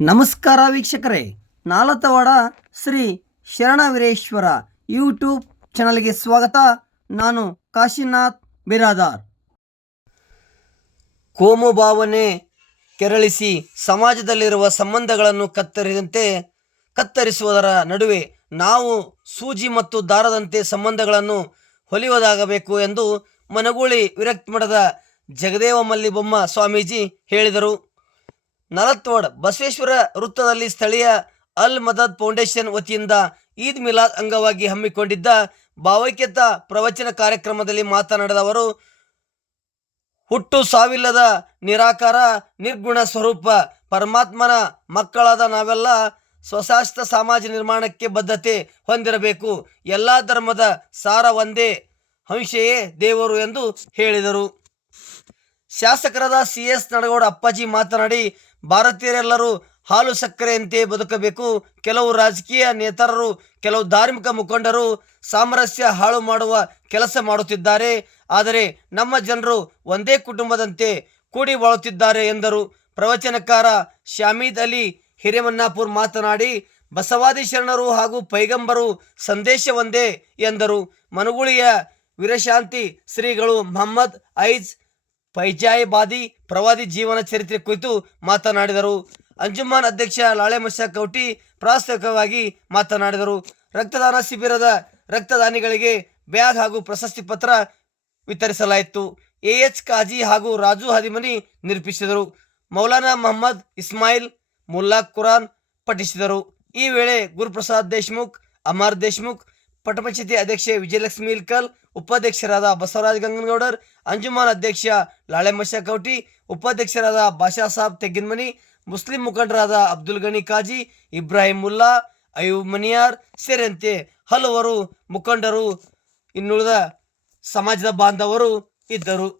ನಮಸ್ಕಾರ ವೀಕ್ಷಕರೇ, ನಾಲತವಾಡ ಶ್ರೀ ಶರಣವೀರೇಶ್ವರ ಯೂಟ್ಯೂಬ್ ಚಾನಲ್ಗೆ ಸ್ವಾಗತ. ನಾನು ಕಾಶಿನಾಥ್ ಬಿರಾದಾರ್. ಕೋಮು ಭಾವನೆ ಕೆರಳಿಸಿ ಸಮಾಜದಲ್ಲಿರುವ ಸಂಬಂಧಗಳನ್ನು ಕತ್ತರಿಸುವುದರ ನಡುವೆ ನಾವು ಸೂಜಿ ಮತ್ತು ದಾರದಂತೆ ಸಂಬಂಧಗಳನ್ನು ಹೊಲಿಯುವುದಾಗಬೇಕು ಎಂದು ಮನಗೂಳಿ ವಿರಕ್ತ ಮಠದ ಜಗದೇವ ಮಲ್ಲಿಬೊಮ್ಮ ಸ್ವಾಮೀಜಿ ಹೇಳಿದರು. ನಾಲತವಾಡ ಬಸವೇಶ್ವರ ವೃತ್ತದಲ್ಲಿ ಸ್ಥಳೀಯ ಅಲ್ ಮದದ್ ಫೌಂಡೇಶನ್ ವತಿಯಿಂದ ಈದ್ ಮಿಲಾದ್ ಅಂಗವಾಗಿ ಹಮ್ಮಿಕೊಂಡಿದ್ದ ಭಾವೈಕ್ಯತಾ ಪ್ರವಚನ ಕಾರ್ಯಕ್ರಮದಲ್ಲಿ ಮಾತನಾಡಿದ ಅವರು, ಹುಟ್ಟು ಸಾವಿಲ್ಲದ ನಿರಾಕಾರ ನಿರ್ಗುಣ ಸ್ವರೂಪ ಪರಮಾತ್ಮನ ಮಕ್ಕಳಾದ ನಾವೆಲ್ಲ ಸ್ವಶಾಸ್ತ್ರ ಸಮಾಜ ನಿರ್ಮಾಣಕ್ಕೆ ಬದ್ಧತೆ ಹೊಂದಿರಬೇಕು. ಎಲ್ಲ ಧರ್ಮದ ಸಾರ ಒಂದೇ, ಅಂಶೆಯೇ ದೇವರು ಎಂದು ಹೇಳಿದರು. ಶಾಸಕರಾದ CS ನಡಗೌಡ ಅಪ್ಪಾಜಿ ಮಾತನಾಡಿ, ಭಾರತೀಯರೆಲ್ಲರೂ ಹಾಲು ಸಕ್ಕರೆಯಂತೆ ಬದುಕಬೇಕು. ಕೆಲವು ರಾಜಕೀಯ ನೇತಾರರು, ಕೆಲವು ಧಾರ್ಮಿಕ ಮುಖಂಡರು ಸಾಮರಸ್ಯ ಹಾಳು ಮಾಡುವ ಕೆಲಸ ಮಾಡುತ್ತಿದ್ದಾರೆ. ಆದರೆ ನಮ್ಮ ಜನರು ಒಂದೇ ಕುಟುಂಬದಂತೆ ಕೂಡಿ ಬಾಳುತ್ತಿದ್ದಾರೆ ಎಂದರು. ಪ್ರವಚನಕಾರ ಶಾಮೀದ್ ಅಲಿ ಹಿರೇಮನ್ನಾಪುರ್ ಮಾತನಾಡಿ, ಬಸವಾದಿ ಶರಣರು ಹಾಗೂ ಪೈಗಂಬರು ಸಂದೇಶ ಒಂದೇ ಎಂದರು. ಮನಗುಳಿಯ ವೀರಶಾಂತಿ ಶ್ರೀಗಳು ಮೊಹಮ್ಮದ್ ಐಜ್ ಫೈಜಾಯಬಾದಿ ಪ್ರವಾದಿ ಜೀವನ ಚರಿತ್ರೆ ಕುರಿತು ಮಾತನಾಡಿದರು. ಅಂಜುಮನ್ ಅಧ್ಯಕ್ಷ ಲಾಳೆಮಶ ಕೌಟಿ ಪ್ರಾಸ್ತಾವಿಕವಾಗಿ ಮಾತನಾಡಿದರು. ರಕ್ತದಾನ ಶಿಬಿರದ ರಕ್ತದಾನಿಗಳಿಗೆ ಬ್ಯಾಗ್ ಹಾಗೂ ಪ್ರಶಸ್ತಿ ಪತ್ರ ವಿತರಿಸಲಾಯಿತು. AH ಕಾಜಿ ಹಾಗೂ ರಾಜು ಹದಿಮನಿ ನಿರೂಪಿಸಿದರು. ಮೌಲಾನಾ ಮೊಹಮ್ಮದ್ ಇಸ್ಮಾಯಿಲ್ ಮುಲ್ಲಾ ಕುರಾನ್ ಪಠಿಸಿದರು. ಈ ವೇಳೆ ಗುರುಪ್ರಸಾದ್ ದೇಶ್ಮುಖ್, ಅಮರ್ ದೇಶ್ಮುಖ್, ಪಟ್ಟಪಂಚಾಯತಿ ಅಧ್ಯಕ್ಷೆ ವಿಜಯಲಕ್ಷ್ಮಿ ಇಲ್ಕಲ್, ಉಪಾಧ್ಯಕ್ಷರಾದ ಬಸವರಾಜ್ ಗಂಗನಗೌಡರ್, ಅಂಜುಮನ್ ಅಧ್ಯಕ್ಷ ಲಾಳೆಮಶ ಕೌಟಿ, ಉಪಾಧ್ಯಕ್ಷರಾದ ಬಾಷಾ ಸಾಬ್ ತೆಗ್ಗಿನಮನಿ, ಮುಸ್ಲಿಂ ಮುಖಂಡರಾದ ಅಬ್ದುಲ್ ಗನಿ ಕಾಜಿ, ಇಬ್ರಾಹಿಂ ಮುಲ್ಲಾ, ಅಯೂಬ್ ಮನಿಯಾರ್ ಸೇರಿದಂತೆ ಹಲವರು ಮುಖಂಡರು, ಇನ್ನುಳಿದ ಸಮಾಜದ ಬಾಂಧವರು ಇದ್ದರು.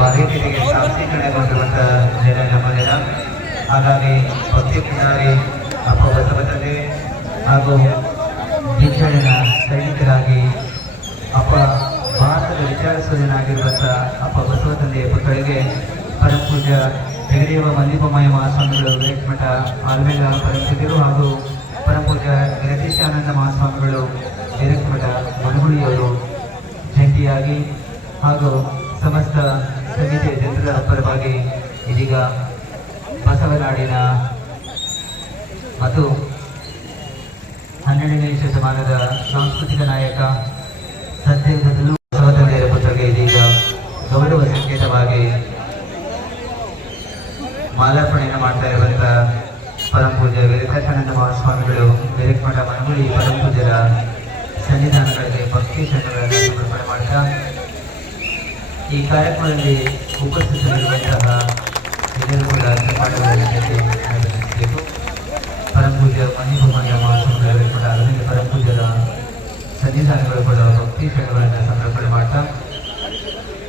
ಭಾರತೀಯರಿಗೆ ಸಾಕ್ಷೀಕರಣಗೊಂಡಿರುವಂಥ ಜನ ನಮ್ಮ ಜನ. ಹಾಗಾಗಿ ಭಕ್ತಿ ಪುಜಾರಿ ಅಪ್ಪ ಬಸವತಂದೆ ಹಾಗೂ ದೀಕ್ಷಾಯನ ಸೈನಿಕರಾಗಿ ಅಪ್ಪ ಭಾರತದ ವಿಚಾರಿಸುವುದನಾಗಿರುವಂಥ ಅಪ್ಪ ಬಸವತಂದೆಯ ಪುತ್ಥಳಿಗೆ ಪರಮಪೂಜ್ಯ ಜಗದೇವ ಮಲ್ಲಿಬೊಮ್ಮಯ್ಯ ಮಹಾಸ್ವಾಮಿಗಳು ವಿರಕ್ತಮಠ ಆಲ್ಮೇಲ ಪರಮಪೂಜ್ಯರು ಹಾಗೂ ಪರಮಪೂಜ್ಯ ಜಗದೀಶಾನಂದ ಮಹಾಸ್ವಾಮಿಗಳು ವಿರಕ್ತಮಠ ಮನಗುಳಿಯವರು ಜಂಟಿಯಾಗಿ ಹಾಗೂ ಸಮಸ್ತ ಸಮಿತಿಯ ಜನರ ಪರವಾಗಿ ಇದೀಗ ಬಸವನಾಡಿನ ಮತ್ತು 12ನೇ ಶತಮಾನದ ಸಾಂಸ್ಕೃತಿಕ ನಾಯಕ ಸತ್ಯಯುಗದಲ್ಲೂ ಬಸವತಂದೆಯರ ಪುತ್ರಗೆ ಇದೀಗ ಗೌರವ ಸಂಕೇತವಾಗಿ ಮಾಲಾರ್ಪಣೆಯನ್ನು ಮಾಡ್ತಾ ಇರುವಂಥ ಪರಮಪೂಜ್ಯ ವೀರಕೃಷ್ಣಾನಂದ ಮಹಾಸ್ವಾಮಿಗಳು ವಿರಕ್ತಮಠ ಮನಗುಳಿ ಪರಮಪೂಜ್ಯರ ಸನ್ನಿಧಾನಗಳಿಗೆ ಭಕ್ತಿ ಶರಣಗಳನ್ನು ಸಮರ್ಪಣೆ ಮಾಡ್ತಾ ಈ ಕಾರ್ಯಕ್ರಮದಲ್ಲಿ ಉಪಸ್ಥಿತರಿರುವಂತಹ ಎಲ್ಲರೂ ಕೂಡ ನಡೆಸಬೇಕು. ಪರಮಪೂಜ್ಯ ಮಲ್ಲಿಬೊಮ್ಮಯ್ಯ ಮಹಾಸ್ವಾಮಿಗಳು ಕೂಡ ಅದರಿಂದ ಪರಮಪೂಜ್ಯರ ಸನ್ನಿಧಾನಗಳು ಕೂಡ ಭಕ್ತಿ ಕ್ಷಣಗಳನ್ನು ಸಮರ್ಪಣೆ ಮಾಡ್ತಾ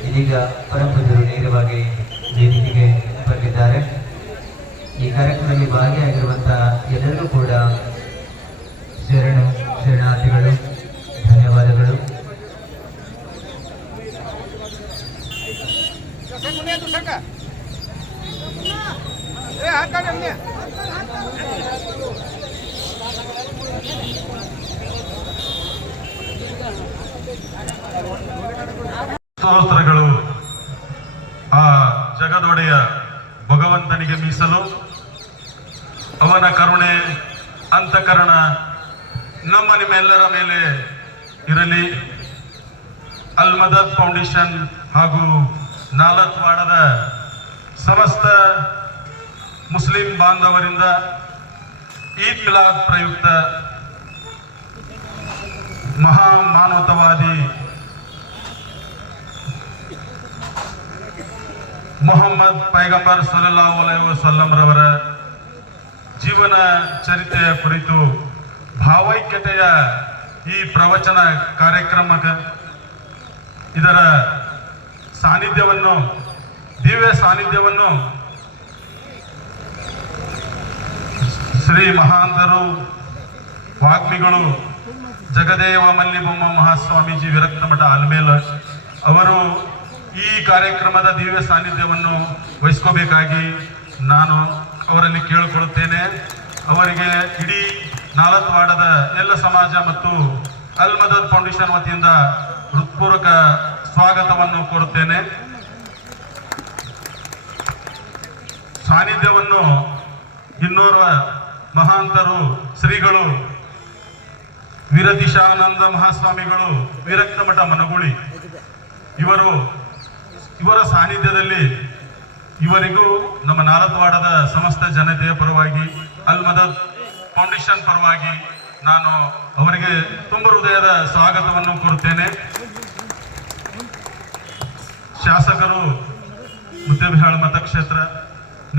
ಇದೀಗ ಪರಮಪೂಜ್ಯರು ನೇರವಾಗಿ ವೇದಿಕೆಗೆ ಬಂದಿದ್ದಾರೆ. ಈ ಕಾರ್ಯಕ್ರಮದಲ್ಲಿ ಭಾಗಿಯಾಗಿರುವಂತಹ ಎಲ್ಲರಿಗೂ ಕೂಡ ಶರಣಾರ್ಥಿಗಳು, ಧನ್ಯವಾದಗಳು. ಸ್ತೋತ್ರಗಳು ಆ ಜಗದೊಡೆಯ ಭಗವಂತನಿಗೆ ಮೀಸಲು. ಅವನ ಕರುಣೆ ಅಂತಃಕರಣ ನಮ್ಮ ನಿಮ್ಮೆಲ್ಲರ ಮೇಲೆ ಇರಲಿ. ಅಲ್ ಮದದ್ ಫೌಂಡೇಶನ್ ಹಾಗೂ ನಾಲತವಾಡದ ಸಮಸ್ತ ಮುಸ್ಲಿಂ ಬಾಂಧವರಿಂದ ಈದ್ ಮಿಲಾದ್ ಪ್ರಯುಕ್ತ ಮಹಾಮಾನವತಾವಾದಿ ಮೊಹಮ್ಮದ್ ಪೈಗಂಬರ್ ಸಲ್ಲಲ್ಲಾಹು ಅಲೈಹಿ ವಸಲ್ಲಂ ರವರ ಜೀವನ ಚರಿತ್ರೆಯ ಕುರಿತು ಭಾವೈಕ್ಯತೆಯ ಈ ಪ್ರವಚನ ಕಾರ್ಯಕ್ರಮಕ್ಕೆ ಇದರ ಸಾನ್ನಿಧ್ಯವನ್ನು ದಿವ್ಯ ಸಾನ್ನಿಧ್ಯವನ್ನು ಶ್ರೀ ಮಹಾಂತರು ವಾಗ್ಮಿಗಳು ಜಗದೇವ ಮಲ್ಲಿಬೊಮ್ಮ ಮಹಾಸ್ವಾಮೀಜಿ ವಿರಕ್ತ ಮಠ ಆಲ್ಮೇಲ್ ಅವರು ಈ ಕಾರ್ಯಕ್ರಮದ ದಿವ್ಯ ಸಾನ್ನಿಧ್ಯವನ್ನು ವಹಿಸ್ಕೋಬೇಕಾಗಿ ನಾನು ಅವರಲ್ಲಿ ಕೇಳಿಕೊಳ್ಳುತ್ತೇನೆ. ಅವರಿಗೆ ಇಡೀ ನಾಲತ್ವಾಡದ ಎಲ್ಲ ಸಮಾಜ ಮತ್ತು ಅಲ್ ಮದದ್ ಫೌಂಡೇಶನ್ ವತಿಯಿಂದ ಹೃತ್ಪೂರ್ವಕ ಸ್ವಾಗತವನ್ನು ಕೋರುತ್ತೇನೆ. ಸಾನ್ನಿಧ್ಯವನ್ನು ಇನ್ನೋರ್ವ ಮಹಾಂತರು ಶ್ರೀಗಳು ವೀರದಿಶಾನಂದ ಮಹಾಸ್ವಾಮಿಗಳು ವಿರಕ್ತ ಮಠ ಮನಗುಳಿ ಇವರ ಸಾನ್ನಿಧ್ಯದಲ್ಲಿ ಇವರಿಗೂ ನಮ್ಮ ನಾಲತ್ವಾಡದ ಸಮಸ್ತ ಜನತೆಯ ಪರವಾಗಿ ಅಲ್ ಮದದ್ ಫೌಂಡೇಶನ್ ಪರವಾಗಿ ನಾನು ಅವರಿಗೆ ತುಂಬ ಹೃದಯದ ಸ್ವಾಗತವನ್ನು ಕೋರುತ್ತೇನೆ. ಶಾಸಕರು ಮುದ್ದೇಬಿಹಾಳ್ ಮತಕ್ಷೇತ್ರ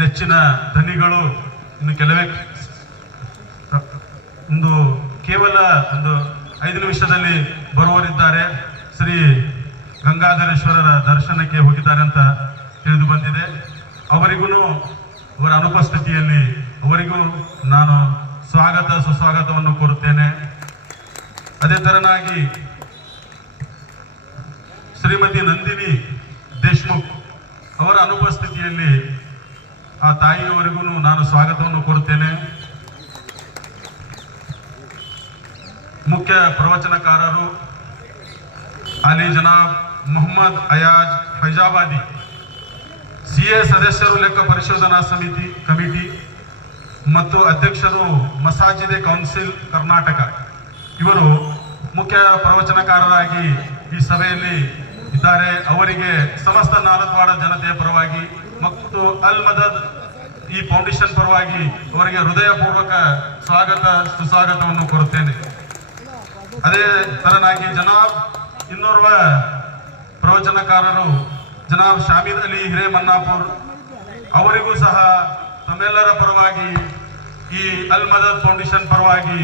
ನೆಚ್ಚಿನ ಧನಿಗಳು ಇನ್ನು ಕೆಲವೇ ಕೇವಲ ಒಂದು 5 ನಿಮಿಷದಲ್ಲಿ ಬರುವವರಿದ್ದಾರೆ. ಶ್ರೀ ಗಂಗಾಧರೇಶ್ವರರ ದರ್ಶನಕ್ಕೆ ಹೋಗಿದ್ದಾರೆ ಅಂತ ತಿಳಿದು ಬಂದಿದೆ. ಅವರಿಗೂ ಅವರ ಅನುಪಸ್ಥಿತಿಯಲ್ಲಿ ಅವರಿಗೂ ನಾನು ಸುಸ್ವಾಗತವನ್ನು ಕೋರುತ್ತೇನೆ. ಅದೇ ತರನಾಗಿ ಶ್ರೀಮತಿ ನಂದಿನಿ ದೇಶ್ಮುಖ್ ಅವರ ಅನುಪಸ್ಥಿತಿಯಲ್ಲಿ ಆ ತಾಯಿಯವರಿಗೂ ನಾನು ಸ್ವಾಗತವನ್ನು ಕೋರುತ್ತೇನೆ. ಮುಖ್ಯ ಪ್ರವಚನಕಾರರು ಅಲಿ ಜನಾಬ್ ಮೊಹಮ್ಮದ್ ಅಯಾಜ್ ಫೈಜಾಬಾದಿ, ಸಿಎ ಸದಸ್ಯರು ಲೆಕ್ಕ ಪರಿಶೋಧನಾ ಕಮಿಟಿ ಮತ್ತು ಅಧ್ಯಕ್ಷರು ಮಸಾಜಿದೆ ಕೌನ್ಸಿಲ್ ಕರ್ನಾಟಕ, ಇವರು ಮುಖ್ಯ ಪ್ರವಚನಕಾರರಾಗಿ ಈ ಸಭೆಯಲ್ಲಿ ಇದ್ದಾರೆ. ಅವರಿಗೆ ಸಮಸ್ತ ನಾಲತ್ವಾಡ ಜನತೆಯ ಪರವಾಗಿ ಮತ್ತು ಅಲ್ ಮದದ್ ಈ ಫೌಂಡೇಶನ್ ಪರವಾಗಿ ಅವರಿಗೆ ಹೃದಯಪೂರ್ವಕ ಸುಸ್ವಾಗತವನ್ನು ಕೋರುತ್ತೇನೆ. ಅದೇ ತರನಾಗಿ ಇನ್ನೋರ್ವ ಪ್ರವಚನಕಾರರು ಜನಾಬ್ ಶಾಮೀದ್ ಅಲಿ ಹಿರೇಮನ್ನಾಪುರ್, ಅವರಿಗೂ ಸಹ ತಮ್ಮೆಲ್ಲರ ಪರವಾಗಿ ಈ ಅಲ್ ಮದದ್ ಫೌಂಡೇಶನ್ ಪರವಾಗಿ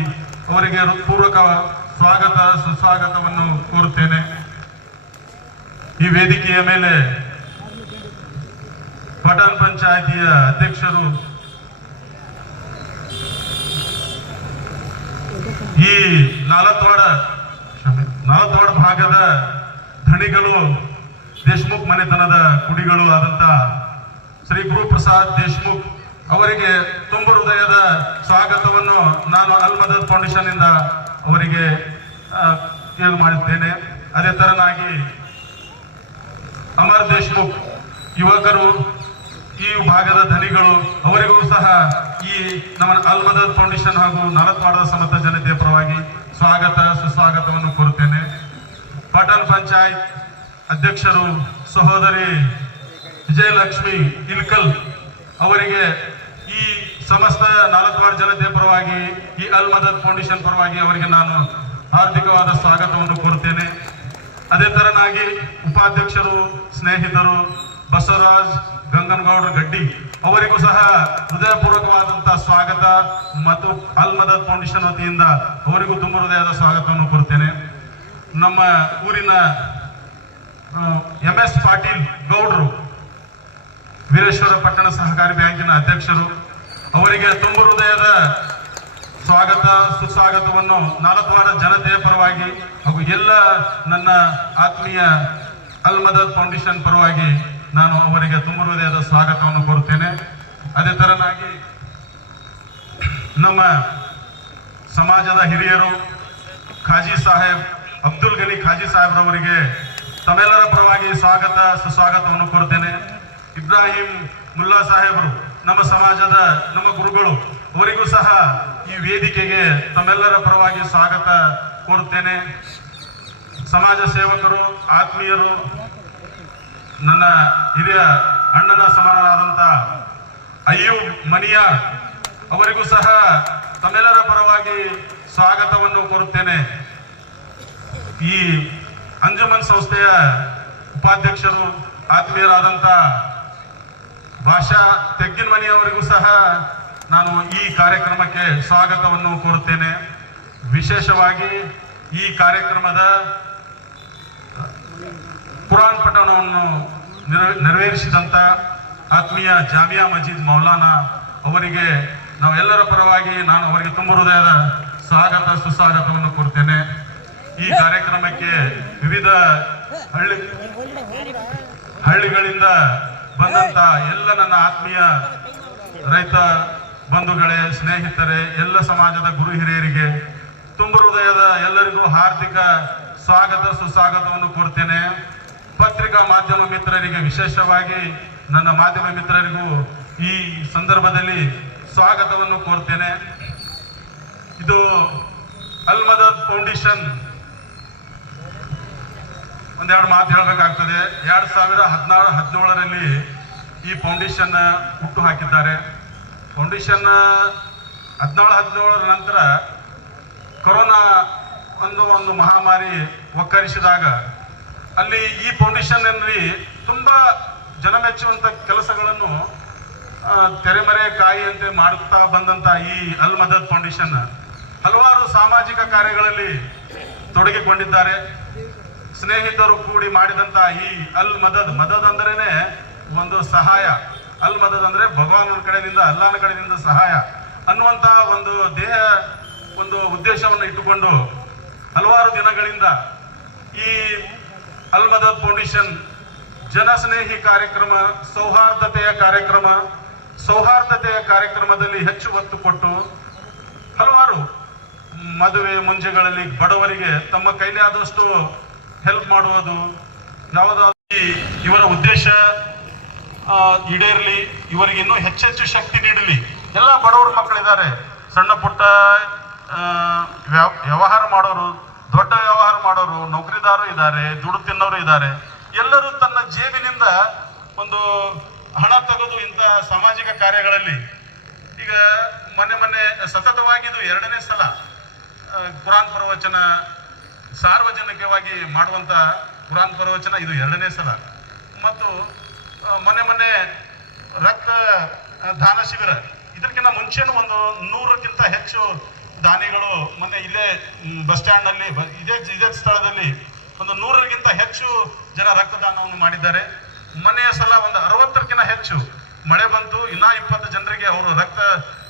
ಅವರಿಗೆ ಹೃತ್ಪೂರ್ವಕ ಸುಸ್ವಾಗತವನ್ನು ಕೋರುತ್ತೇನೆ. ಈ ವೇದಿಕೆಯ ಮೇಲೆ ಪಟ್ಟಣ ಪಂಚಾಯಿತಿಯ ಅಧ್ಯಕ್ಷರು, ಈ ನಾಲತ್ವಾಡ ಭಾಗದ ಧಣಿಗಳು, ದೇಶ್ಮುಖ್ ಮನೆತನದ ಕುಡಿಗಳು ಆದಂತ ಶ್ರೀ ಗುರುಪ್ರಸಾದ್ ದೇಶ್ಮುಖ್ ಅವರಿಗೆ ತುಂಬ ಹೃದಯದ ಸ್ವಾಗತವನ್ನು ನಾನು ಅಲ್ ಮದದ್ ಫೌಂಡೇಶನ್ ಇಂದ ಅವರಿಗೆ ಮಾಡುತ್ತೇನೆ. ಅದೇ ತರನಾಗಿ ಅಮರ್ ದೇಶ್ಮುಖ್ ಯುವಕರು, ಈ ಭಾಗದ ಧನಿಗಳು, ಅವರಿಗೂ ಸಹ ಈ ನಮ್ಮ ಅಲ್ ಮದದ್ ಫೌಂಡೇಶನ್ ಹಾಗೂ ನಾಲತ್ವಾಡದ ಸಮಸ್ತ ಜನತೆಯ ಪರವಾಗಿ ಸುಸ್ವಾಗತವನ್ನು ಕೋರುತ್ತೇನೆ. ಪಟ್ಟಣ ಪಂಚಾಯತ್ ಅಧ್ಯಕ್ಷರು ಸಹೋದರಿ ವಿಜಯಲಕ್ಷ್ಮಿ ಇಲ್ಕಲ್ ಅವರಿಗೆ ಈ ಸಮಸ್ತ ನಾಲತ್ವಾಡ ಜನತೆಯ ಪರವಾಗಿ ಈ ಅಲ್ ಮದದ್ ಫೌಂಡೇಶನ್ ಪರವಾಗಿ ಅವರಿಗೆ ನಾನು ಹಾರ್ದಿಕವಾದ ಸ್ವಾಗತವನ್ನು ಕೋರುತ್ತೇನೆ. ಅದೇ ತರನಾಗಿ ಉಪಾಧ್ಯಕ್ಷರು ಸ್ನೇಹಿತರು ಬಸವರಾಜ್ ಗಂಗನಗೌಡರ ಗಡ್ಡಿ ಅವರಿಗೂ ಸಹ ಹೃದಯಪೂರ್ವಕವಾದಂತಹ ಸ್ವಾಗತ ಮತ್ತು ಅಲ್ ಮದದ್ ಫೌಂಡೇಶನ್ ವತಿಯಿಂದ ಅವರಿಗೂ ತುಂಬ ಹೃದಯದ ಸ್ವಾಗತವನ್ನು ಕೋರುತ್ತೇನೆ. ನಮ್ಮ ಊರಿನ MS ಪಾಟೀಲ್ ಗೌಡ್ರು, ವೀರೇಶ್ವರ ಪಟ್ಟಣ ಸಹಕಾರಿ ಬ್ಯಾಂಕಿನ ಅಧ್ಯಕ್ಷರು, ಅವರಿಗೆ ತುಂಬ ಹೃದಯದ ಸುಸ್ವಾಗತವನ್ನು ನಾಲತ್ವಾಡ ಜನತೆಯ ಪರವಾಗಿ ಹಾಗೂ ಎಲ್ಲ ನನ್ನ ಆತ್ಮೀಯ ಅಲ್ ಮದದ್ ಫೌಂಡೇಶನ್ ಪರವಾಗಿ ನಾನು ಅವರಿಗೆ ತುಂಬ ಹೃದಯದ ಸ್ವಾಗತವನ್ನು ಕೋರುತ್ತೇನೆ. ಅದೇ ತರನಾಗಿ ನಮ್ಮ ಸಮಾಜದ ಹಿರಿಯರು ಖಾಜಿ ಸಾಹೇಬ್ ಅಬ್ದುಲ್ ಗನಿ ಖಾಜಿ ಸಾಹೇಬ್ರವರಿಗೆ ತಮ್ಮೆಲ್ಲರ ಪರವಾಗಿ ಸುಸ್ವಾಗತವನ್ನು ಕೋರುತ್ತೇನೆ. ಇಬ್ರಾಹಿಂ ಮುಲ್ಲಾ ಸಾಹೇಬರು ನಮ್ಮ ಸಮಾಜದ ನಮ್ಮ ಗುರುಗಳು, ಅವರಿಗೂ ಸಹ ಈ ವೇದಿಕೆಗೆ ತಮ್ಮೆಲ್ಲರ ಪರವಾಗಿ ಸ್ವಾಗತ ಕೋರುತ್ತೇನೆ. ಸಮಾಜ ಸೇವಕರು, ಆತ್ಮೀಯರು, ನನ್ನ ಹಿರಿಯ ಅಣ್ಣನ ಸಮಾನರಾದಂಥ ಅಯ್ಯೂಬ್ ಮನಿಯಾರ್ ಅವರಿಗೂ ಸಹ ತಮ್ಮೆಲ್ಲರ ಪರವಾಗಿ ಸ್ವಾಗತವನ್ನು ಕೋರುತ್ತೇನೆ. ಈ ಅಂಜುಮನ್ ಸಂಸ್ಥೆಯ ಉಪಾಧ್ಯಕ್ಷರು ಆತ್ಮೀಯರಾದಂಥ ಭಾಷಾ ತೆಗ್ಗಿನಮನಿ ಅವರಿಗೂ ಸಹ ನಾನು ಈ ಕಾರ್ಯಕ್ರಮಕ್ಕೆ ಸ್ವಾಗತವನ್ನು ಕೋರುತ್ತೇನೆ. ವಿಶೇಷವಾಗಿ ಈ ಕಾರ್ಯಕ್ರಮದ ಕುರಾನ್ ಪಠಣವನ್ನು ನೆರವೇರಿಸಿದಂಥ ಆತ್ಮೀಯ ಜಾಮಿಯಾ ಮಜೀದ್ ಮೌಲಾನಾ ಅವರಿಗೆ ನಾವೆಲ್ಲರ ಪರವಾಗಿ ನಾನು ಅವರಿಗೆ ತುಂಬ ಹೃದಯದ ಸ್ವಾಗತ ಸುಸ್ವಾಗತವನ್ನು ಕೋರ್ತೇನೆ. ಈ ಕಾರ್ಯಕ್ರಮಕ್ಕೆ ವಿವಿಧ ಹಳ್ಳಿಗಳಿಂದ ಬಂದಂತ ಎಲ್ಲ ನನ್ನ ಆತ್ಮೀಯ ರೈತ ಬಂಧುಗಳೇ, ಸ್ನೇಹಿತರೆ, ಎಲ್ಲ ಸಮಾಜದ ಗುರು ಹಿರಿಯರಿಗೆ ತುಂಬ ಹೃದಯದ ಎಲ್ಲರಿಗೂ ಹಾರ್ದಿಕ ಸ್ವಾಗತ ಸುಸ್ವಾಗತವನ್ನು ಕೋರ್ತೇನೆ. ಪತ್ರಿಕಾ ಮಾಧ್ಯಮ ಮಿತ್ರರಿಗೆ, ವಿಶೇಷವಾಗಿ ನನ್ನ ಮಾಧ್ಯಮ ಮಿತ್ರರಿಗೂ ಈ ಸಂದರ್ಭದಲ್ಲಿ ಸ್ವಾಗತವನ್ನು ಕೋರ್ತೇನೆ. ಇದು ಅಲ್ ಮದದ್ ಫೌಂಡೇಶನ್ ಒಂದೆರಡು ಮಾತು ಹೇಳಬೇಕಾಗ್ತದೆ. 2017 ಈ ಫೌಂಡೇಶನ್ ಹುಟ್ಟು ಹಾಕಿದ್ದಾರೆ. ಫೌಂಡೇಶನ್ 17 ನಂತರ ಕೊರೋನಾ ಒಂದು ಮಹಾಮಾರಿ ಒಕ್ಕರಿಸಿದಾಗ ಅಲ್ಲಿ ಈ ಫೌಂಡೇಶನ್ನಲ್ಲಿ ತುಂಬ ಜನ ಮೆಚ್ಚುವಂಥ ಕೆಲಸಗಳನ್ನು ತೆರೆಮರೆ ಕಾಯಿಯಂತೆ ಮಾಡುತ್ತಾ ಬಂದಂಥ ಈ ಅಲ್ ಮದದ್ ಫೌಂಡೇಶನ್ ಹಲವಾರು ಸಾಮಾಜಿಕ ಕಾರ್ಯಗಳಲ್ಲಿ ತೊಡಗಿಕೊಂಡಿದ್ದಾರೆ. ಸ್ನೇಹಿತರು ಕೂಡಿ ಮಾಡಿದಂಥ ಈ ಅಲ್ ಮದದ್, ಮದದ್ ಅಂದ್ರೇನೆ ಒಂದು ಸಹಾಯ, ಅಲ್ ಮದದ್ ಅಂದ್ರೆ ಭಗವಾನನ ಕಡೆಯಿಂದ, ಅಲ್ಲಾಹನ ಕಡೆಯಿಂದ ಸಹಾಯ ಅನ್ನುವಂಥ ಒಂದು ಉದ್ದೇಶವನ್ನು ಇಟ್ಟುಕೊಂಡು ಹಲವಾರು ದಿನಗಳಿಂದ ಈ ಅಲ್ ಮದದ್ ಫೌಂಡೇಶನ್ ಜನಸ್ನೇಹಿ ಕಾರ್ಯಕ್ರಮ, ಸೌಹಾರ್ದತೆಯ ಕಾರ್ಯಕ್ರಮದಲ್ಲಿ ಹೆಚ್ಚು ಒತ್ತು ಕೊಟ್ಟು ಹಲವಾರು ಮದುವೆ ಮುಂಜೆಗಳಲ್ಲಿ ಬಡವರಿಗೆ ತಮ್ಮ ಕೈಲಿ ಆದಷ್ಟು ಹೆಲ್ಪ್ ಮಾಡುವುದು, ಯಾವುದಾದ್ರೂ ಇವರ ಉದ್ದೇಶ ಈಡೇರಲಿ, ಇವರಿಗೆ ಇನ್ನೂ ಹೆಚ್ಚೆಚ್ಚು ಶಕ್ತಿ ನೀಡಲಿ. ಎಲ್ಲ ಬಡವರ ಮಕ್ಕಳಿದ್ದಾರೆ, ಸಣ್ಣ ಪುಟ್ಟ ವ್ಯವಹಾರ ಮಾಡೋರು, ದೊಡ್ಡ ವ್ಯವಹಾರ ಮಾಡೋರು, ನೌಕರಿದಾರರು ಇದ್ದಾರೆ, ದುಡ್ಡು ತಿನ್ನೋರು ಇದ್ದಾರೆ. ಎಲ್ಲರೂ ತನ್ನ ಜೇಬಿನಿಂದ ಒಂದು ಹಣ ತೆಗೆದು ಇಂಥ ಸಾಮಾಜಿಕ ಕಾರ್ಯಗಳಲ್ಲಿ, ಈಗ ಮೊನ್ನೆ ಸತತವಾಗಿ ಇದು 2ನೇ ಸಲ ಕುರಾನ್ ಪ್ರವಚನ ಸಾರ್ವಜನಿಕವಾಗಿ ಮಾಡುವಂಥ ಕುರಾನ್ ಪ್ರವಚನ ಇದು 2ನೇ ಸಲ. ಮತ್ತು ಮೊನ್ನೆ ರಕ್ತ ದಾನ ಶಿಬಿರ, ಇದಕ್ಕಿಂತ ಮುಂಚೆನೂ ಒಂದು 100ಕ್ಕಿಂತ ಹೆಚ್ಚು ದಾನಿಗಳು ಮೊನ್ನೆ ಇಲ್ಲೇ ಬಸ್ ಸ್ಟ್ಯಾಂಡ್ನಲ್ಲಿ ಇದೇ ಸ್ಥಳದಲ್ಲಿ ಒಂದು 100ಕ್ಕಿಂತ ಹೆಚ್ಚು ಜನ ರಕ್ತದಾನವನ್ನು ಮಾಡಿದ್ದಾರೆ. ಮೊನ್ನೆಯ ಸಲ ಒಂದು 60ಕ್ಕಿಂತ ಹೆಚ್ಚು ಮಳೆ ಬಂತು, ಇನ್ನ 20 ಜನರಿಗೆ ಅವರು ರಕ್ತ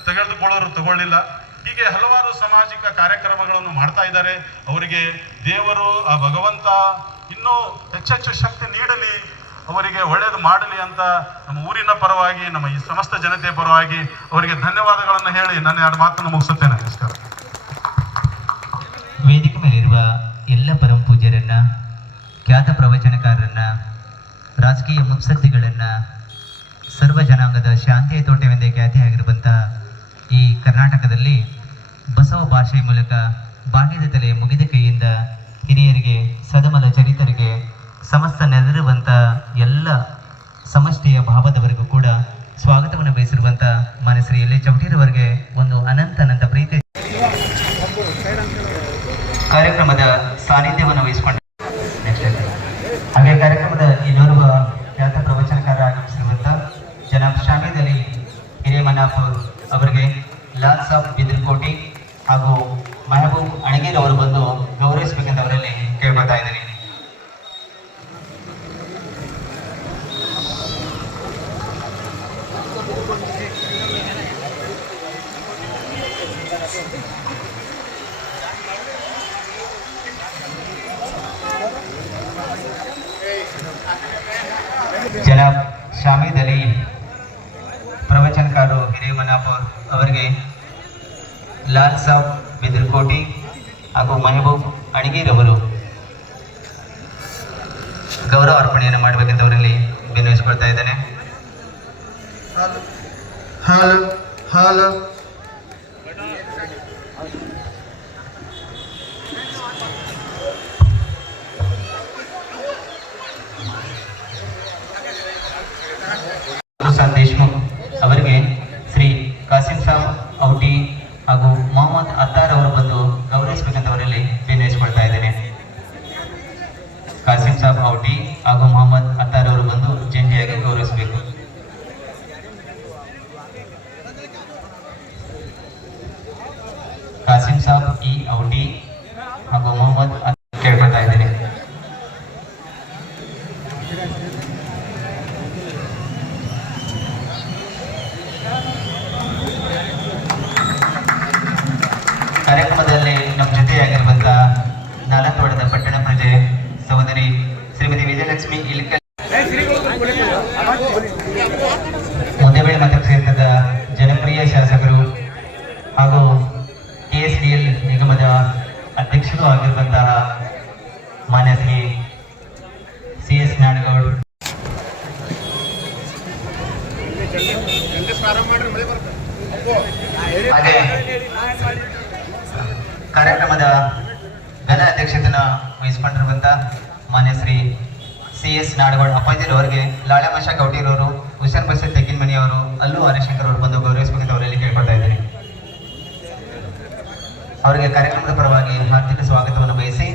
ತೆಗೆದುಕೊಳ್ಳೋರು ತಗೊಳ್ಳಿಲ್ಲ. ಹೀಗೆ ಹಲವಾರು ಸಾಮಾಜಿಕ ಕಾರ್ಯಕ್ರಮಗಳನ್ನು ಮಾಡ್ತಾ ಇದ್ದಾರೆ. ಅವರಿಗೆ ದೇವರು, ಆ ಭಗವಂತ ಇನ್ನೂ ಹೆಚ್ಚೆಚ್ಚು ಶಕ್ತಿ ನೀಡಲಿ, ಅವರಿಗೆ ಒಳ್ಳೇದು ಮಾಡಲಿ ಅಂತ ನಮ್ಮ ಊರಿನ ಪರವಾಗಿ, ನಮ್ಮ ಈ ಸಮಸ್ತ ಜನತೆಯ ಪರವಾಗಿ ಅವರಿಗೆ ಧನ್ಯವಾದಗಳನ್ನು ಹೇಳಿ ನನ್ನ 2 ಮಾತನ್ನು ಮುಗಿಸುತ್ತೇನೆ. ನಮಸ್ಕಾರ. ವೇದಿಕೆ ಮೇಲಿರುವ ಎಲ್ಲ ಪರಮ ಪೂಜ್ಯರನ್ನ, ಖ್ಯಾತ ಪ್ರವಚನಕಾರರನ್ನ, ರಾಜಕೀಯ ಮುತ್ಸದ್ದಿಗಳನ್ನ, ಸರ್ವ ಜನಾಂಗದ ಶಾಂತಿಯ ತೋಟವೆಂದೇ ಖ್ಯಾತಿಯಾಗಿರುವಂತಹ ಈ ಕರ್ನಾಟಕದಲ್ಲಿ ಬಸವ ಭಾಷೆಯ ಮೂಲಕ ಬಾಗಿದ ತಲೆ ಮುಗಿದ ಕೈಯಿಂದ ಹಿರಿಯರಿಗೆ, ಸದಮಲ ಚರಿತರಿಗೆ, ಸಮಸ್ತ ನೆರೆದಿರುವಂಥ ಎಲ್ಲ ಸಮಷ್ಟಿಯ ಭಾವದವರೆಗೂ ಕೂಡ ಸ್ವಾಗತವನ್ನು ಬಯಸಿರುವಂಥ ಮಾನ್ಯ ಶ್ರೀ ಎಲ್ ಎ ಚೌಟಿರವರಿಗೆ ಒಂದು ಅನಂತ ಪ್ರೀತಿ. ಕಾರ್ಯಕ್ರಮದ ಸಾನ್ನಿಧ್ಯವನ್ನು ವಹಿಸಿಕೊಂಡು ಹಾಗೆ ಕಾರ್ಯಕ್ರಮದ ಇನ್ನೋರ್ವ ಖ್ಯಾತ ಪ್ರವಚನಕಾರ ಆಗಮಿಸಿರುವಂಥ ಜನಾಬ್ ಶಾಮೀದ್ ಅಲಿ ಹಿರೇಮನಾಫ್ ಅವರಿಗೆ ಲಾಲ್ ಸಾಬ್ ಬಿದ್ರಕೋಟಿ ಹಾಗೂ ಮೆಹಬೂಬ್ ಅಣಗೀರ್ ಅವರು ಬಂದು ಗೌರವಿಸಬೇಕಂತ ಅವರಲ್ಲಿ ಕೇಳ್ಕೊತಾ ಇದ್ದೀನಿ. ಜನಾಬ್ ಶಾಮೀದ್ ಅಲಿ ಪ್ರವಚನಕಾರರು ಹಿರೇಮನಾಫ್ ಅವರಿಗೆ ಲಾಲ್ ಸಾಬ್ ಬಿದ್ರಕೋಟಿ ಹಾಗೂ ಮೆಹಬೂಬ್ ಅಣಗೀರ್ ಅವರು ಗೌರವ ಅರ್ಪಣೆಯನ್ನು ಮಾಡಬೇಕಂತ ಅವರಲ್ಲಿ ವಿನಯಿಸಿಕೊಳ್ತಾ ಇದ್ದೇನೆ. ದೇಶಮುಖ್ ಅವರಿಗೆ ಶ್ರೀ ಕಾಸಿಂ ಸಾಬ್ ಔಟಿ ಹಾಗೂ ಮೊಹಮ್ಮದ್ ಅತ್ತಾರ್ ಅವರು ಬಂದು ಗೌರವಿಸಬೇಕಂತ ಅವರಲ್ಲಿ ವಿನಯಿಸಿಕೊಳ್ತಾ ಇದ್ದೇನೆ. ಸಾಬ್ ಔಟಿ ಹಾಗೂ ಮೊಹಮ್ಮದ್ ಅತ್ತಾರ್ ಅವರು ಬಂದು ಜಂಟಿಯಾಗಿ ಗೌರವಿಸಬೇಕು. ಕಾಸಿಂ ಸಾಬ್ ಇ ಔಟಿ ಹಾಗೂ ಮೊಹಮ್ಮದ್ ಕೇಳ್ಕೊತಾ ಇದ್ದೀನಿ. ಕಾರ್ಯಕ್ರಮದಲ್ಲಿ ನಮ್ಮ ಜೊತೆಯಾಗಿರುವಂತ ನಾಲಂದವಾಡದ ಪಟ್ಟಣ ಪ್ರಜೆ ಸಹೋದರಿ ಶ್ರೀಮತಿ ವಿಜಯಲಕ್ಷ್ಮಿ ಇಲ್ಕಲ್, ಮುದ್ದೇಬೇಳೆ ಮತಕ್ಷೇತ್ರದ ಜನಪ್ರಿಯ ಶಾಸಕರು ಹಾಗೂ KSDL ನಿಗಮದ ಅಧ್ಯಕ್ಷರು ಆಗಿರುವಂತಹ ಮಾನ್ಯ ಶ್ರೀ CS ನಾಡಗೌಡ್, ಹಾಗೆ ಕಾರ್ಯಕ್ರಮದ ಘನ ಅಧ್ಯಕ್ಷತೆಯನ್ನು ವಹಿಸಿಕೊಂಡಿರುವಂತ ಮಾನ್ಯ ಶ್ರೀ CS ನಾಡಗೌಡ್ ಅಪ್ಪಾಜಿರ್ ಅವರಿಗೆ ಲಾಳಮಶ ಕೌಟಿರವರು, ಹುಸೇನ್ ಬಶೀರ್ ತೆಗ್ಗಿನಮನಿ ಅವರು, ಅಲ್ಲು ಹರಿಶಂಕರ್ ಅವರು ಬಂದು ಗೌರವಿಸಬೇಕಂತ ಅವರಲ್ಲಿ ಕೇಳ್ಕೊಳ್ತಾ ಇದ್ದೀನಿ. ಅವರಿಗೆ ಕಾರ್ಯಕ್ರಮದ ಪರವಾಗಿ ಹಾರ್ದಿಕ ಸ್ವಾಗತವನ್ನು ಬಯಸಿ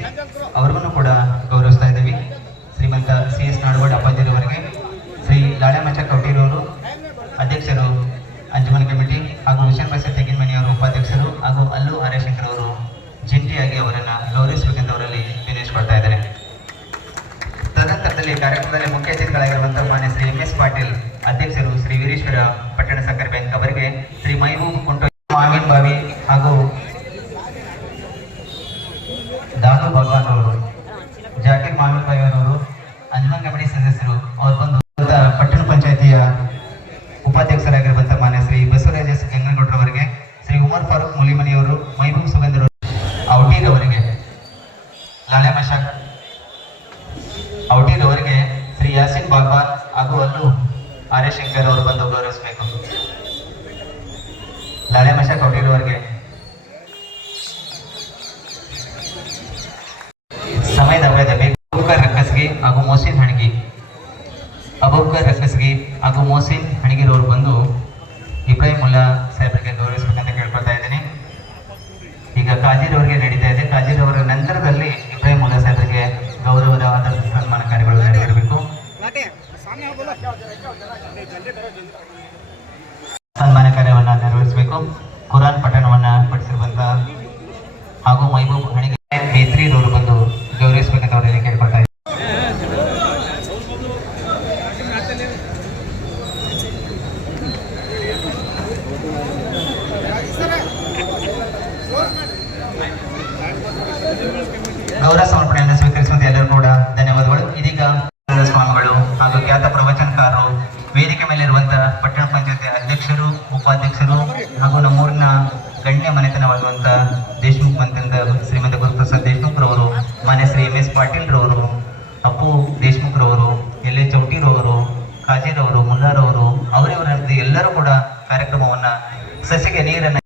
ಅವ್ರಿಗೂ ಕೂಡ ಗೌರವಿಸ್ತಾ ಇದ್ದೀವಿ. ಶ್ರೀಮಂತ CS ನಾಡಗೌಡ್ ಅಪ್ಪಾಜಿರ್ ಅವರಿಗೆ ಶ್ರೀ ಲಾಳಮಶ ಕೌಟಿರವರು ಅಧ್ಯಕ್ಷರು ಅಂಜುಮನ್ ಕಮಿಟಿ ಹಾಗೂ ಹುಸೇನ್ ಬಶೀರ್ ತೆಗ್ಗಿನಮನಿ ಅವರು ಉಪಾಧ್ಯಕ್ಷರು ಹಾಗೂ ಅಲ್ಲು ಹರಿಶಂಕರ್ ಅವರು ಜಂಟಿಯಾಗಿ ಅವರನ್ನ ಗೌರವಿಸಬೇಕಂತ ಅವರಲ್ಲಿ ವಿನಯಿಸಿಕೊಳ್ತಾ ಇದ್ದಾರೆ. ತದನಂತರದಲ್ಲಿ ಕಾರ್ಯಕ್ರಮದಲ್ಲಿ ಮುಖ್ಯ ಅತಿಥಿಗಳಾಗಿರುವಂತಹ ಮಾನ್ಯ ಶ್ರೀ MS ಪಾಟೀಲ್ ಅಧ್ಯಕ್ಷರು, ಶ್ರೀ ವೀರೇಶ್ವರ ಪಟ್ಟಣ ಸಹಕಾರಿ ಬ್ಯಾಂಕ್ ಅವರಿಗೆ ಶ್ರೀ ಮೈಬೂಬ್ ಕುಂಟೋ, ಮಾವಿನ್ ಬಾವಿ ಹಾಗೂ ದಾದು ಭಗವಾನ್ ಅವರು, ಜಾಕೀರ್ ಮಾವಿನ್ ಬಾವಿ ಅವರು ಅಂಜುಮನ್ ಕಮಿಟಿ ಸದಸ್ಯರು, ಅವರು ಬಂದು ಪಟ್ಟಣ ಪಂಚಾಯತಿಯ ಉಪಾಧ್ಯಕ್ಷರಾಗಿರುವಂತಹ ಮಾನ್ಯ ಶ್ರೀ ಬಸವರಾಜ ಗಂಗನಗೌಡರವರಿಗೆ ಶ್ರೀ ಉಮರ್ ಫಾರೂಕ್ ಮುಲಿಮನಿ ಅವರು, ಮೈಬೂಬ್ ಸುಗಂಧರ್ ಔಟೀರ್ ಅವರಿಗೆ, ಲಾಳಮಶ ಔಟೀರ್ ಅವರಿಗೆ ಶ್ರೀ ಯಾಸಿನ್ ಬಾಗ್ವಾನ್ ಹಾಗೂ ಅಲ್ಲು ಆರ್ಯಶಂಕರ್ ಅವರು ಬಂದು ಗೌರವಿಸಬೇಕು. ಲಾಳಮಶ ಔಟೀರ್ ಅವರಿಗೆ ಸಮಯದ ಅಭಯದಲ್ಲಿ ಅಬೂಬಕರ್ ರಕ್ಕಸ್ಗಿ ಹಾಗೂ ಮೋಸಿನ್ ಹಣಗಿ, ಅಬೂಬಕರ್ ರಕ್ಕಸ್ಗಿ ಹಾಗೂ ಮೋಸಿನ್ ಹಣಗಿರವರು ಬಂದು ಇಬ್ರಾಹಿಂ ಮುಲ್ಲಾ ಸಾಹೇಬರಿಗೆ ಗೌರವಿಸಬೇಕಂತ ಕೇಳ್ಕೊಳ್ತಾ ಇದ್ದೀನಿ. ಈಗ ಕಾಜೀರ್ ಅವರಿಗೆ ನಡೀತಾ ಇದೆ. ಕಾಜೀರ್ ಅವರ ನಂತರದಲ್ಲಿ ಇಬ್ರಾಹಿಂ ಮುಲ್ಲಾ ಸಾಹೇಬರಿಗೆ ಗೌರವದ ಸನ್ಮಾನ ಕಾರ್ಯಗಳು ನಡೆದಿರಬೇಕು. ಸನ್ಮಾನ ಕಾರ್ಯವನ್ನ ನೆರವೇರಿಸಬೇಕು. ಕುರಾನ್ ಪಠಣವನ್ನ ಪಡಿಸಿರುವಂತಹ ಹಾಗೂ ಮೈಬೂಬ್ ಹಣಿಗೆ ಮೇತ್ರಿರವರು ಬಂದು ಗೌರವಿಸಬೇಕಂತ ಅವರಲ್ಲಿ ಕೇಳ್ಕೊಳ್ತಾ ಇದ್ದಾರೆ. ಗೌರವ ಸಮರ್ಪಣೆಯನ್ನು ಸ್ವೀಕರಿಸುವಂತೆ ಎಲ್ಲರೂ ಕೂಡ ಧನ್ಯವಾದಗಳು. ಇದೀಗ ಸ್ವಾಮಿಗಳು ಹಾಗೂ ಖ್ಯಾತ ಪ್ರವಚನಕಾರರು, ವೇದಿಕೆ ಮೇಲೆ ಇರುವಂತಹ ಪಟ್ಟಣ ಪಂಚಾಯತಿ ಅಧ್ಯಕ್ಷರು, ಉಪಾಧ್ಯಕ್ಷರು ಹಾಗೂ ನಮ್ಮೂರಿನ ಗಣ್ಯ ಮನೆತನವಾಗುವಂತಹ ದೇಶಮುಖ್ ಮಂತ್ರಿಯಿಂದ ಶ್ರೀಮಂತ ಗುರುಪ್ರಸಾದ್ ದೇಶಮುಖ್ ರವರು, ಮಾನ್ಯ ಶ್ರೀ MS ಪಾಟೀಲ್ ರವರು, ಅಪ್ಪು ದೇಶಮುಖ್ ರವರು, LA ಚೌಟಿರವರು, ಕಾಜೀರವರು, ಮುಲ್ಲಾರವರು, ಅವರವರಂತೆ ಎಲ್ಲರೂ ಕೂಡ ಕಾರ್ಯಕ್ರಮವನ್ನ ಸಸಿಗೆ ನೀರನ್ನು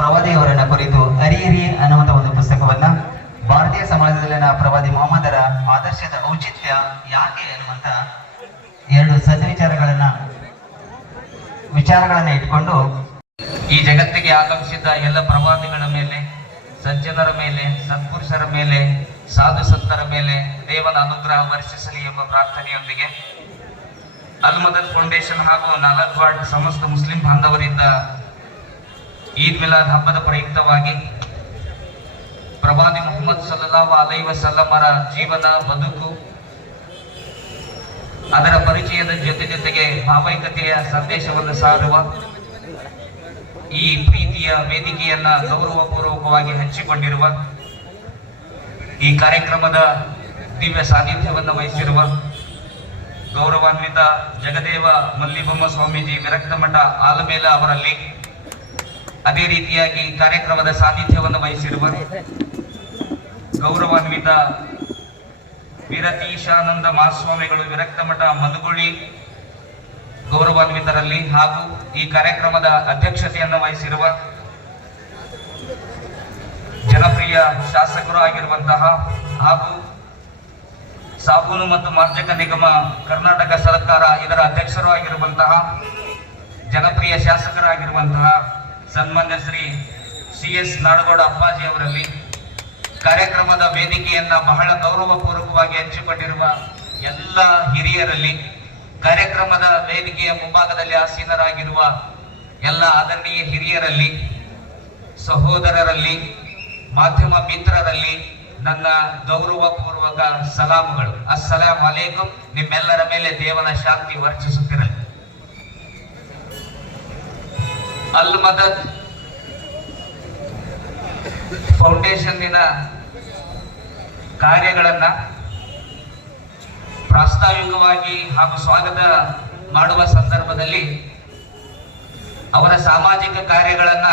ಪ್ರವಾದಿಯವರನ್ನ ಕುರಿತು ಅರಿಯಿರಿ ಅನ್ನುವಂತ ಒಂದು ಪುಸ್ತಕವನ್ನ, ಭಾರತೀಯ ಸಮಾಜದಲ್ಲಿನ ಪ್ರವಾದಿ ಮೊಹಮ್ಮದರ ಆದರ್ಶದ ಔಚಿತ್ಯ ಯಾಕೆ ಅನ್ನುವಂತ 2 ವಿಚಾರಗಳನ್ನ ಇಟ್ಕೊಂಡು ಈ ಜಗತ್ತಿಗೆ ಆಗಮಿಸಿದ್ದ ಎಲ್ಲ ಪ್ರವಾದಿಗಳ ಮೇಲೆ, ಸಜ್ಜನರ ಮೇಲೆ, ಸತ್ಪುರುಷರ ಮೇಲೆ, ಸಾಧು ಸಂತರ ಮೇಲೆ ದೇವನ ಅನುಗ್ರಹ ವರ್ಷಿಸಲಿ ಎಂಬ ಪ್ರಾರ್ಥನೆಯೊಂದಿಗೆ ಅಲ್ ಮದದ್ ಫೌಂಡೇಶನ್ ಹಾಗೂ ನಾಲಂದವಾಡ ಸಮಸ್ತ ಮುಸ್ಲಿಂ ಬಾಂಧವರಿಂದ ಈದ್ ಮಿಲಾದ್ ಹಬ್ಬದ ಪ್ರಯುಕ್ತವಾಗಿ ಪ್ರವಾದಿ ಮುಹಮ್ಮದ್ ಸಲ್ಲಲ್ಲಾಹು ಅಲೈಹಿ ವಸಲ್ಲಮರ ಜೀವನ, ಬದುಕು, ಅದರ ಪರಿಚಯದ ಜೊತೆಗೆ ಭಾವೈಕ್ಯತೆಯ ಸಂದೇಶವನ್ನು ಸಾರುವ ಈ ಪ್ರೀತಿಯ ವೇದಿಕೆಯನ್ನ ಗೌರವಪೂರ್ವಕವಾಗಿ ಹಂಚಿಕೊಂಡಿರುವ, ಈ ಕಾರ್ಯಕ್ರಮದ ದಿವ್ಯ ಸಾನ್ನಿಧ್ಯವನ್ನು ವಹಿಸಿರುವ ಗೌರವಾನ್ವಿತ ಜಗದೇವ ಮಲ್ಲಿಬೊಮ್ಮ ಸ್ವಾಮೀಜಿ ವಿರಕ್ತ ಮಠ ಆಲಮೇಲ ಅವರಲ್ಲಿ, ಅದೇ ರೀತಿಯಾಗಿ ಕಾರ್ಯಕ್ರಮದ ಸಾನ್ನಿಧ್ಯವನ್ನು ವಹಿಸಿರುವ ಗೌರವಾನ್ವಿತ ವೀರತೀಶಾನಂದ ಮಹಾಸ್ವಾಮಿಗಳು ವಿರಕ್ತ ಮಠ ಮನಗುಳಿ ಗೌರವಾನ್ವಿತರಲ್ಲಿ ಹಾಗೂ ಈ ಕಾರ್ಯಕ್ರಮದ ಅಧ್ಯಕ್ಷತೆಯನ್ನು ವಹಿಸಿರುವ ಜನಪ್ರಿಯ ಶಾಸಕರು ಆಗಿರುವಂತಹ ಹಾಗೂ ಸಾಬೂನು ಮತ್ತು ಮಾರ್ಜಕ ನಿಗಮ ಕರ್ನಾಟಕ ಸರ್ಕಾರ ಇದರ ಅಧ್ಯಕ್ಷರು ಆಗಿರುವಂತಹ ಜನಪ್ರಿಯ ಶಾಸಕರಾಗಿರುವಂತಹ ಸನ್ಮಾನ್ಯ ಶ್ರೀ CS ನಾಡಗೌಡ ಅಪ್ಪಾಜಿ ಅವರಲ್ಲಿ, ಕಾರ್ಯಕ್ರಮದ ವೇದಿಕೆಯನ್ನ ಬಹಳ ಗೌರವಪೂರ್ವಕವಾಗಿ ಹಂಚಿಕೊಂಡಿರುವ ಎಲ್ಲ ಹಿರಿಯರಲ್ಲಿ, ಕಾರ್ಯಕ್ರಮದ ವೇದಿಕೆಯ ಮುಂಭಾಗದಲ್ಲಿ ಆಸೀನರಾಗಿರುವ ಎಲ್ಲ ಆದರಣೀಯ ಹಿರಿಯರಲ್ಲಿ, ಸಹೋದರರಲ್ಲಿ, ಮಾಧ್ಯಮ ಮಿತ್ರರಲ್ಲಿ ನನ್ನ ಗೌರವಪೂರ್ವಕ ಸಲಾಮುಗಳು. ಅಸ್ಸಲಾಂ ಅಲೈಕುಂ. ನಿಮ್ಮೆಲ್ಲರ ಮೇಲೆ ದೇವನ ಶಾಂತಿ ವರ್ಚಿಸುತ್ತಿರಲಿ. ಅಲ್ ಮದದ್ ಫೌಂಡೇಶನ್ನಿನ ಕಾರ್ಯಗಳನ್ನ ಪ್ರಾಸ್ತಾವಿಕವಾಗಿ ಹಾಗೂ ಸ್ವಾಗತ ಮಾಡುವ ಸಂದರ್ಭದಲ್ಲಿ ಅವರ ಸಾಮಾಜಿಕ ಕಾರ್ಯಗಳನ್ನ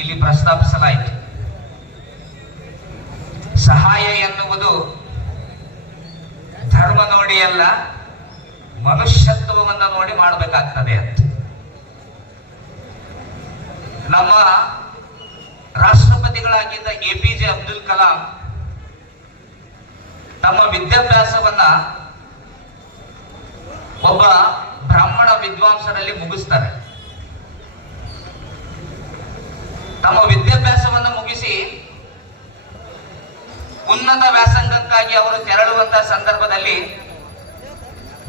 ಇಲ್ಲಿ ಪ್ರಸ್ತಾಪಿಸಲಾಯಿತು. ಸಹಾಯ ಎನ್ನುವುದು ಧರ್ಮ ನೋಡಿ ಅಲ್ಲ, ಮನುಷ್ಯತ್ವವನ್ನು ನೋಡಿ ಮಾಡಬೇಕಾಗ್ತದೆ ಅಂತ. ನಮ್ಮ ರಾಷ್ಟ್ರಪತಿಗಳಾಗಿದ್ದ APJ ಅಬ್ದುಲ್ ಕಲಾಂ ತಮ್ಮ ವಿದ್ಯಾಭ್ಯಾಸವನ್ನ ಒಬ್ಬ ಬ್ರಾಹ್ಮಣ ವಿದ್ವಾಂಸರಲ್ಲಿ ಮುಗಿಸ್ತಾರೆ. ತಮ್ಮ ವಿದ್ಯಾಭ್ಯಾಸವನ್ನು ಮುಗಿಸಿ ಉನ್ನತ ವ್ಯಾಸಂಗಕ್ಕಾಗಿ ಅವರು ತೆರಳುವಂತಹ ಸಂದರ್ಭದಲ್ಲಿ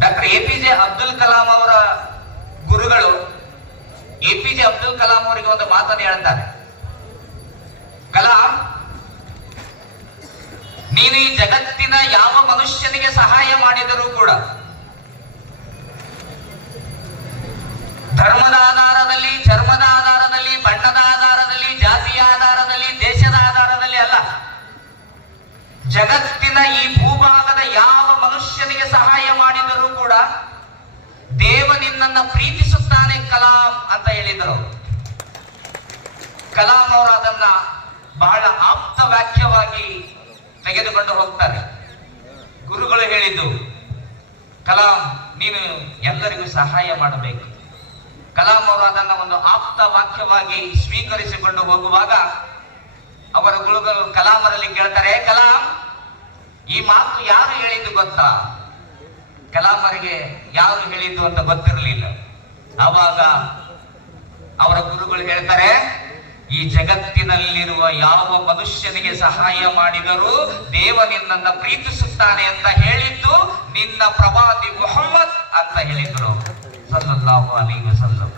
ಡಾಕ್ಟರ್ APJ ಅಬ್ದುಲ್ ಕಲಾಂ ಅವರ ಗುರುಗಳು APJ ಅಬ್ದುಲ್ ಕಲಾಂ ಅವರಿಗೆ ಒಂದು ಮಾತನ್ನು ಹೇಳ್ತಾರೆ. ಕಲಾಂ, ನೀನು ಈ ಜಗತ್ತಿನ ಯಾವ ಮನುಷ್ಯನಿಗೆ ಸಹಾಯ ಮಾಡಿದರೂ ಕೂಡ ಧರ್ಮದ ಆಧಾರದಲ್ಲಿ, ಚರ್ಮದ ಆಧಾರದಲ್ಲಿ, ಬಣ್ಣದ ಆಧಾರದಲ್ಲಿ, ಜಾತಿಯ ಆಧಾರದಲ್ಲಿ, ದೇಶದ ಆಧಾರದಲ್ಲಿ ಅಲ್ಲ, ಜಗತ್ತಿನ ಈ ಭೂಭಾಗದ ಯಾವ ಮನುಷ್ಯನಿಗೆ ಸಹಾಯ ಮಾಡಿದರೂ ಕೂಡ ದೇವ ನಿನ್ನನ್ನು ಪ್ರೀತಿಸುತ್ತಾನೆ ಕಲಾಂ ಅಂತ ಹೇಳಿದರು. ಕಲಾಂ ಅವರು ಅದನ್ನ ಬಹಳ ಆಪ್ತ ವಾಕ್ಯವಾಗಿ ತೆಗೆದುಕೊಂಡು ಹೋಗ್ತಾರೆ. ಗುರುಗಳು ಹೇಳಿದ್ದು, ಕಲಾಂ ನೀನು ಎಲ್ಲರಿಗೂ ಸಹಾಯ ಮಾಡಬೇಕು. ಕಲಾಂ ಅವರು ಅದನ್ನ ಒಂದು ಆಪ್ತ ವಾಕ್ಯವಾಗಿ ಸ್ವೀಕರಿಸಿಕೊಂಡು ಹೋಗುವಾಗ ಅವರ ಗುರುಗಳು ಕಲಾಮರಲ್ಲಿ ಕೇಳ್ತಾರೆ, ಕಲಾಂ ಈ ಮಾತು ಯಾರು ಹೇಳಿದ್ದು ಗೊತ್ತಾ? ಕಲಾಮರಿಗೆ ಯಾರು ಹೇಳಿದ್ದು ಅಂತ ಗೊತ್ತಿರಲಿಲ್ಲ. ಆವಾಗ ಅವರ ಗುರುಗಳು ಹೇಳ್ತಾರೆ, ಈ ಜಗತ್ತಿನಲ್ಲಿರುವ ಯಾವ ಮನುಷ್ಯನಿಗೆ ಸಹಾಯ ಮಾಡಿದರೂ ದೇವ ನಿನ್ನನ್ನು ಪ್ರೀತಿಸುತ್ತಾನೆ ಅಂತ ಹೇಳಿದ್ದು ನಿನ್ನ ಪ್ರವಾದಿ ಮುಹಮ್ಮದ್ ಅಂತ ಹೇಳಿದ್ರು ಸಲ್ಲಲ್ಲಾಹು ಅಲೈಹಿ ವಸಲ್ಲಂ.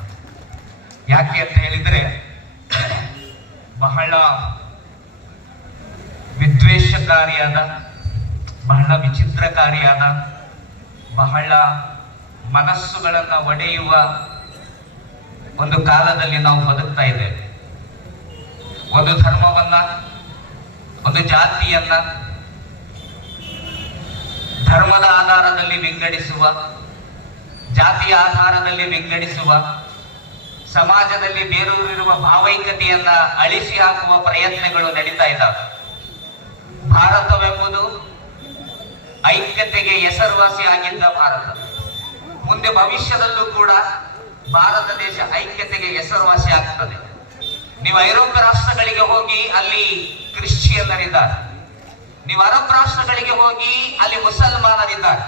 ಯಾಕೆ ಅಂತ ಹೇಳಿದ್ರೆ, ಬಹಳ ವಿದ್ವೇಷಕಾರಿಯಾದ, ಬಹಳ ವಿಚಿತ್ರಕಾರಿಯಾದ, ಬಹಳ ಮನಸ್ಸುಗಳನ್ನ ಒಡೆಯುವ ಒಂದು ಕಾಲದಲ್ಲಿ ನಾವು ಬದುಕ್ತಾ ಇದ್ದೇವೆ. ಒಂದು ಧರ್ಮವನ್ನ, ಒಂದು ಜಾತಿಯನ್ನ ಧರ್ಮದ ಆಧಾರದಲ್ಲಿ ವಿಂಗಡಿಸುವ, ಜಾತಿಯ ಆಧಾರದಲ್ಲಿ ವಿಂಗಡಿಸುವ, ಸಮಾಜದಲ್ಲಿ ಬೇರೂರಿರುವ ಭಾವೈಕ್ಯತೆಯನ್ನ ಅಳಿಸಿ ಹಾಕುವ ಪ್ರಯತ್ನಗಳು ನಡೀತಾ ಇದ್ದಾವೆ. ಭಾರತವೆಂಬುದು ಐಕ್ಯತೆಗೆ ಹೆಸರುವಾಸಿ ಆಗಿದ್ದ ಭಾರತ. ಮುಂದೆ ಭವಿಷ್ಯದಲ್ಲೂ ಕೂಡ ಭಾರತ ದೇಶ ಐಕ್ಯತೆಗೆ ಹೆಸರುವಾಸಿ ಆಗ್ತದೆ. ನೀವು ಐರೋಪ್ಯ ರಾಷ್ಟ್ರಗಳಿಗೆ ಹೋಗಿ ಅಲ್ಲಿ ಕ್ರಿಶ್ಚಿಯನ್ನರಿದ್ದಾರೆ, ನೀವು ಅರಬ್ ರಾಷ್ಟ್ರಗಳಿಗೆ ಹೋಗಿ ಅಲ್ಲಿ ಮುಸಲ್ಮಾನರಿದ್ದಾರೆ.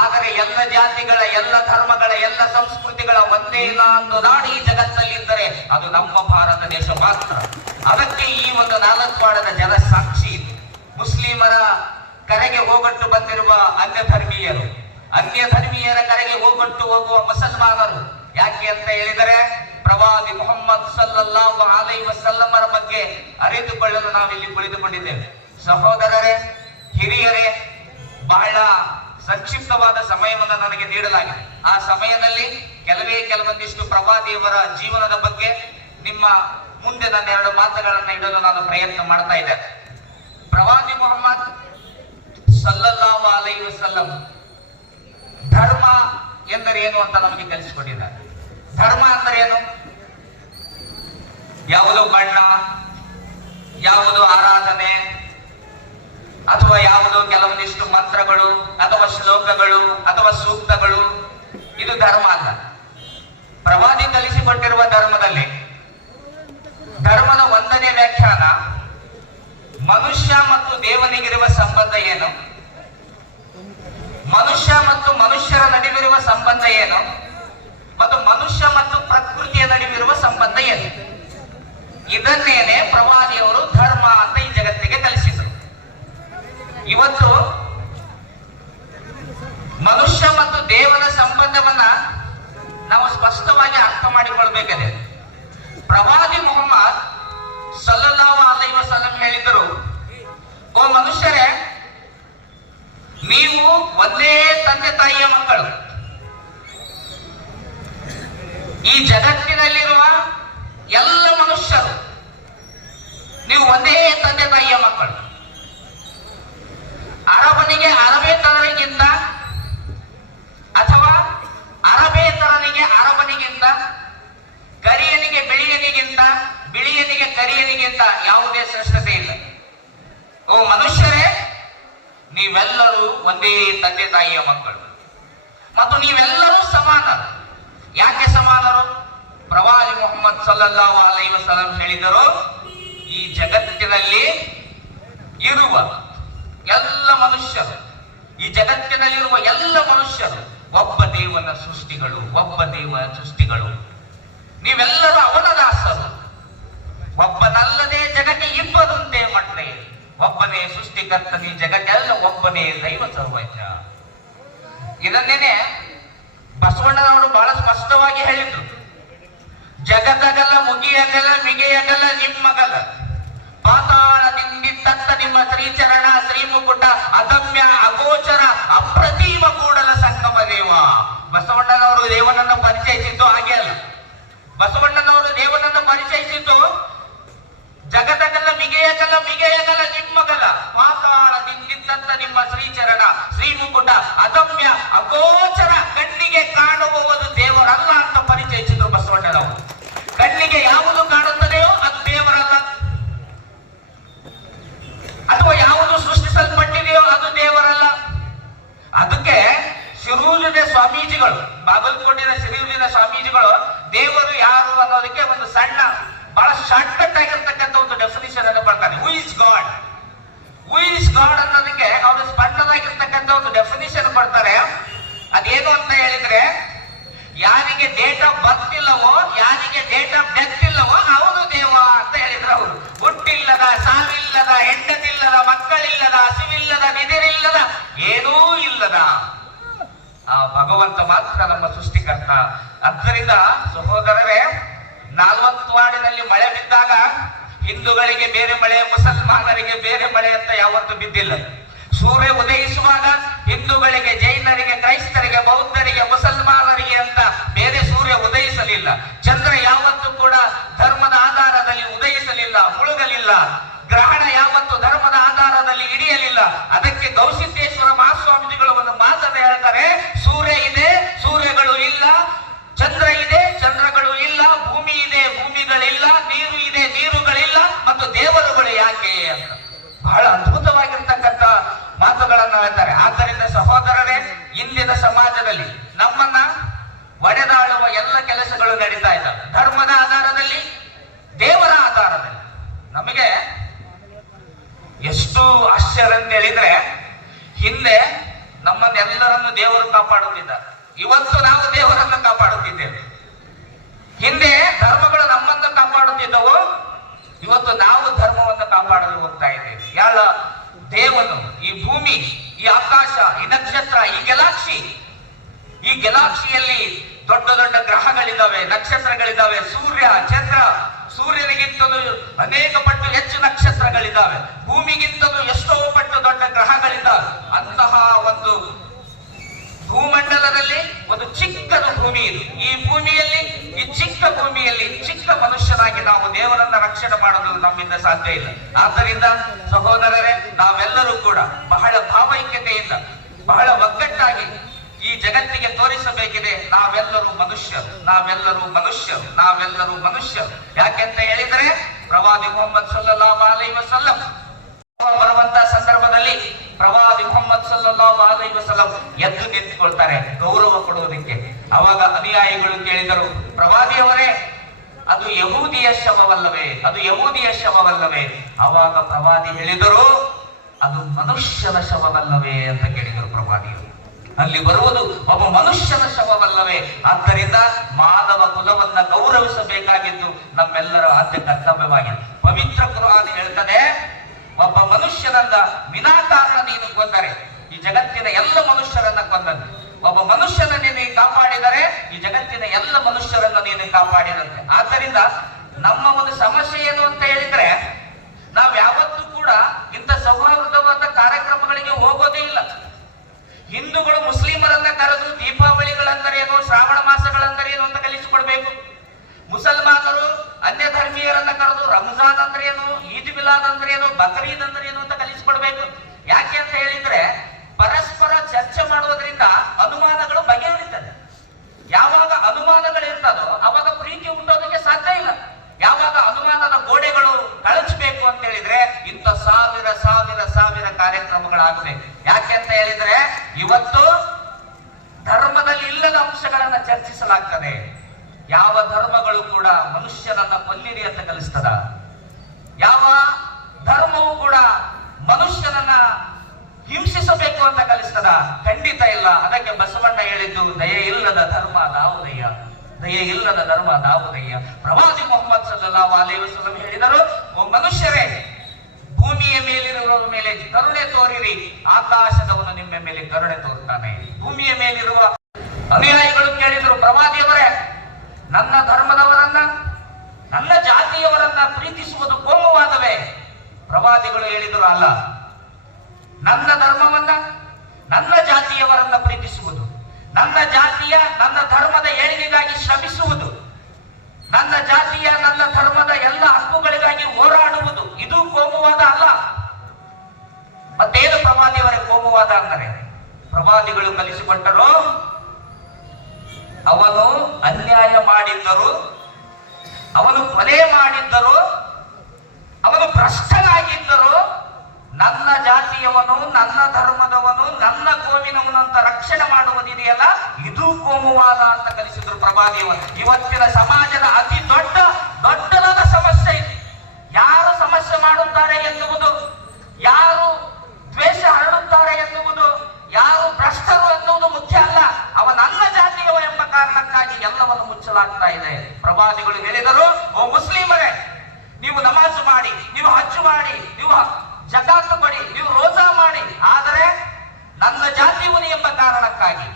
ಆದರೆ ಎಲ್ಲ ಜಾತಿಗಳ, ಎಲ್ಲ ಧರ್ಮಗಳ, ಎಲ್ಲ ಸಂಸ್ಕೃತಿಗಳ ಒಂದೇ ಒಂದು ನಾಡು ಈ ಜಗತ್ತಲ್ಲಿ ಇದ್ದರೆ ಅದು ನಮ್ಮ ಭಾರತ ದೇಶ ಮಾತ್ರ. ಅದಕ್ಕೆ ಈ ಒಂದು 4 ವಾಡದ ಜನ ಸಾಕ್ಷಿ ಇದೆ. ಮುಸ್ಲಿಮರ ಕರೆಗೆ ಹೋಗಟ್ಟು ಬಂದಿರುವ ಅನ್ಯ ಧರ್ಮೀಯರ ಕರೆಗೆ ಹೋಗಟ್ಟು ಹೋಗುವ ಮುಸಲ್ಮಾನರು. ಯಾಕೆ ಅಂತ ಹೇಳಿದರೆ, ಪ್ರವಾದಿ ಮುಹಮ್ಮದ್ ಸಲ್ಲಲ್ಲಾಹು ಅಲೈಹಿ ವಸಲ್ಲಮರ ಬಗ್ಗೆ ಅರಿತುಕೊಳ್ಳಲು ನಾವಿಲ್ಲಿ ಕುಳಿತುಕೊಂಡಿದ್ದೇವೆ. ಸಹೋದರರೇ, ಹಿರಿಯರೇ, ಬಹಳ ಸಂಕ್ಷಿಪ್ತವಾದ ಸಮಯವನ್ನು ನನಗೆ ನೀಡಲಾಗಿದೆ. ಆ ಸಮಯದಲ್ಲಿ ಕೆಲವೊಂದಿಷ್ಟು ಪ್ರವಾದಿಯವರ ಜೀವನದ ಬಗ್ಗೆ ನಿಮ್ಮ ಮುಂದೆ ನನ್ನ 2 ಮಾತುಗಳನ್ನು ಇಡಲು ನಾನು ಪ್ರಯತ್ನ ಮಾಡ್ತಾ ಇದ್ದೇನೆ. ಪ್ರವಾದಿ ಮುಹಮ್ಮದ್ ಸಲ್ಲಲ್ಲಾಹು ಅಲೈಹಿ ವಸಲ್ಲಂ ಧರ್ಮ ಎಂದರೆ ಏನು ಅಂತ ನಮಗೆ ಕಲಿಸಿಕೊಟ್ಟಿದ್ದಾರೆ. ಧರ್ಮ ಅಂದರೆ ಏನು? ಯಾವುದು ಬಣ್ಣ, ಯಾವುದು ಆರಾಧನೆ, ಅಥವಾ ಯಾವುದೋ ಕೆಲವೊಂದಿಷ್ಟು ಮಂತ್ರಗಳು ಅಥವಾ ಶ್ಲೋಕಗಳು ಅಥವಾ ಸೂಕ್ತಗಳು ಇದು ಧರ್ಮ ಅಲ್ಲ. ಪ್ರವಾದಿ ಕಲಿಸಿಕೊಟ್ಟಿರುವ ಧರ್ಮದಲ್ಲಿ ಧರ್ಮದ ಒಂದನೇ ವ್ಯಾಖ್ಯಾನ ಮನುಷ್ಯ ಮತ್ತು ದೇವನಿಗಿರುವ ಸಂಬಂಧ ಏನು, ಮನುಷ್ಯ ಮತ್ತು ಮನುಷ್ಯರ ನಡುವಿರುವ ಸಂಬಂಧ ಏನು, ಮತ್ತು ಮನುಷ್ಯ ಮತ್ತು ಪ್ರಕೃತಿಯ ನಡುವಿರುವ ಸಂಬಂಧ ಏನು, ಇದನ್ನೇನೆ ಪ್ರವಾದಿಯವರು ಧರ್ಮ ಅಂತ ಈ ಜಗತ್ತಿಗೆ ಕಲಿಸಿದರು. ಇವತ್ತು ಮನುಷ್ಯ ಮತ್ತು ದೇವರ ಸಂಬಂಧವನ್ನ ನಾವು ಸ್ಪಷ್ಟವಾಗಿ ಅರ್ಥ ಮಾಡಿಕೊಳ್ಬೇಕಿದೆ. ಪ್ರವಾದಿ ಮುಹಮ್ಮದ್ ಸಲ್ಲಲ್ಲಾಹು ಅಲೈಹಿ ವಸಲ್ಲಂ ಹೇಳಿದರು, ಓ ಮನುಷ್ಯರೇ, ನೀವು ಒಂದೇ ತಂದೆ ತಾಯಿಯ ಮಕ್ಕಳು. ಈ ಜಗತ್ತಿನಲ್ಲಿರುವ ಎಲ್ಲ ಮನುಷ್ಯರು ನೀವು ಒಂದೇ ತಂದೆ ತಾಯಿಯ ಮಕ್ಕಳು. ಅರಬನಿಗೆ ಅರಬೇತರನಿಗಿಂತ ಅಥವಾ ಅರಬೇತರನಿಗೆ ಅರಬನಿಗಿಂತ, ಕರಿಯನಿಗೆ ಬಿಳಿಯನಿಗಿಂತ, ಬಿಳಿಯನಿಗೆ ಕರಿಯನಿಗಿಂತ ಯಾವುದೇ ಶ್ರೇಷ್ಠತೆ ಇಲ್ಲ. ಓ ಮನುಷ್ಯರೇ, ನೀವೆಲ್ಲರೂ ಒಂದೇ ತಂದೆ ತಾಯಿಯ ಮಕ್ಕಳು ಮತ್ತು ನೀವೆಲ್ಲರೂ ಸಮಾನರು. ಯಾಕೆ ಸಮಾನರು? ಪ್ರವಾದಿ ಮುಹಮ್ಮದ್ ಸಲ್ಲಲ್ಲಾಹು ಅಲೈಹಿ ವಸಲ್ಲಂ ಹೇಳಿದರು, ಈ ಜಗತ್ತಿನಲ್ಲಿ ಇರುವ ಎಲ್ಲ ಮನುಷ್ಯರು, ಈ ಜಗತ್ತಿನಲ್ಲಿರುವ ಎಲ್ಲ ಮನುಷ್ಯರು ಒಬ್ಬ ದೇವನ ಸೃಷ್ಟಿಗಳು, ಒಬ್ಬ ದೇವನ ಸೃಷ್ಟಿಗಳು. ನೀವೆಲ್ಲರೂ ಅವನ ದಾಸರು. ಒಬ್ಬನಲ್ಲದೆ ಜಗಕ್ಕೆ ಇಬ್ಬರಂತೆ ಮಟ್ಟೆ, ಒಬ್ಬನೇ ಸೃಷ್ಟಿಕರ್ತನೇ ಜಗತ್ತೆಲ್ಲ, ಒಬ್ಬನೇ ದೈವ ಸರ್ವಜ್ಞ. ಇದನ್ನೇನೆ ಬಸವಣ್ಣನವರು ಬಹಳ ಸ್ಪಷ್ಟವಾಗಿ ಹೇಳಿದ್ರು. ಜಗದಗಲ ಮುಗಿಯಗಲ ಮಿಗೆಯಗಲ ನಿಮ್ಮಗಲ, ಪಾತಾಳದಿಂದಿತ್ತ ನಿಮ್ಮ ಶ್ರೀಚರಣ ಶ್ರೀಮುಕುಟ ಅದಮ್ಯ ಅಗೋಚರ ಅಪ್ರತಿಮ ಕೂಡಲ ಸಂಗಮ ದೇವ. ಬಸವಣ್ಣನವರು ದೇವನನ್ನು ಪರಿಚಯಿಸಿದ್ದು ಹಾಗೆ ಅಲ್ಲ. ಬಸವಣ್ಣನವರು ದೇವನನ್ನು ಪರಿಚಯಿಸಿದ್ದು ಜಗದಗಲ ಮಿಗೆಯಗಲ ಮಿಗೆಯಗಲ ನಿಮ್ಮಗಲ, ಪಾತಾಳದಿಂದಿತ್ತ ನಿಮ್ಮ ಶ್ರೀಚರಣ ಶ್ರೀಮುಕುಟ ಅದಮ್ಯ ಅಗೋಚರ, ಕಣ್ಣಿಗೆ ಕಾಣುವುದು ದೇವರಲ್ಲ ಅಂತ ಪರಿಚಯಿಸಿದ್ರು ಬಸವಣ್ಣನವರು. ಕಣ್ಣಿಗೆ ಯಾವುದು ಕಾಣುತ್ತದೆಯೋ ಅದು ದೇವರಲ್ಲ, ಅಥವಾ ಯಾವುದು ಸೃಷ್ಟಿಸಲ್ಪಟ್ಟಿದೆಯೋ ಅದು ದೇವರಲ್ಲ. ಅದಕ್ಕೆ ಶಿರೂರಿನ ಸ್ವಾಮೀಜಿಗಳು, ಬಾಗಲಕೋಟಿನ ಶಿರೂರಿನ ಸ್ವಾಮೀಜಿಗಳು ದೇವರು ಯಾರು ಅನ್ನೋದಕ್ಕೆ ಒಂದು ಸಣ್ಣ ಬಹಳ ಶಾರ್ಟ್ ಕಟ್ ಆಗಿರ್ತಕ್ಕಂಥ ಒಂದು ಡೆಫಿನಿಷನ್ ಅನ್ನು ಬರ್ತಾರೆ. Who is god, who is god ಅನ್ನೋದಕ್ಕೆ ಅವರು ಸ್ಪಷ್ಟವಾಗಿರ್ತಕ್ಕಂಥ ಒಂದು ಡೆಫಿನಿಷನ್ ಬರ್ತಾರೆ. ಅದೇನು ಅಂತ ಹೇಳಿದ್ರೆ, ಯಾರಿಗೆ ಡೇಟ್ ಆಫ್ ಬರ್ತ್ ಇಲ್ಲವೋ, ಯಾರಿಗೆ ಡೇಟ್ ಆಫ್ ಡೆತ್ ಇಲ್ಲವೋ ಅವನು ದೇವ ಅಂತ ಹೇಳಿದ್ರು ಅವರು. ಹುಟ್ಟಿಲ್ಲದ, ಸಾವಿಲ್ಲದ, ಹೆಂಡತಿಲ್ಲದ, ಮಕ್ಕಳಿಲ್ಲದ, ಹಸಿವಿಲ್ಲದ, ನಿದಿರಿಲ್ಲದ, ಏನೂ ಇಲ್ಲದ ಆ ಭಗವಂತ ಮಾತ್ರ ನಮ್ಮ ಸೃಷ್ಟಿಕರ್ತ. ಆದ್ದರಿಂದ ಸಹೋದರರೇ, 40 ವಾರ್ಡಿನಲ್ಲಿ ಮಳೆ ಬಿದ್ದಾಗ ಹಿಂದೂಗಳಿಗೆ ಬೇರೆ ಮಳೆ, ಮುಸಲ್ಮಾನರಿಗೆ ಬೇರೆ ಮಳೆ ಅಂತ ಯಾವತ್ತೂ ಬಿದ್ದಿಲ್ಲ. ಸೂರ್ಯ ಉದಯಿಸುವಾಗ ಹಿಂದೂಗಳಿಗೆ, ಜೈನರಿಗೆ, ಕ್ರೈಸ್ತರಿಗೆ, ಬೌದ್ಧರಿಗೆ, ಮುಸಲ್ಮಾನರಿಗೆ ಅಂತ ಬೇರೆ ಸೂರ್ಯ ಉದಯಿಸಲಿಲ್ಲ. ಚಂದ್ರ ಯಾವತ್ತೂ ಕೂಡ ಧರ್ಮದ ಆಧಾರದಲ್ಲಿ ಉದಯಿಸಲಿಲ್ಲ, ಮುಳುಗಲಿಲ್ಲ. ಗ್ರಹಣ ಯಾವತ್ತು ಧರ್ಮದ ಆಧಾರದಲ್ಲಿ ಹಿಡಿಯಲಿಲ್ಲ. ಅದಕ್ಕೆ ಗೌಸಿದ್ದೇಶ್ವರ ಮಹಾಸ್ವಾಮೀಜಿಗಳು ಒಂದು ಮಾತನ್ನು ಹೇಳ್ತಾರೆ, ಸೂರ್ಯ ಇದೆ, ಸೂರ್ಯಗಳು ಇಲ್ಲ, ಚಂದ್ರ ಇದೆ, ಚಂದ್ರಗಳು ಇಲ್ಲ, ಭೂಮಿ ಇದೆ, ಭೂಮಿಗಳಿಲ್ಲ, ನೀರು ಇದೆ, ನೀರುಗಳಿಲ್ಲ, ಮತ್ತು ದೇವರುಗಳು ಯಾಕೆ ಅಂತ ಬಹಳ ಅದ್ಭುತವಾಗಿರ್ತಕ್ಕಂಥ ಮಾತುಗಳನ್ನು ಹೇಳ್ತಾರೆ. ಆದ್ದರಿಂದ ಸಹೋದರರೇ, ಇಂದಿನ ಸಮಾಜದಲ್ಲಿ ನಮ್ಮನ್ನ ಒಡೆದಾಳುವ ಎಲ್ಲ ಕೆಲಸಗಳು ನಡೀತಾ ಇದ್ದಾವೆ. ಧರ್ಮದ ಆಧಾರದಲ್ಲಿ, ದೇವರ ಆಧಾರದಲ್ಲಿ. ನಮಗೆ ಎಷ್ಟು ಆಶ್ಚರ್ಯ ಅಂತ ಹೇಳಿದ್ರೆ, ಹಿಂದೆ ನಮ್ಮನ್ನೆಲ್ಲರನ್ನು ದೇವರು ಕಾಪಾಡುತ್ತಿದ್ದಾರೆ, ಇವತ್ತು ನಾವು ದೇವರನ್ನು ಕಾಪಾಡುತ್ತಿದ್ದೇವೆ. ಹಿಂದೆ ಧರ್ಮಗಳು ನಮ್ಮನ್ನು ಕಾಪಾಡುತ್ತಿದ್ದವು, ಇವತ್ತು ನಾವು ಧರ್ಮವನ್ನು ಕಾಪಾಡಲು ಹೋಗ್ತಾ ಇದ್ದೇವೆ. ಯಾರ ದೇವನು, ಈ ಭೂಮಿ, ಈ ಆಕಾಶ, ಈ ನಕ್ಷತ್ರ, ಈ ಗೆಲಾಕ್ಸಿಯಲ್ಲಿ ದೊಡ್ಡ ದೊಡ್ಡ ಗ್ರಹಗಳಿದ್ದಾವೆ, ನಕ್ಷತ್ರಗಳಿದ್ದಾವೆ. ಸೂರ್ಯ, ಚಂದ್ರ, ಸೂರ್ಯನಿಗಿಂತಲೂ ಅನೇಕ ಪಟ್ಟು ಹೆಚ್ಚು ನಕ್ಷತ್ರಗಳಿದ್ದಾವೆ. ಭೂಮಿಗಿಂತಲೂ ಎಷ್ಟೋ ಪಟ್ಟು ದೊಡ್ಡ ಗ್ರಹಗಳಿದ್ದಾವೆ. ಅಂತಹ ಒಂದು ಭೂಮಂಡಲದಲ್ಲಿ ಒಂದು ಚಿಕ್ಕದು ಭೂಮಿ ಇದೆ. ಈ ಭೂಮಿಯಲ್ಲಿ, ಈ ಚಿಕ್ಕ ಭೂಮಿಯಲ್ಲಿ ಚಿಕ್ಕ ಮನುಷ್ಯನಾಗಿ ನಾವು ದೇವರನ್ನ ರಕ್ಷಣೆ ಮಾಡಲು ನಮ್ಮಿಂದ ಸಾಧ್ಯ ಇಲ್ಲ. ಆದ್ದರಿಂದ ಸಹೋದರರೇ, ನಾವೆಲ್ಲರೂ ಕೂಡ ಬಹಳ ಭಾವೈಕ್ಯತೆಯಿಂದ, ಬಹಳ ಒಗ್ಗಟ್ಟಾಗಿ ಈ ಜಗತ್ತಿಗೆ ತೋರಿಸಬೇಕಿದೆ, ನಾವೆಲ್ಲರೂ ಮನುಷ್ಯರು, ನಾವೆಲ್ಲರೂ ಮನುಷ್ಯರು, ನಾವೆಲ್ಲರೂ ಮನುಷ್ಯರು. ಯಾಕೆಂತ ಹೇಳಿದ್ರೆ, ಪ್ರವಾದಿ ಮುಹಮ್ಮದ್ ಸಲ್ಲಲ್ಲಾಹು ಅಲೈಹಿ ವಸಲ್ಲಂ ಬರುವಂತ ಸಂದರ್ಭದಲ್ಲಿ ಯಹೂದಿಯ ಶವವಲ್ಲವೇ, ಅದು ಯಹೂದಿಯ ಶವವಲ್ಲವೇ? ಅವಾಗ ಪ್ರವಾದಿ ಹೇಳಿದರು, ಅದು ಮನುಷ್ಯನ ಶವವಲ್ಲವೇ ಅಂತ ಕೇಳಿದರು ಪ್ರವಾದಿಯರು. ಅಲ್ಲಿ ಬರುವುದು ಒಬ್ಬ ಮನುಷ್ಯನ ಶವವಲ್ಲವೇ? ಆದ್ದರಿಂದ ಮಾನವ ಕುಲವನ್ನ ಗೌರವಿಸಬೇಕಾಗಿದ್ದು ನಮ್ಮೆಲ್ಲರ ಆದ್ಯ ಕರ್ತವ್ಯವಾಗಿದೆ. ಪವಿತ್ರ ಕುರ್ಆನ್ ಹೇಳ್ತದೆ, ಒಬ್ಬ ಮನುಷ್ಯನನ್ನ ವಿನಾಕಾರಣ ನೀನು ಕೊಂದರೆ ಈ ಜಗತ್ತಿನ ಎಲ್ಲ ಮನುಷ್ಯರನ್ನ ಕೊಂದಂತೆ, ಒಬ್ಬ ಮನುಷ್ಯನ ನೀನು ಕಾಪಾಡಿದರೆ ಈ ಜಗತ್ತಿನ ಎಲ್ಲ ಮನುಷ್ಯರನ್ನ ನೀನು ಕಾಪಾಡಿದಂತೆ. ಆದ್ದರಿಂದ ನಮ್ಮ ಒಂದು ಸಮಸ್ಯೆ ಏನು ಅಂತ ಹೇಳಿದ್ರೆ, ನಾವು ಯಾವತ್ತೂ ಕೂಡ ಇಂಥ ಸೌಹಾರ್ದವಾದ ಕಾರ್ಯಕ್ರಮಗಳಿಗೆ ಹೋಗೋದೇ ಇಲ್ಲ. ಹಿಂದೂಗಳು ಮುಸ್ಲಿಮರನ್ನ ಕರೆದು ದೀಪಾವಳಿಗಳಂದರೇನು, ಶ್ರಾವಣ ಮಾಸಗಳಂದರೇನು ಅಂತ ಕಲಿಸಿಕೊಡ್ಬೇಕು. ಮುಸಲ್ಮಾನರು ಅನ್ಯ ಧರ್ಮೀಯರನ್ನ ಕರೆದು ರಂಜಾನ್ ಅಂದ್ರೇನು, ಈದ್ ಮಿಲಾದ್ ಅಂದ್ರೇನು, ಬಕ್ರೀದ್ ಅಂದ್ರೇನು ಅಂತ ಕಲಿಸಿಕೊಡ್ಬೇಕು. ಯಾಕೆ ಅಂತ ಹೇಳಿದ್ರೆ ಪರಸ್ಪರ ಚರ್ಚೆ ಮಾಡುವುದರಿಂದ ಅನುಮಾನಗಳು ಬಗೆಹರಿತದೆ. ಯಾವಾಗ ಅನುಮಾನಗಳಿರ್ತದೋ ಅವಾಗ ಪ್ರೀತಿ ಹುಟ್ಟೋದಕ್ಕೆ ಸಾಧ್ಯ ಇಲ್ಲ. ಯಾವಾಗ ಅನುಮಾನದ ಗೋಡೆಗಳು ಕಳಚಬೇಕು ಅಂತ ಹೇಳಿದ್ರೆ ಇಂಥ ಸಾವಿರ ಸಾವಿರ ಸಾವಿರ ಕಾರ್ಯಕ್ರಮಗಳಾಗಬೇಕು. ಯಾಕೆ ಅಂತ ಹೇಳಿದ್ರೆ ಇವತ್ತು ಧರ್ಮದಲ್ಲಿ ಇಲ್ಲದ ಅಂಶಗಳನ್ನ ಚರ್ಚಿಸಲಾಗ್ತದೆ. ಯಾವ ಧರ್ಮಗಳು ಕೂಡ ಮನುಷ್ಯನನ್ನ ಕೊಲ್ಲಿರಿ ಅಂತ ಕಲಿಸ್ತದ? ಯಾವ ಧರ್ಮವು ಕೂಡ ಮನುಷ್ಯನನ್ನ ಹಿಂಸಿಸಬೇಕು ಅಂತ ಕಲಿಸ್ತದ? ಖಂಡಿತ ಇಲ್ಲ. ಅದಕ್ಕೆ ಬಸವಣ್ಣ ಹೇಳಿದ್ದು, ದಯೆ ಇಲ್ಲದ ಧರ್ಮ ದಾವುದಯ್ಯ, ದಯೆ ಇಲ್ಲದ ಧರ್ಮ ದಾವುದಯ್ಯ. ಪ್ರವಾದಿ ಮುಹಮ್ಮದ್ ಸಲ್ಲಲ್ಲಾಹು ಅಲೈಹಿ ವಸಲ್ಲಂ ಹೇಳಿದರು, ಓ ಮನುಷ್ಯರೇ, ಭೂಮಿಯ ಮೇಲಿರುವ ಮೇಲೆ ಕರುಣೆ ತೋರಿರಿ, ಆಕಾಶದವನು ನಿಮ್ಮ ಮೇಲೆ ಕರುಣೆ ತೋರುತ್ತಾನೆ. ಭೂಮಿಯ ಮೇಲಿರುವ ಅನುಯಾಯಿಗಳು ಕೇಳಿದರು, ಪ್ರವಾದಿಯವರೇ, ನನ್ನ ಧರ್ಮದವರನ್ನ, ನನ್ನ ಜಾತಿಯವರನ್ನ ಪ್ರೀತಿಸುವುದು ಕೋಮುವಾದವೇ? ಪ್ರವಾದಿಗಳು ಹೇಳಿದರು, ಅಲ್ಲ, ನನ್ನ ಧರ್ಮವನ್ನ, ನನ್ನ ಜಾತಿಯವರನ್ನ ಪ್ರೀತಿಸುವುದು, ನನ್ನ ಜಾತಿಯ ನನ್ನ ಧರ್ಮದ ಏಳಿಗೆಗಾಗಿ ಶ್ರಮಿಸುವುದು, ನನ್ನ ಜಾತಿಯ ನನ್ನ ಧರ್ಮದ ಎಲ್ಲ ಹಕ್ಕುಗಳಿಗಾಗಿ ಹೋರಾಡುವುದು, ಇದು ಕೋಮುವಾದ ಅಲ್ಲ. ಮತ್ತೇನು ಪ್ರವಾದಿಯವರೇ ಕೋಮುವಾದ ಅಂದರೆ? ಪ್ರವಾದಿಗಳು ಕಲಿಸಿಕೊಟ್ಟರು, ಅವನು ಅನ್ಯಾಯ ಮಾಡಿದ್ದರು, ಅವನು ಕೊಲೆ ಮಾಡಿದ್ದರು, ಅವನು ಭ್ರಷ್ಟನಾಗಿದ್ದರು, ನನ್ನ ಜಾತಿಯವನು, ನನ್ನ ಧರ್ಮದವನು, ನನ್ನ ಕೋಮಿನವನು ಅಂತ ರಕ್ಷಣೆ ಮಾಡುವುದಿದೆಯಲ್ಲ, ಇದು ಕೋಮುವಾದ ಅಂತ ಕಲಿಸಿದ್ರು ಪ್ರವಾದಿಯವರು. ಇವತ್ತಿನ ಸಮಾಜದ ಅತಿ ದೊಡ್ಡದಾದ ಸಮಸ್ಯೆ ಇದೆ. ಯಾರು ಸಮಸ್ಯೆ ಮಾಡುತ್ತಾರೆ ಎನ್ನುವುದು, ಯಾರು ದ್ವೇಷ ಹರಡುತ್ತಾರೆ ಎನ್ನುವುದು, ಯಾರು ಭ್ರಷ್ಟರು ಎನ್ನುವುದು ಮುಖ್ಯ ಅಲ್ಲ. ಅವ ನನ್ನ ಜಾತಿಯವ ಎಂಬ ಕಾರಣಕ್ಕಾಗಿ ಎಲ್ಲವನ್ನು ಮುಚ್ಚಲಾಗ್ತಾ ಇದೆ. ಪ್ರವಾದಿಗಳು ಹೇಳಿದರು, ಓ ಮುಸ್ಲಿಮರೇ, ನೀವು ನಮಾಜ್ ಮಾಡಿ, ನೀವು ಹಜ್ ಮಾಡಿ, ನೀವು ಜಕಾತ್ ಕೊಡಿ, ನೀವು ರೋಜಾ ಮಾಡಿ, ಆದರೆ ನನ್ನ ಜಾತಿಯವನು ಎಂಬ ಕಾರಣಕ್ಕಾಗಿ,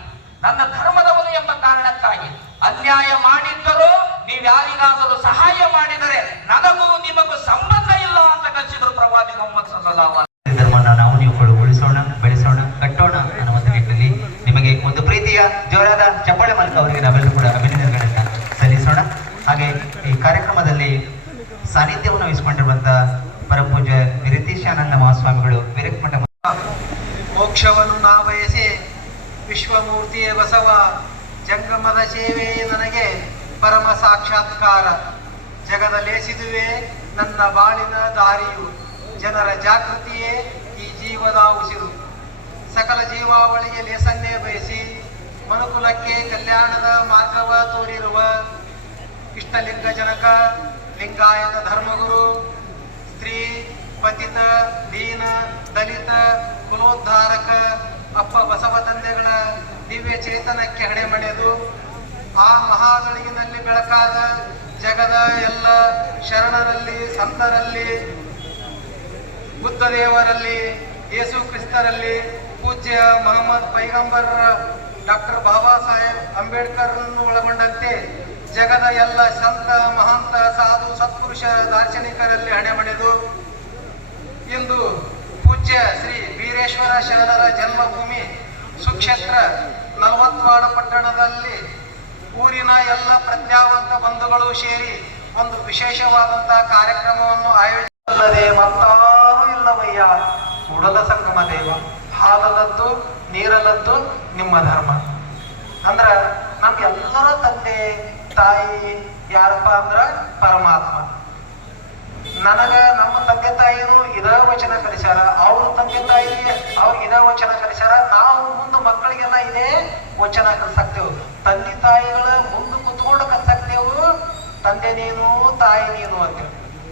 ನನ್ನ ಧರ್ಮದವನು ಎಂಬ ಕಾರಣಕ್ಕಾಗಿ ಅನ್ಯಾಯ ಮಾಡಿದ್ದರೂ ನೀವು ಯಾರಿಗಾದರೂ ಸಹಾಯ ಮಾಡಿದರೆ ನನಗೂ ನಿಮಗೂ ಸಂಬಂಧ ಇಲ್ಲ ಅಂತ ಕಲಿಸಿದ್ರು ಪ್ರವಾದಿ ಮುಹಮ್ಮದ್ ಸಲ್ಲಲ್ಲಾಹು ಅಲೈಹಿ ವಸಲ್ಲಂ. ಧರ್ಮನ ನಾವು ನೀವುಗಳು ಉಳಿಸೋಣ, ಬೆಳೆಸೋಣ, ಕಟ್ಟೋಣ ಅನ್ನುವಂಥ ನಿಟ್ಟಿನಲ್ಲಿ ನಿಮಗೆ ಒಂದು ಪ್ರೀತಿಯ ಜೋರಾದ ಚಪ್ಪಾಳೆ ಮೂಲಕ ಅವರಿಗೆ ನಾವೆಲ್ಲರೂ ಕೂಡ ಅಭಿನಂದನೆಗಳನ್ನ ಸಲ್ಲಿಸೋಣ. ಹಾಗೆ ಈ ಕಾರ್ಯಕ್ರಮದಲ್ಲಿ ಸಾನ್ನಿಧ್ಯವನ್ನು ವಹಿಸಿಕೊಂಡಿರುವಂತಹ ಪರಪೂಜ್ಯ ನಿರೀತೀಶಾನಂದ ಮಹಾಸ್ವಾಮಿಗಳು ವಿರಕ್ಮಠ ಮೋಕ್ಷವನ್ನು ನಾ ಬಯಸಿ ವಿಶ್ವಮೂರ್ತಿಯೇ ಬಸವ, ಜಂಗಮದ ಸೇವೆಯೇ ನನಗೆ ಪರಮ ಸಾಕ್ಷಾತ್ಕಾರ. ಜಗದ ಲೇಸಿದುವೆ ನನ್ನ ಬಾಳಿನ ದಾರಿಯು, ಜನರ ಜಾಗೃತಿಯೇ ಈ ಜೀವದ ಉಸಿರು. ಸಕಲ ಜೀವಾವಳಿಗೆ ಲೇಸನ್ನೇ ಬಯಸಿ ಮನುಕುಲಕ್ಕೆ ಕಲ್ಯಾಣದ ಮಾರ್ಗವ ತೋರಿರುವ ಇಷ್ಟಲಿಂಗ ಜನಕ ಲಿಂಗಾಯತ ಧರ್ಮಗುರು, ಸ್ತ್ರೀ ಪತಿತ ದೀನ ದಲಿತ ಕುಲೋದ್ಧಾರಕ ಅಪ್ಪ ಬಸವ ತಂದೆಗಳ ದಿವ್ಯ ಚೇತನಕ್ಕೆ ಹಣೆಮಣೆದು ಆ ಮಹಾಗಳಿಗಿನಲ್ಲಿ ಬೆಳಕಾದ ಜಗದ ಎಲ್ಲ ಶರಣರಲ್ಲಿ, ಸಂತರಲ್ಲಿ, ಬುದ್ಧ ದೇವರಲ್ಲಿ, ಯೇಸು ಕ್ರಿಸ್ತರಲ್ಲಿ, ಪೂಜ್ಯ ಮೊಹಮ್ಮದ್ ಪೈಗಂಬರ್ ಡಾಕ್ಟರ್ ಬಾಬಾ ಸಾಹೇಬ್ ಅಂಬೇಡ್ಕರ್ರನ್ನು ಒಳಗೊಂಡಂತೆ ಜಗದ ಎಲ್ಲ ಸಂತ ಮಹಂತ ಸಾಧು ಸತ್ಪುರುಷ ದಾರ್ಶನಿಕರಲ್ಲಿ ಹಣೆಮಣೆದು ಇಂದು ಪೂಜ್ಯ ಶ್ರೀ ವೀರೇಶ್ವರ ಶರಣರ ಜನ್ಮಭೂಮಿ ಸುಕ್ಷೇತ್ರ ನಲವತ್ವಾಡ ಪಟ್ಟಣದಲ್ಲಿ ಊರಿನ ಎಲ್ಲ ಪ್ರಜ್ಞಾವಂತ ಬಂಧುಗಳು ಸೇರಿ ಒಂದು ವಿಶೇಷವಾದಂತಹ ಕಾರ್ಯಕ್ರಮವನ್ನು ಆಯೋಜಿಸಲ್ಲದೆ ಮತ್ತಾರೂ ಇಲ್ಲವಯ್ಯ, ಕೂಡಲ ಸಂಗಮ ದೇವ, ಹಾಲಲ್ಲದ್ದು ನೀರಲ್ಲದ್ದು ನಿಮ್ಮ ಧರ್ಮ. ಅಂದ್ರ ನಮ್ಗೆಲ್ಲರ ತಂದೆ ತಾಯಿ ಯಾರಪ್ಪ ಅಂದ್ರ ಪರಮಾತ್ಮ. ನನಗ ನಮ್ಮ ತಂದೆ ತಾಯಿನು ಇದ ವಚನ ಕಲಿಸ್ಯಾರ, ಅವ್ರ ತಂದೆ ತಾಯಿ ಅವ್ರಿಗೆ ಇದ ವಚನ ಕಲಿಸ್ಯಾರ. ನಾವು ಮುಂದೆ ಮಕ್ಕಳಿಗೆಲ್ಲ ಇದೇ ವಚನ ಕಲ್ಸಾಕ್ತೇವು. ತಂದೆ ತಾಯಿಗಳ ಮುಂದೆ ಕುತ್ಕೊಂಡು ಕಲ್ಸಾಕ್ತೇವು. ತಂದೆ ನೀನು ತಾಯಿ ನೀನು ಅಂತ.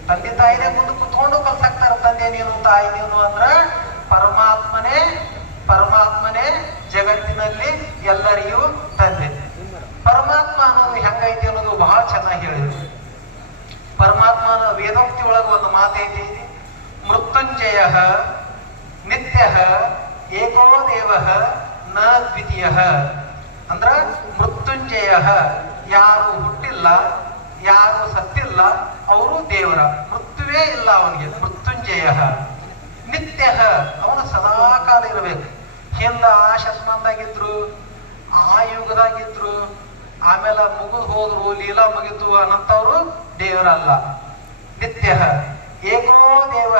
ತಂದೆ ತಾಯಿನೇ ಮುಂದೆ ಕುತ್ಕೊಂಡು ಕಲ್ಸಾಕ್ತಾರ, ತಂದೆ ನೀನು ತಾಯಿ ನೀನು ಅಂದ್ರ ಪರಮಾತ್ಮನೇ ಜಗತ್ತಿನಲ್ಲಿ ಎಲ್ಲರಿಗೂ ತಂದೆ. ಪರಮಾತ್ಮ ಅನ್ನೋದು ಹೆಂಗೈತಿ ಅನ್ನೋದು ಬಹಳ ಚೆನ್ನಾಗಿ ಹೇಳಿದ್ರು. ಪರಮಾತ್ಮನ ವೇದೋಕ್ತಿ ಒಳಗೆ ಒಂದು ಮಾತೈತಿ, ಮೃತ್ಯುಂಜಯ ನಿತ್ಯ ಏಕೋ ದೇವ ನ ದ್ವಿತೀಯ. ಅಂದ್ರ ಮೃತ್ಯುಂಜಯ, ಯಾರು ಹುಟ್ಟಿಲ್ಲ ಯಾರು ಸತ್ತಿಲ್ಲ ಅವರು ದೇವರ, ಮೃತ್ಯುವೇ ಇಲ್ಲ ಅವನಿಗೆ, ಮೃತ್ಯುಂಜಯ. ನಿತ್ಯ, ಅವನು ಸದಾಕಾಲ ಇರಬೇಕು. ಹಿಂದ ಆ ಶತಮಾನದಾಗಿದ್ರು, ಆ ಯುಗದಾಗಿದ್ರು, ಆಮೇಲೆ ಮುಗಿದು ಹೋದ್ರು, ಲೀಲಾ ಮುಗಿತು ಅನ್ನಂತವ್ರು ದೇವರಲ್ಲ. ನಿತ್ಯ ಏಕೋ ದೇವ,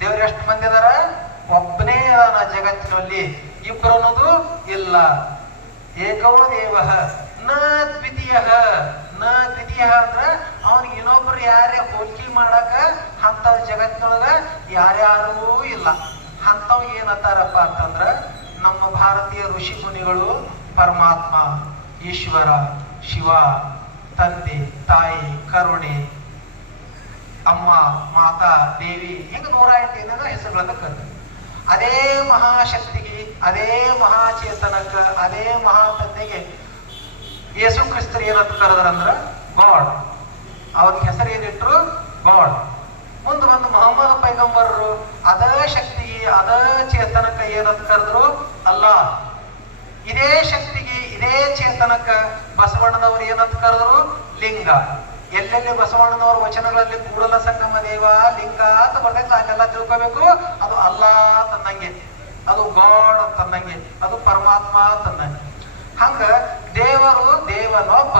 ದೇವ್ರ ಎಷ್ಟು ಮಂದಿ ಅದಾರ? ಒಬ್ಬನೇ ಅದಾನ ಜಗತ್ತಿನಲ್ಲಿ, ಇಬ್ರು ಅನ್ನೋದು ಇಲ್ಲ. ಏಕೋ ದೇವ ನ ದ್ವಿತೀಯ. ನ ದ್ವಿತೀಯ ಅಂದ್ರ ಅವನಿಗೆ ಇನ್ನೊಬ್ರು ಯಾರೇ ಹೋಲಿಕೆ ಮಾಡಕ ಅಂತ ಜಗತ್ತಿನೊಳಗ ಯಾರ್ಯಾರೂ ಇಲ್ಲ. ಅಂತವ್ ಏನಂತಾರಪ್ಪ ಅಂತಂದ್ರ ನಮ್ಮ ಭಾರತೀಯ ಋಷಿ ಮುನಿಗಳು ಪರಮಾತ್ಮ, ಈಶ್ವರ, ಶಿವ, ತಂದೆ, ತಾಯಿ, ಕರುಣೆ, ಅಮ್ಮ, ಮಾತಾ, ದೇವಿ, ಹಿಂಗ 108 ಏನೇನೋ ಹೆಸರುಗಳನ್ನ ಕರೆದ್ರು. ಅದೇ ಮಹಾಶಕ್ತಿಗೆ, ಅದೇ ಮಹಾಚೇತನಕ್ಕ, ಅದೇ ಮಹಾತಂದೆಗೆ ಯೇಸು ಕ್ರಿಸ್ತರು ಏನಂತ ಕರೆದ್ರಂದ್ರ ಗಾಡ್. ಅವ್ರಿಗೆ ಹೆಸರು ಏನಿಟ್ರು? ಗಾಡ್. ಮುಂದೆ ಬಂದು ಮೊಹಮ್ಮದ್ ಪೈಗಂಬರರು ಅದೇ ಶಕ್ತಿಗೆ, ಅದೇ ಚೇತನಕ್ಕ ಏನಂತ ಕರೆದ್ರು? ಅಲ್ಲಾ. ಇದೇ ಶಕ್ತಿಗೆ, ಇದೇ ಚೇತನಕ್ಕ ಬಸವಣ್ಣನವರು ಏನಂತ ಕರೆದ್ರು? ಲಿಂಗ. ಎಲ್ಲೆಲ್ಲಿ ಬಸವಣ್ಣನವರ ವಚನಗಳಲ್ಲಿ ಕೂಡಲ ಸಂಗಮ ದೇವ, ಲಿಂಗ ಅಂತ ಬರ್ತೈತೆ, ಅಲ್ಲೆಲ್ಲ ತಿಳ್ಕೋಬೇಕು ಅದು ಅಲ್ಲಾ ತನ್ನಂಗೆ, ಅದು ಗಾಡ್ ಅಂತನ್ನಂಗೆ, ಅದು ಪರಮಾತ್ಮ ಅಂತನ್ನಂಗೆ. ಹಂಗ ದೇವರು ದೇವನೊಬ್ಬ,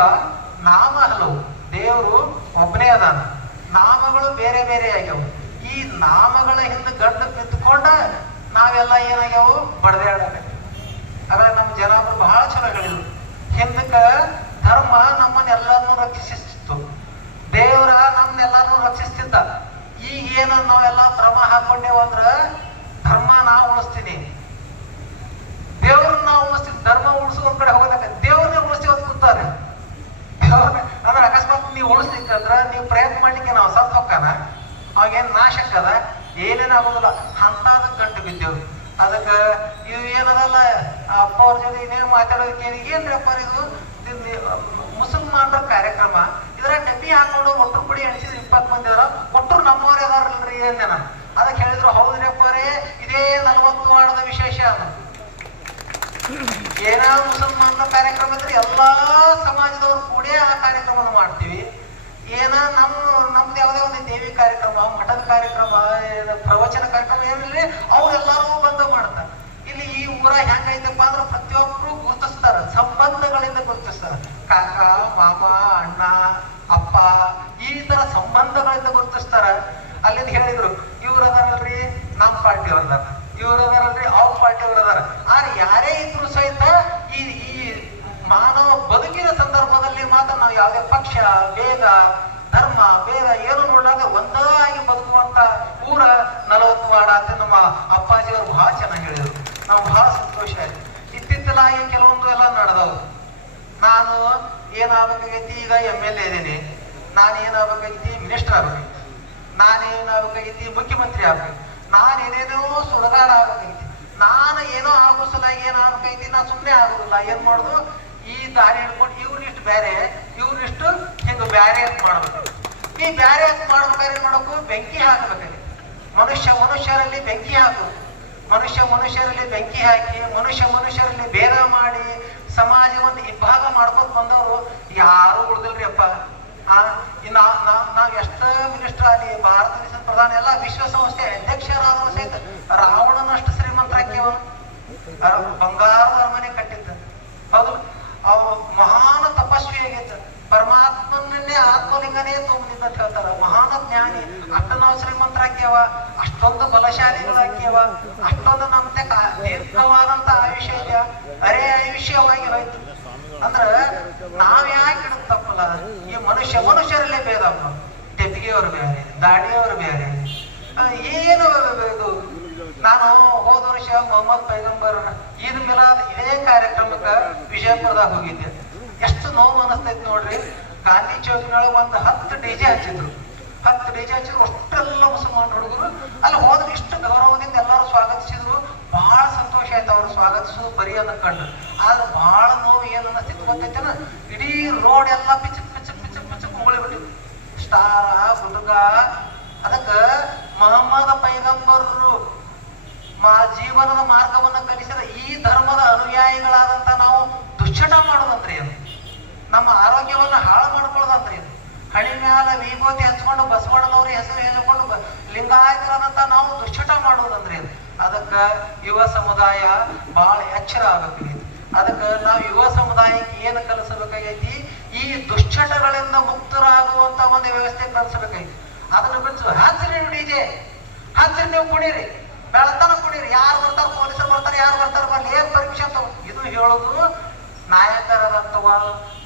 ನಾಮ ಹಲವು. ದೇವರು ಒಬ್ಬನೇ ಅದಾನ, ನಾಮಗಳು ಬೇರೆ ಬೇರೆ ಆಗ್ಯಾವು. ಈ ನಾಮಗಳ ಹಿಂದೆ ಗಂಡು ಬಿದ್ದುಕೊಂಡ ನಾವೆಲ್ಲ ಏನಾಗ್ಯಾವು? ಬಡದಾಡಬೇಕು. ಆದ್ರೆ ನಮ್ಮ ಜನರು ಬಹಳ ಚಲೋ ಹೇಳಿದ್ರು, ಹಿಂದಕ್ಕ ಧರ್ಮ ನಮ್ಮನ್ನೆಲ್ಲರನ್ನು ರಕ್ಷಿಸ್ತಿತ್ತು, ದೇವರ ನಮ್ಮನ್ನೆಲ್ಲರನ್ನು ರಕ್ಷಿಸ್ತಿದ್ದ. ಈಗ ಏನು ನಾವೆಲ್ಲ ಭ್ರಮ ಹಾಕೊಂಡೇವು ಅಂದ್ರ ಧರ್ಮ ನಾ ಉಳಿಸ್ತೀನಿ, ದೇವ್ರನ್ನ ನಾವು ಉಳಿಸ್ತೀವಿ, ಧರ್ಮ ಉಳಿಸೋ ಒಂದ್ ಕಡೆ ಹೋಗೋದಕ್ಕ ದೇವ್ರನ್ನೇ ಉಳಿಸ್ತೀವಿ ಅಂತ ಕೂತಾರೆ. ಅಂದ್ರೆ ಅಕಸ್ಮಾತ್ ನೀವು ಉಳಿಸ್ಲಿಕ್ಕಂದ್ರ ನೀವು ಪ್ರಯತ್ನ ಮಾಡ್ಲಿಕ್ಕೆ ನಾವು ಸತ್ ಹೋಗ್ಕಾನ, ಅವಾಗೇನ್ ನಾಶಕ್ಕದ, ಏನೇನಾಗೋದಿಲ್ಲ. ಅಂತದ ಗಂಟು ಬಿದ್ದೇವು. ಅದಕ್ಕ ಇವು ಏನದಲ್ಲ ಅಪ್ಪ ಅವ್ರ ಜೊತೆ ಇನ್ನೇನು ಮಾತಾಡೋದಕ್ಕೆ ಏನ್ರಪ್ಪ ಇದು ಮುಸಲ್ಮಾನರ ಕಾರ್ಯಕ್ರಮ, ಇದರ ಡಬ್ಬಿ ಹಾಕೊಂಡು ಒಟ್ಟರು ಕೂಡಿ ಎಣಿಸಿದ್ರು 20 ಮಂದಿ ಅದಾರ, ಒಟ್ಟರು ನಮ್ಮವರೇ ಅದಾರಲ್ರಿ ಏನೇನ. ಅದಕ್ಕೆ ಹೇಳಿದ್ರು, ಹೌದ್ರಿ ಅಪ್ಪರೇ, ಇದೇ 40 ವಾರದ ವಿಶೇಷ. ಏನಾದ್ರು ಮುಸಲ್ಮಾನರ ಕಾರ್ಯಕ್ರಮ ಇದ್ರೆ ಎಲ್ಲಾ ಸಮಾಜದವ್ರು ಕೂಡಿ ಆ ಕಾರ್ಯಕ್ರಮ ಮಾಡ್ತೀವಿ. ಏನ ನಮ್ದು ಯಾವುದೇ ಒಂದು ದೇವಿ ಕಾರ್ಯಕ್ರಮ, ಮಠದ ಕಾರ್ಯಕ್ರಮ, ಪ್ರವಚನ ಕಾರ್ಯಕ್ರಮ ಏನಿಲ್ಲ, ಅವ್ರೆಲ್ಲಾರು ಬಂದು ಮಾಡ್ತಾರೆ. ಇಲ್ಲಿ ಈ ಊರ ಹೆಂಗೈತಪ್ಪ ಅಂದ್ರೆ ಪ್ರತಿಯೊಬ್ರು ಗುರುತಿಸ್ತಾರ, ಸಂಬಂಧಗಳಿಂದ ಗುರುತಿಸ್ತಾರ. ಕಾಕ, ಮಾಮ, ಅಣ್ಣ, ಅಪ್ಪ, ಈ ತರ ಸಂಬಂಧಗಳಿಂದ ಗುರುತಿಸ್ತಾರ. ಅಲ್ಲಿಂದ ಹೇಳಿದ್ರು, ಇವ್ರ ಅದಾರಲ್ರಿ ನಮ್ಮ ಪಾರ್ಟಿ ಅವ್ರದಾರ, ಇವ್ರ ಅದಾರಲ್ರಿ ಅವ್ರ ಪಾರ್ಟಿ ಅವ್ರ ಅದಾರ. ಆದ್ರೆ ಯಾರೇ ಇದ್ರು ಸಹಿತ ಈ ಮಾನವ ಬದುಕಿನ ಸಂದರ್ಭದಲ್ಲಿ ಮಾತ್ರ ನಾವು ಯಾವುದೇ ಪಕ್ಷ ಭೇದ, ಧರ್ಮ ಭೇದ ಏನು ನೋಡಾಗ ಒಂದಾಗಿ ಬದುಕುವಂತ ಊರ 40 ವಾಡ ಅಂತ ನಮ್ಮ ಅಪ್ಪಾಜಿಯವರು ಬಹಳ ಚೆನ್ನಾಗಿ ಹೇಳಿದ್ರು. ನಾವು ಬಹಳ ಸಂತೋಷ ಆಯ್ತು. ಇತ್ತಿತ್ತಲಾಗಿ ಕೆಲವೊಂದು ಎಲ್ಲ ನಡೆದವು. ನಾನು ಏನಾಗಬೇಕಾಗೈತಿ, ಈಗ MLA ಇದ್ದೀನಿ, ನಾನು ಏನಾಗಬೇಕಾಗೈತಿ, ಮಿನಿಸ್ಟರ್ ಆಗ್ಬೇಕಾಗೈತಿ, ನಾನೇನಾಗಬೇಕಾಗೈತಿ, ಮುಖ್ಯಮಂತ್ರಿ ಆಗ್ಬೇಕು, ನಾನೇನೇನೋ ಸುಡಗಾಡ ಆಗ್ಬೇಕಾಗೈತಿ, ನಾನು ಏನೋ ಆಗೋ ಸಲಾಗಿ ಏನಾಗಬೇಕಾಗೈತಿ, ನಾನು ಸುಮ್ಮನೆ ಆಗೋದಿಲ್ಲ. ಏನ್ ಮಾಡುದು, ಈ ದಾರಿ ಹಿಡ್ಕೊಂಡು ಇವ್ರಿಷ್ಟು ಬೇರೆ, ಇವ್ರಿಷ್ಟು ಹಿಂಗ ಬ್ಯಾರೆ ಅಂತ ಮಾಡ್ಬೇಕು. ಈ ಬ್ಯಾರೆ ಅಂತ ಮಾಡ್ಬೇಕಾದ್ರೆ ಏನ್ ಮಾಡಬೇಕು? ಬೆಂಕಿ ಹಾಕಬೇಕಾಗಿ ಮನುಷ್ಯರಲ್ಲಿ ಬೆಂಕಿ ಹಾಕೋದು. ಮನುಷ್ಯರಲ್ಲಿ ಬೆಂಕಿ ಹಾಕಿ ಮನುಷ್ಯರಲ್ಲಿ ಭೇದ ಮಾಡಿ ಸಮಾಜವನ್ನು ಇಬ್ಬಾಗ ಮಾಡ್ಕೊಂಡು ಬಂದವರು ಯಾರು ಉಳಿದಿಲ್ರಿ ಅಪ್ಪ. ನಾವ್ ಎಷ್ಟ ಮಿನಿಸ್ಟರ್ ಅಲ್ಲಿ, ಭಾರತ ದೇಶದ ಪ್ರಧಾನಿ ಎಲ್ಲ ವಿಶ್ವಸಂಸ್ಥೆ ಅಧ್ಯಕ್ಷರಾದರೂ ಸಹಿತ ರಾವಣನಷ್ಟು ಶ್ರೀಮಂತರಾಗ್ಯವ, ಬಂಗಾರದ ಅರಮನೆ ಕಟ್ಟಿದ್ದ. ಹೌದು, ಅವ ಮಹಾನ ತಪಸ್ವಿ ಆಗಿದ್ದ, ಪರಮಾತ್ಮನ್ನೇ ಆತ್ಮಲಿಂಗನೇ ತುಂಬಿದ್ದ ಅಂತ ಹೇಳ್ತಾರ. ಮಹಾನ ಜ್ಞಾನಿ. ಅಷ್ಟು ನಾವು ಶ್ರೀಮಂತರಾಗ್ಯವ, ಅಷ್ಟೊಂದು ಬಲಶಾಲಿಗಳಾಗ್ಯವ, ಅಷ್ಟೊಂದು ನಮ್ತೆ ದೀರ್ಘವಾದಂತ ಆಯುಷ್ಯ ಇದೆಯಾ, ಅರೇ ಆಯುಷ್ಯವಾಗಿ ಹೋಯ್ತು. ಅಂದ್ರ ನಾವ್ ಯಾಕೆ ಇಡೋದು ತಪ್ಪಲ್ಲ? ಈ ಮನುಷ್ಯರಲ್ಲೇ ಭೇದ, ತೆಪ್ಪಿಗೆಯವರು ಬೇರೆ, ದಾಡಿಯವರು ಬೇರೆ, ಏನು ಇದು. ನಾನು ಹೋದ ವರ್ಷ ಮೊಹಮ್ಮದ್ ಪೈಗಂಬರ್ ಈದ್ ಮಿಲಾದ್ ಇದೇ ಕಾರ್ಯಕ್ರಮಕ್ಕೆ ವಿಜಯಪುರದಾಗ ಹೋಗಿದ್ದೆ. ಎಷ್ಟು ನೋವು ಅನಿಸ್ತೈತಿ ನೋಡ್ರಿ. ಗಾಂಧಿ ಚೌಕಿನೊಳಗೆ ಒಂದು 10 DJ ಹಚ್ಚಿದ್ರು. 10 DJ ಹಚ್ಚಿದ್ರು. ಅಷ್ಟೆಲ್ಲ ಮುಸಲ್ಮಾನ್ ಹುಡುಗರು ಅಲ್ಲಿ ಹೋದ್ರೆ ಇಷ್ಟು ಗೌರವದಿಂದ ಎಲ್ಲರೂ ಸ್ವಾಗತಿಸಿದ್ರು. ಬಹಳ ಸಂತೋಷ ಆಯ್ತು ಅವ್ರು ಸ್ವಾಗತಿಸೋದು ಬರೀ ಅನ್ನೋ ಕಂಡು. ಆದ್ರೆ ಬಹಳ ನೋವು ಏನು ಅನ್ನಿಸ್ತಿತ್ತು ಗೊತ್ತೈತೇನ, ಇಡೀ ರೋಡ್ ಎಲ್ಲ ಪಿಚಕ್ ಕುಂಬಳಿ ಬಿಟ್ಟಿದ್ರು. ಸ್ಟಾರ ಹುಡುಗ ಅದಕ್ಕ ಮೊಹಮ್ಮದ ಪೈಗಂಬರರು ಜೀವನದ ಮಾರ್ಗವನ್ನು ಕಲಿಸಿದ ಈ ಧರ್ಮದ ಅನುಯಾಯಿಗಳಾದಂತ ನಾವು ದುಶ್ಚಟ ಮಾಡೋದಂದ್ರೆ ಏನು, ನಮ್ಮ ಆರೋಗ್ಯವನ್ನ ಹಾಳು ಮಾಡ್ಕೊಳ್ಳೋದಂದ್ರೆ ಏನು, ಹಳಿ ಮ್ಯಾಲ ವಿಭೂತಿ ಹಚ್ಕೊಂಡು ಬಸವಣ್ಣನವ್ರ ಹೆಸರು ಹೇಳ್ಕೊಂಡು ಲಿಂಗಾಯತರಾದಂತ ನಾವು ದುಶ್ಚಟ ಮಾಡೋದಂದ್ರೆ ಏನು. ಅದಕ್ಕ ಯುವ ಸಮುದಾಯ ಬಹಳ ಎಚ್ಚರ ಆಗಬೇಕು. ಅದಕ್ಕ ನಾವು ಯುವ ಸಮುದಾಯಕ್ಕೆ ಏನು ಕಲಿಸಬೇಕಾಗೈತಿ, ಈ ದುಶ್ಚಟಗಳಿಂದ ಮುಕ್ತರಾಗುವಂತ ಒಂದು ವ್ಯವಸ್ಥೆ ಕಲಿಸಬೇಕಾಗೈತಿ. ಅದನ್ನ ಬಿಟ್ಟು ಹಚ್ಚಿರಿ DJ, ಹಚ್ಚಿರಿ ನೀವು ಕುಡೀರಿ, ಬೆಳತನ ಕುಡೀರಿ, ಯಾರು ಬರ್ತಾರೆ ಪೊಲೀಸರು ಬರ್ತಾರೆ, ಯಾರು ಬರ್ತಾರೆ ಬರ್ಲಿ, ಏನ್ ಪರೀಕ್ಷೆ ಅಂತ ಇದು ಹೇಳೋದು ನಾಯಕರಾದಂಥವ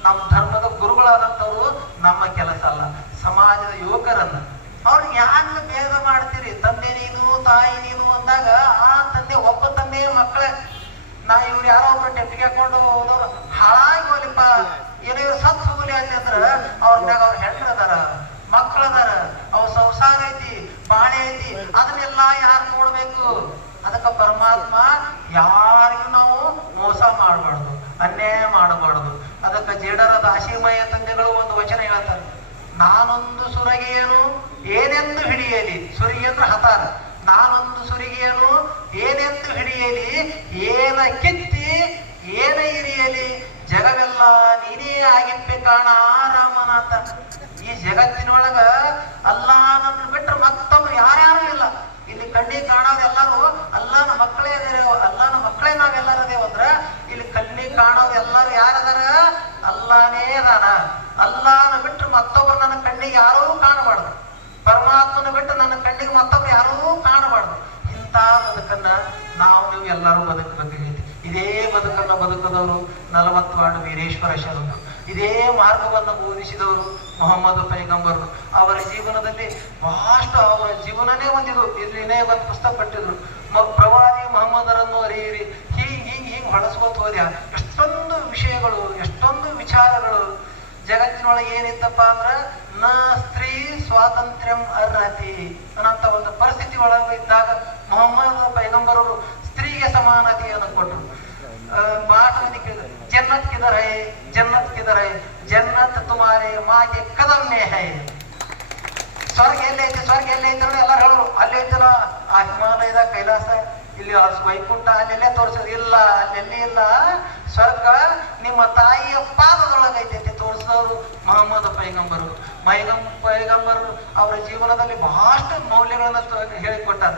ನಮ್ಮ ಧರ್ಮದ ಗುರುಗಳಾದಂಥವ್ರು ನಮ್ಮ ಕೆಲಸ ಅಲ್ಲ. ಸಮಾಜದ ಯುವಕರನ್ನ ಅವ್ರಿಗೆ ಯಾಕೆ ಭೇದ ಮಾಡ್ತೀರಿ, ತಂದೆ ನೀನು ತಾಯಿ ನೀನು ಅಂದಾಗ ಆ ತಂದೆ ಒಬ್ಬ ತಂದೆಯ ಮಕ್ಕಳೇ. ಇವ್ರು ಯಾರೋ ಒಬ್ರು ಟೆಪ್ಪಿಗೆ ಹಾಕೊಂಡು ಹೋದವ್ರು ಹಾಳಾಗಿ ಹೋಲಿಪ್ಪ, ಏನೋ ಇವ್ರು ಸತ್ ಹೋಗಲಿ ಅಂತಂದ್ರ ಅವ್ರನ್ಯಾಗ ಅವ್ರ ಹೆಂಡ್ರ ಅದಾರ, ಮಕ್ಕಳು ಅದಾರ, ಅವ್ರ ಸಂಸಾರ ಐತಿ, ಬಾಳೆ ಐತಿ, ಅದನ್ನೆಲ್ಲ ಯಾರು ನೋಡ್ಬೇಕು. ಅದಕ್ಕ ಪರಮಾತ್ಮ ಯಾರಿಗೂ ನಾವು ಮೋಸ ಮಾಡಬಾರ್ದು, ಅನ್ಯಾಯ ಮಾಡಬಾರ್ದು. ಅದಕ್ಕ ಜೇಡರ ದಾಸಿಮಯ ತಂದೆಗಳು ಒಂದು ವಚನ ಹೇಳ್ತಾರೆ, ನಾನೊಂದು ಸುರಗಿಯನು ಏನೆಂದು ಹಿಡಿಯಲಿ, ಸುರಗಿ ಅಂದ್ರೆ ಹತಾರ, ನಾನೊಂದು ಸುರಿಗೆಯನು ಏನೆಂದು ಹಿಡಿಯಲಿ, ಏನ ಕಿತ್ತಿ ಏನ ಇರಿಯಲಿ, ಜಗವೆಲ್ಲ ನೀನೇ ಆಗಿಪ್ಪೆ ಕಾಣ ರಾಮನಾಥ. ಈ ಜಗತ್ತಿನೊಳಗ ಅಲ್ಲಾಹನನ್ನ ಬಿಟ್ಟರೆ ಮತ್ತೊಬ್ರು ಯಾರ್ಯಾರು ಇಲ್ಲ. ಇಲ್ಲಿ ಕಣ್ಣಿಗೆ ಕಾಣೋದು ಎಲ್ಲರೂ ಅಲ್ಲಾನ ಮಕ್ಕಳೇ ಅದೇವ, ಅಲ್ಲಾನ ಮಕ್ಕಳೇ ನಾವೆಲ್ಲರೂ ಅದೇವಂದ್ರ ಇಲ್ಲಿ ಕಣ್ಣಿಗೆ ಕಾಣೋದು ಎಲ್ಲರೂ ಯಾರದಾರ, ಅಲ್ಲಾನೇ ಅದಾನ. ಅಲ್ಲಾನ ಬಿಟ್ಟು ಮತ್ತೊಬ್ರು ನನ್ನ ಕಣ್ಣಿಗೆ ಯಾರೂ ಕಾಣಬಾರ್ದು, ಪರಮಾತ್ಮನ ಬಿಟ್ಟು ನನ್ನ ಕಣ್ಣಿಗೆ ಮತ್ತೊಬ್ರು ಯಾರೂ ಕಾಣಬಾರ್ದು. ಇಂಥ ಬದುಕನ್ನ ನೀವು ಎಲ್ಲರೂ ಬದುಕಬೇಕಾಗೈತಿ. ಇದೇ ಬದುಕನ್ನು ಬದುಕದವರು 40 ವಾರ್ಡ್ ವೀರೇಶ್ವರ ಶರಣರು, ಇದೇ ಮಾರ್ಗವನ್ನು ಬೋಧಿಸಿದವರು ಮೊಹಮ್ಮದ್ ಪೈಗಂಬರರು. ಅವರ ಜೀವನದಲ್ಲಿ ಬಹಳಷ್ಟು ಅವರ ಜೀವನನೇ ಒಂದಿದು. ಇಲ್ಲಿನೇ ಒಂದು ಪುಸ್ತಕ ಪಟ್ಟಿದ್ರು, ಪ್ರವಾದಿ ಮೊಹಮ್ಮದರನ್ನು ಅರಿಯಿರಿ. ಹೀಗೆ ಹೊಳಸ್ಕೊತ ಹೋದ್ಯಾ ಎಷ್ಟೊಂದು ವಿಷಯಗಳು, ಎಷ್ಟೊಂದು ವಿಚಾರಗಳು. ಜಗತ್ತಿನೊಳಗೆ ಏನಿತ್ತಪ್ಪ ಅಂದ್ರ ನ ಸ್ತ್ರೀ ಸ್ವಾತಂತ್ರ್ಯಂ ಅರ್ಹತಿ ಅನ್ನಂತ ಒಂದು ಪರಿಸ್ಥಿತಿ ಒಳಗೆ ಇದ್ದಾಗ ಮೊಹಮ್ಮದ್ ಪೈಗಂಬರರು ಸ್ತ್ರೀಗೆ ಸಮಾನತೆಯನ್ನು ಕೊಟ್ಟರು. ಬಹಳ ಮಂದಿ ಕೇಳಿದ್ರು, Jannat ಕಿದರ್ high, Jannat ಕಿದರ್ high, Jannat ತುಮಾರೆ ಮಾಗೆ Kadam May high. ಸ್ವರ್ಗ ಎಲ್ಲೈತಿ, ಸ್ವರ್ಗ ಎಲ್ಲೈತಿ ಅಂದ್ರೆ ಎಲ್ಲರೂ ಹೇಳರು, ಅಲ್ಲಿ ಐತಲ್ಲ ಆ ಹಿಮಾಲಯದ ಕೈಲಾಸ, ಇಲ್ಲಿ ವೈಕುಂಠ ಅಲ್ಲೆಲ್ಲೇ ತೋರಿಸೋದು ಇಲ್ಲ, ಅಲ್ಲೆಲ್ಲಿ ಇಲ್ಲ. ಸ್ವರ್ಗ ನಿಮ್ಮ ತಾಯಿಯ ಪಾದದೊಳಗೈತೈತಿ ತೋರಿಸಿದವರು ಮೊಹಮ್ಮದ್ ಪೈಗಂಬರು. ಪೈಗಂಬರು ಅವರ ಜೀವನದಲ್ಲಿ ಬಹಳಷ್ಟು ಮೌಲ್ಯಗಳನ್ನ ಹೇಳಿಕೊಟ್ಟಾರ.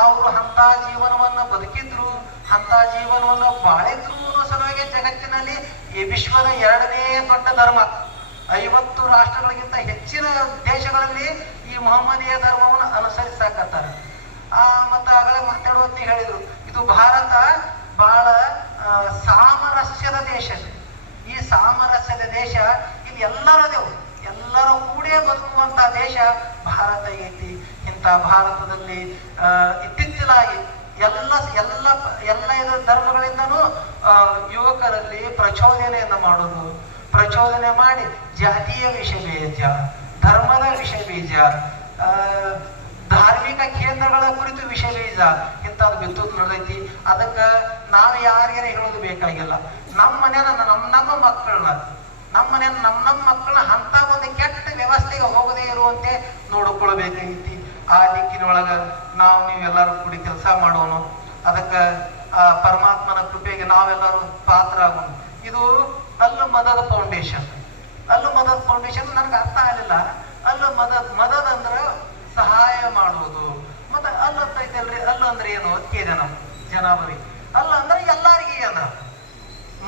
ಅವರು ಅಂತ ಜೀವನವನ್ನ ಬದುಕಿದ್ರು, ಅಂತ ಜೀವನವನ್ನ ಬಾಳಿದ್ರು ಅನ್ನೋ ಸಲುವಾಗಿ ಜಗತ್ತಿನಲ್ಲಿ ಈ ವಿಶ್ವದ 2ನೇ ದೊಡ್ಡ ಧರ್ಮ, 50 ರಾಷ್ಟ್ರಗಳಿಗಿಂತ ಹೆಚ್ಚಿನ ದೇಶಗಳಲ್ಲಿ ಈ ಮೊಹಮ್ಮದೀಯ ಧರ್ಮವನ್ನು ಅನುಸರಿಸಾಕತ್ತಾರೆ. ಮತ್ತೆ ಆಗಲೇ ಮಾತಾಡುವಂತ ಹೇಳಿದ್ರು, ಇದು ಭಾರತ ಬಹಳ ಸಾಮರಸ್ಯದ ದೇಶ. ಈ ಸಾಮರಸ್ಯದ ದೇಶ ಇಲ್ಲಿ ಎಲ್ಲರದೇವು, ಎಲ್ಲರೂ ಕೂಡೇ ಬದುಕುವಂತ ದೇಶ ಭಾರತ ಐತಿ. ಇಂಥ ಭಾರತದಲ್ಲಿ ಇತ್ತೀಚಲಾಗಿ ಎಲ್ಲ ಧರ್ಮಗಳಿಂದನೂ ಯುವಕರಲ್ಲಿ ಪ್ರಚೋದನೆಯನ್ನು ಮಾಡೋದು, ಪ್ರಚೋದನೆ ಮಾಡಿ ಜಾತಿಯ ವಿಷ ಬೀಜ, ಧರ್ಮದ ವಿಷ ಬೀಜ, ಧಾರ್ಮಿಕ ಕೇಂದ್ರಗಳ ಕುರಿತು ವಿಷ ಬೀಜ ಇಂಥದ್ದು ಬಿತ್ತುದು ನಡೆದೈತಿ. ಅದಕ್ಕೆ ನಾವು ಯಾರಿಗಾರ ಹೇಳೋದು ಬೇಕಾಗಿಲ್ಲ. ನಮ್ಮ ಮನೆಯ ನಮ್ಮ ಮಕ್ಕಳನ್ನ ನಮ್ಮ ಮಕ್ಕಳನ್ನ ಅಂತ ಒಂದು ಕೆಟ್ಟ ವ್ಯವಸ್ಥೆಗೆ ಹೋಗದೇ ಇರುವಂತೆ ನೋಡಿಕೊಳ್ಬೇಕಾಗೈತಿ. ಆ ದಿಕ್ಕಿನೊಳಗ ನೀವೆಲ್ಲರೂ ಕೂಡಿ ಕೆಲಸ ಮಾಡೋಣ. ಅದಕ್ಕೆ ಆ ಪರಮಾತ್ಮನ ಕೃಪೆಗೆ ನಾವೆಲ್ಲರೂ ಪಾತ್ರ ಆಗೋಣ. ಇದು ಅಲ್ ಮದದ್ ಫೌಂಡೇಶನ್. ನನಗೆ ಅರ್ಥ ಆಗಲಿಲ್ಲ. ಮದದ್ ಅಂದ್ರೆ ಸಹಾಯ ಮಾಡುವುದು. ಮತ್ತೆ ಅಲ್ಲತ್ತೈತಲ್ರಿ, ಅಂದ್ರೆ ಏನು ಕೇಳಿದೆ ನಮ್ಮ ಜನಾಬರಿ. ಅಂದ್ರೆ ಎಲ್ಲಾರಿಗೆ ಅಂದ್ರ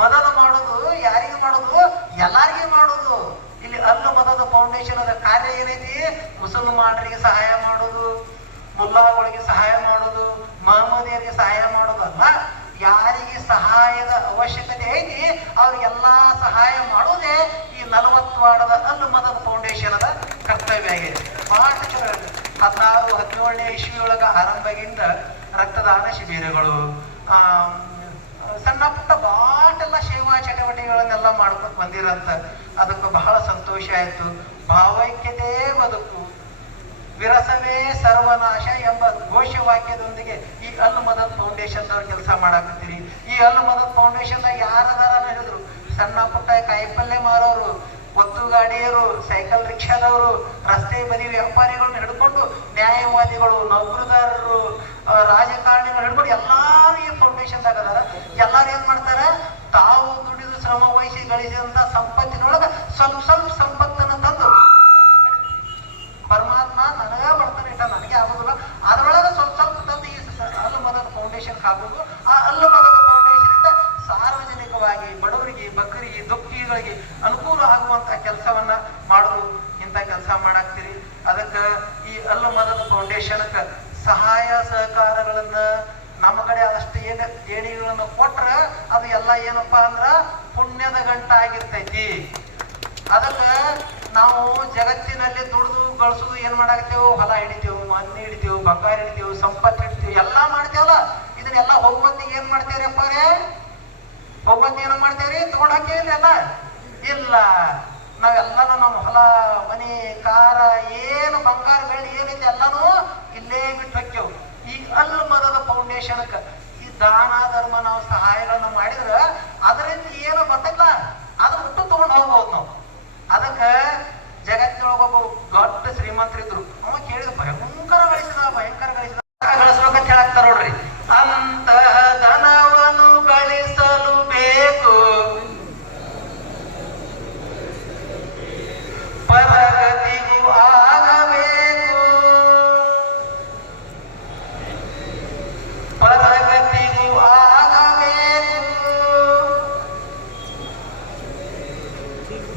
ಮದದ ಮಾಡೋದು, ಯಾರಿಗೆ ಮಾಡೋದು, ಎಲ್ಲಾರಿಗೆ ಮಾಡೋದು. ಇಲ್ಲಿ ಮದದ ಫೌಂಡೇಶನ್ ಅದ ಕಾರ್ಯ ಏನೈತಿ, ಮುಸಲ್ಮಾನರಿಗೆ ಸಹಾಯ ಮಾಡೋದು, ಮುಲ್ಲಾಗಳಿಗೆ ಸಹಾಯ ಮಾಡೋದು, ಮಹಮ್ಮದಿಯರಿಗೆ ಸಹಾಯ ಮಾಡೋದು ಅಲ್ಲ. ಯಾರಿಗೆ ಸಹಾಯದ ಅವಶ್ಯಕತೆ ಐತಿ ಅವ್ರಿಗೆಲ್ಲಾ ಸಹಾಯ ಮಾಡೋದೇ ಈ 40 ವಾರ್ಡದ ಮದದ ಫೌಂಡೇಶನ್ ಅದ ಕರ್ತವ್ಯ ಆಗಿದೆ. ಬಹಳ 16-17ನೇ ಇಸ್ವಿಯೊಳಗ ಆರಂಭದಿಂದ ರಕ್ತದಾನ ಶಿಬಿರಗಳು, ಸಣ್ಣ ಪುಟ್ಟ ಬಾಟೆಲ್ಲ ಸೇವಾ ಚಟುವಟಿಕೆಗಳನ್ನೆಲ್ಲ ಮಾಡ್ಕೊಂಡು ಬಂದಿರಂತ. ಅದಕ್ಕೆ ಬಹಳ ಸಂತೋಷ ಆಯ್ತು. ಭಾವೈಕ್ಯತೆ ಬದುಕು, ವಿರಸವೇ ಸರ್ವನಾಶ ಎಂಬ ಘೋಷವಾಕ್ಯದೊಂದಿಗೆ ಈ ಅಲ್ ಮದದ್ ಫೌಂಡೇಶನ್ದವ್ರು ಕೆಲಸ ಮಾಡಾಕತ್ತೀರಿ. ಈ ಅಲ್ ಮದದ್ ಫೌಂಡೇಶನ್ದಾಗ ಯಾರದಾರ ಹೇಳಿದ್ರು, ಸಣ್ಣ ಪುಟ್ಟ ಕಾಯಿಪಲ್ಯ ಮಾರೋರು, ಒತ್ತು ಗಾಡಿಯರು, ಸೈಕಲ್ ರಿಕ್ಷಾದವರು, ರಸ್ತೆ ಬದಿ ವ್ಯಾಪಾರಿಗಳನ್ನ ಹಿಡ್ಕೊಂಡು ನ್ಯಾಯವಾದಿಗಳು, ನೌಕರದಾರರು, ರಾಜಕಾರಣಿಗಳು ಹಿಡ್ಕೊಂಡು ಎಲ್ಲಾರು ಈ ಫೌಂಡೇಶನ್ದಾಗ ಅದಾರ. ಎಲ್ಲಾರು ಏನ್ ಮಾಡ್ತಾರ, ತಾವು ದುಡಿದು ಶ್ರಮ ವಹಿಸಿ ಗಳಿಸಿದಂತ ಸಂಪತ್ತಿನೊಳಗ ಸ್ವಲ್ಪ ಸ್ವಲ್ಪ ಸಂಪತ್ತನ್ನು ತಂದು, ಪರಮಾತ್ಮ ನನಗ ಬರ್ತಾನೆ ಇಟ್ಟ, ನನಗೆ ಆಗೋದಿಲ್ಲ, ಅದರೊಳಗೆ ಸ್ವಲ್ಪ ಸ್ವಲ್ಪ ತಂದು ಈ ಅಲ್ ಮದದ್ ಫೌಂಡೇಶನ್ ಹಾಕೋದು. ಆ ಅಲ್ ಮದದ್ ಫೌಂಡೇಶನ್ ಇಂದ ಸಾರ್ವಜನಿಕವಾಗಿ ಬಡವರಿಗೆ, ಬಕ್ಕರಿಗೆ, ದುಃಖಿಗಳಿಗೆ ಅನುಕೂಲ ಆಗುವಂತ ಕೆಲಸವನ್ನ ಮಾಡೋದು. ಇಂಥ ಕೆಲಸ ಮಾಡಾಕ್ತಿರಿ. ಅದಕ್ಕೆ ಈ ಅಲ್ ಮದದ್ ಫೌಂಡೇಶನ್ಕ ಸಹಾಯ ಸಹಕಾರಗಳನ್ನ ನಮ್ಮ ಕಡೆ ಆದಷ್ಟು ಏನ ದೇಣಿಗೆಗಳನ್ನು ಕೊಟ್ರ ಅದು ಎಲ್ಲ ಏನಪ್ಪಾ ಅಂದ್ರ ಪುಣ್ಯದ ಗಂಟ ಆಗಿರ್ತೈತಿ. ಅದಕ್ಕ ನಾವು ಜಗತ್ತಿನಲ್ಲಿ ದುಡಿದು ಗಳಿಸುದು ಏನ್ ಮಾಡಾಕ್ತೇವು, ಹೊಲ ಹಿಡಿತೇವು, ಮಣ್ಣು ಹಿಡಿತೇವು, ಬಂಗಾರ ಹಿಡಿತೇವು, ಸಂಪತ್ತು ಹಿಡಿತೇವು, ಎಲ್ಲಾ ಮಾಡ್ತೇವಲ್ಲ. ಇದನ್ನೆಲ್ಲ ಹೋಗುವಂತಿಗೆ ಏನ್ ಮಾಡ್ತೇವ್ರಿ ಅಪ್ಪಾರೇ? ಹೋಗುವಂತ ಏನ ಮಾಡ್ತೇವ್ರಿ? ತಗೊಂಡಾಕೇವ್ರಿ ಎಲ್ಲ? ಇಲ್ಲ, ನಾವೆಲ್ಲಾನು ನಮ್ಮ ಹೊಲ ಮನಿ ಕಾರ ಏನು ಬಂಗಾರ ಬೆಳ್ಳಿ ಏನೈತಿ ಎಲ್ಲಾನು ಇಲ್ಲೇ ಬಿಟ್ಟು ಹೋಗ್ತೇವು. ಈ ಅಲ್ ಮದದ ಫೌಂಡೇಶನ್ಕ ಈ ದಾನ ಧರ್ಮ ನಾವು ಸಹಾಯಗಳನ್ನ ಮಾಡಿದ್ರ ಅದರಿಂದ ಏನು ಬರ್ತಲ್ಲ, ಅದು ಬಿಟ್ಟು ತಗೊಂಡು ಹೋಗ್ಬೋದು ನಾವು. ಅದಕ್ಕ ಜಗತ್ತಿನೊಳಗ ಒಬ್ಬ ದೊಡ್ಡ ಶ್ರೀಮಂತರಿದ್ರು. ಅವ ಕೇಳಿದ ಭಯಂಕರ ಗಳಿಸ್ಬೇಕಂತ ಹೇಳಾಕ್ತಾರ ನೋಡ್ರಿ. ಅಂತಹ ಧನವನ್ನು ಗಳಿಸಲು ಬೇಕು ಪರಗತಿಗೂ ಆಗಬೇಕು, ಪರಗತಿಗೂ ಆಗಬೇಕು,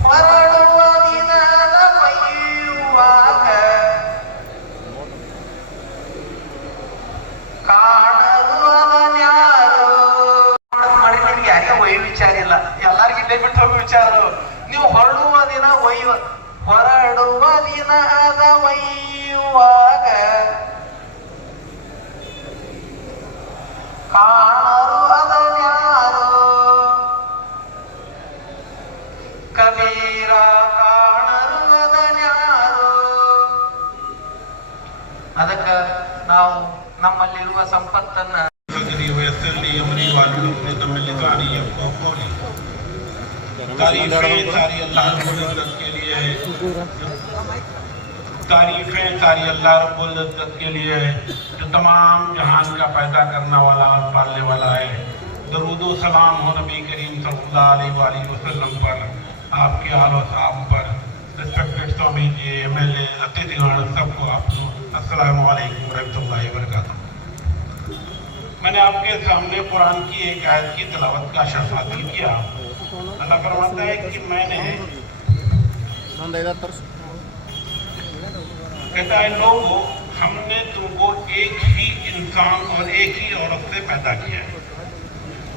ಹೊರಡುವ ದಿನದ ಒಯ್ಯುವಾಗ ಕಾಣಲು ಅದನ್ಯಾರು ಮಾಡಿ. ನಿಮ್ಗೆ ಯಾರಿಗೆ ಒಯ್ಯು ವಿಚಾರ ಇಲ್ಲ, ಎಲ್ಲಾರ್ಗ ಇಲ್ಲೇ ಬಿಟ್ಟು ಹೋಗಿ ವಿಚಾರ. ನೀವು ಹೊರಡುವ ದಿನ ಹೊರಡುವ ದಿನದ ಒಯ್ಯುವಾಗ ಕಾಣರು ಅದನ್ಯಾರು, ಕಬೀರ ಕಾಣರು ಅದನ್ಯಾರು. ಅದಕ್ಕ ನಾವು ನಮ್ಮಲ್ಲಿರುವ ಸಂಪತ್ತನ್ನ तारीफें सारी अल्लाह रब्बुल इज्जत के लिए, तारीफें सारी अल्लाह रब्बुल इज्जत के लिए जो तमाम जहान का पैदा करने वाला, पालने वाला है। दरूद व सलाम हो नबी करीम सल्लल्लाहु अलैहि वसल्लम पर, आपके आल व साहब पर, रिस्पेक्टेड स्वामी जी, एमएलए, अतिथिगण, सबको आप अस्सलामु अलैकुम रहमतुल्लाहि व बरकातहू। मैंने आपके सामने कुरान की एक आयत की तिलावत का शर्फ हासिल किया। अल्लाह फरमाता है कि मैंने कहता है, लोगों हमने तुमको एक ही इंसान और एक ही औरत से पैदा किया है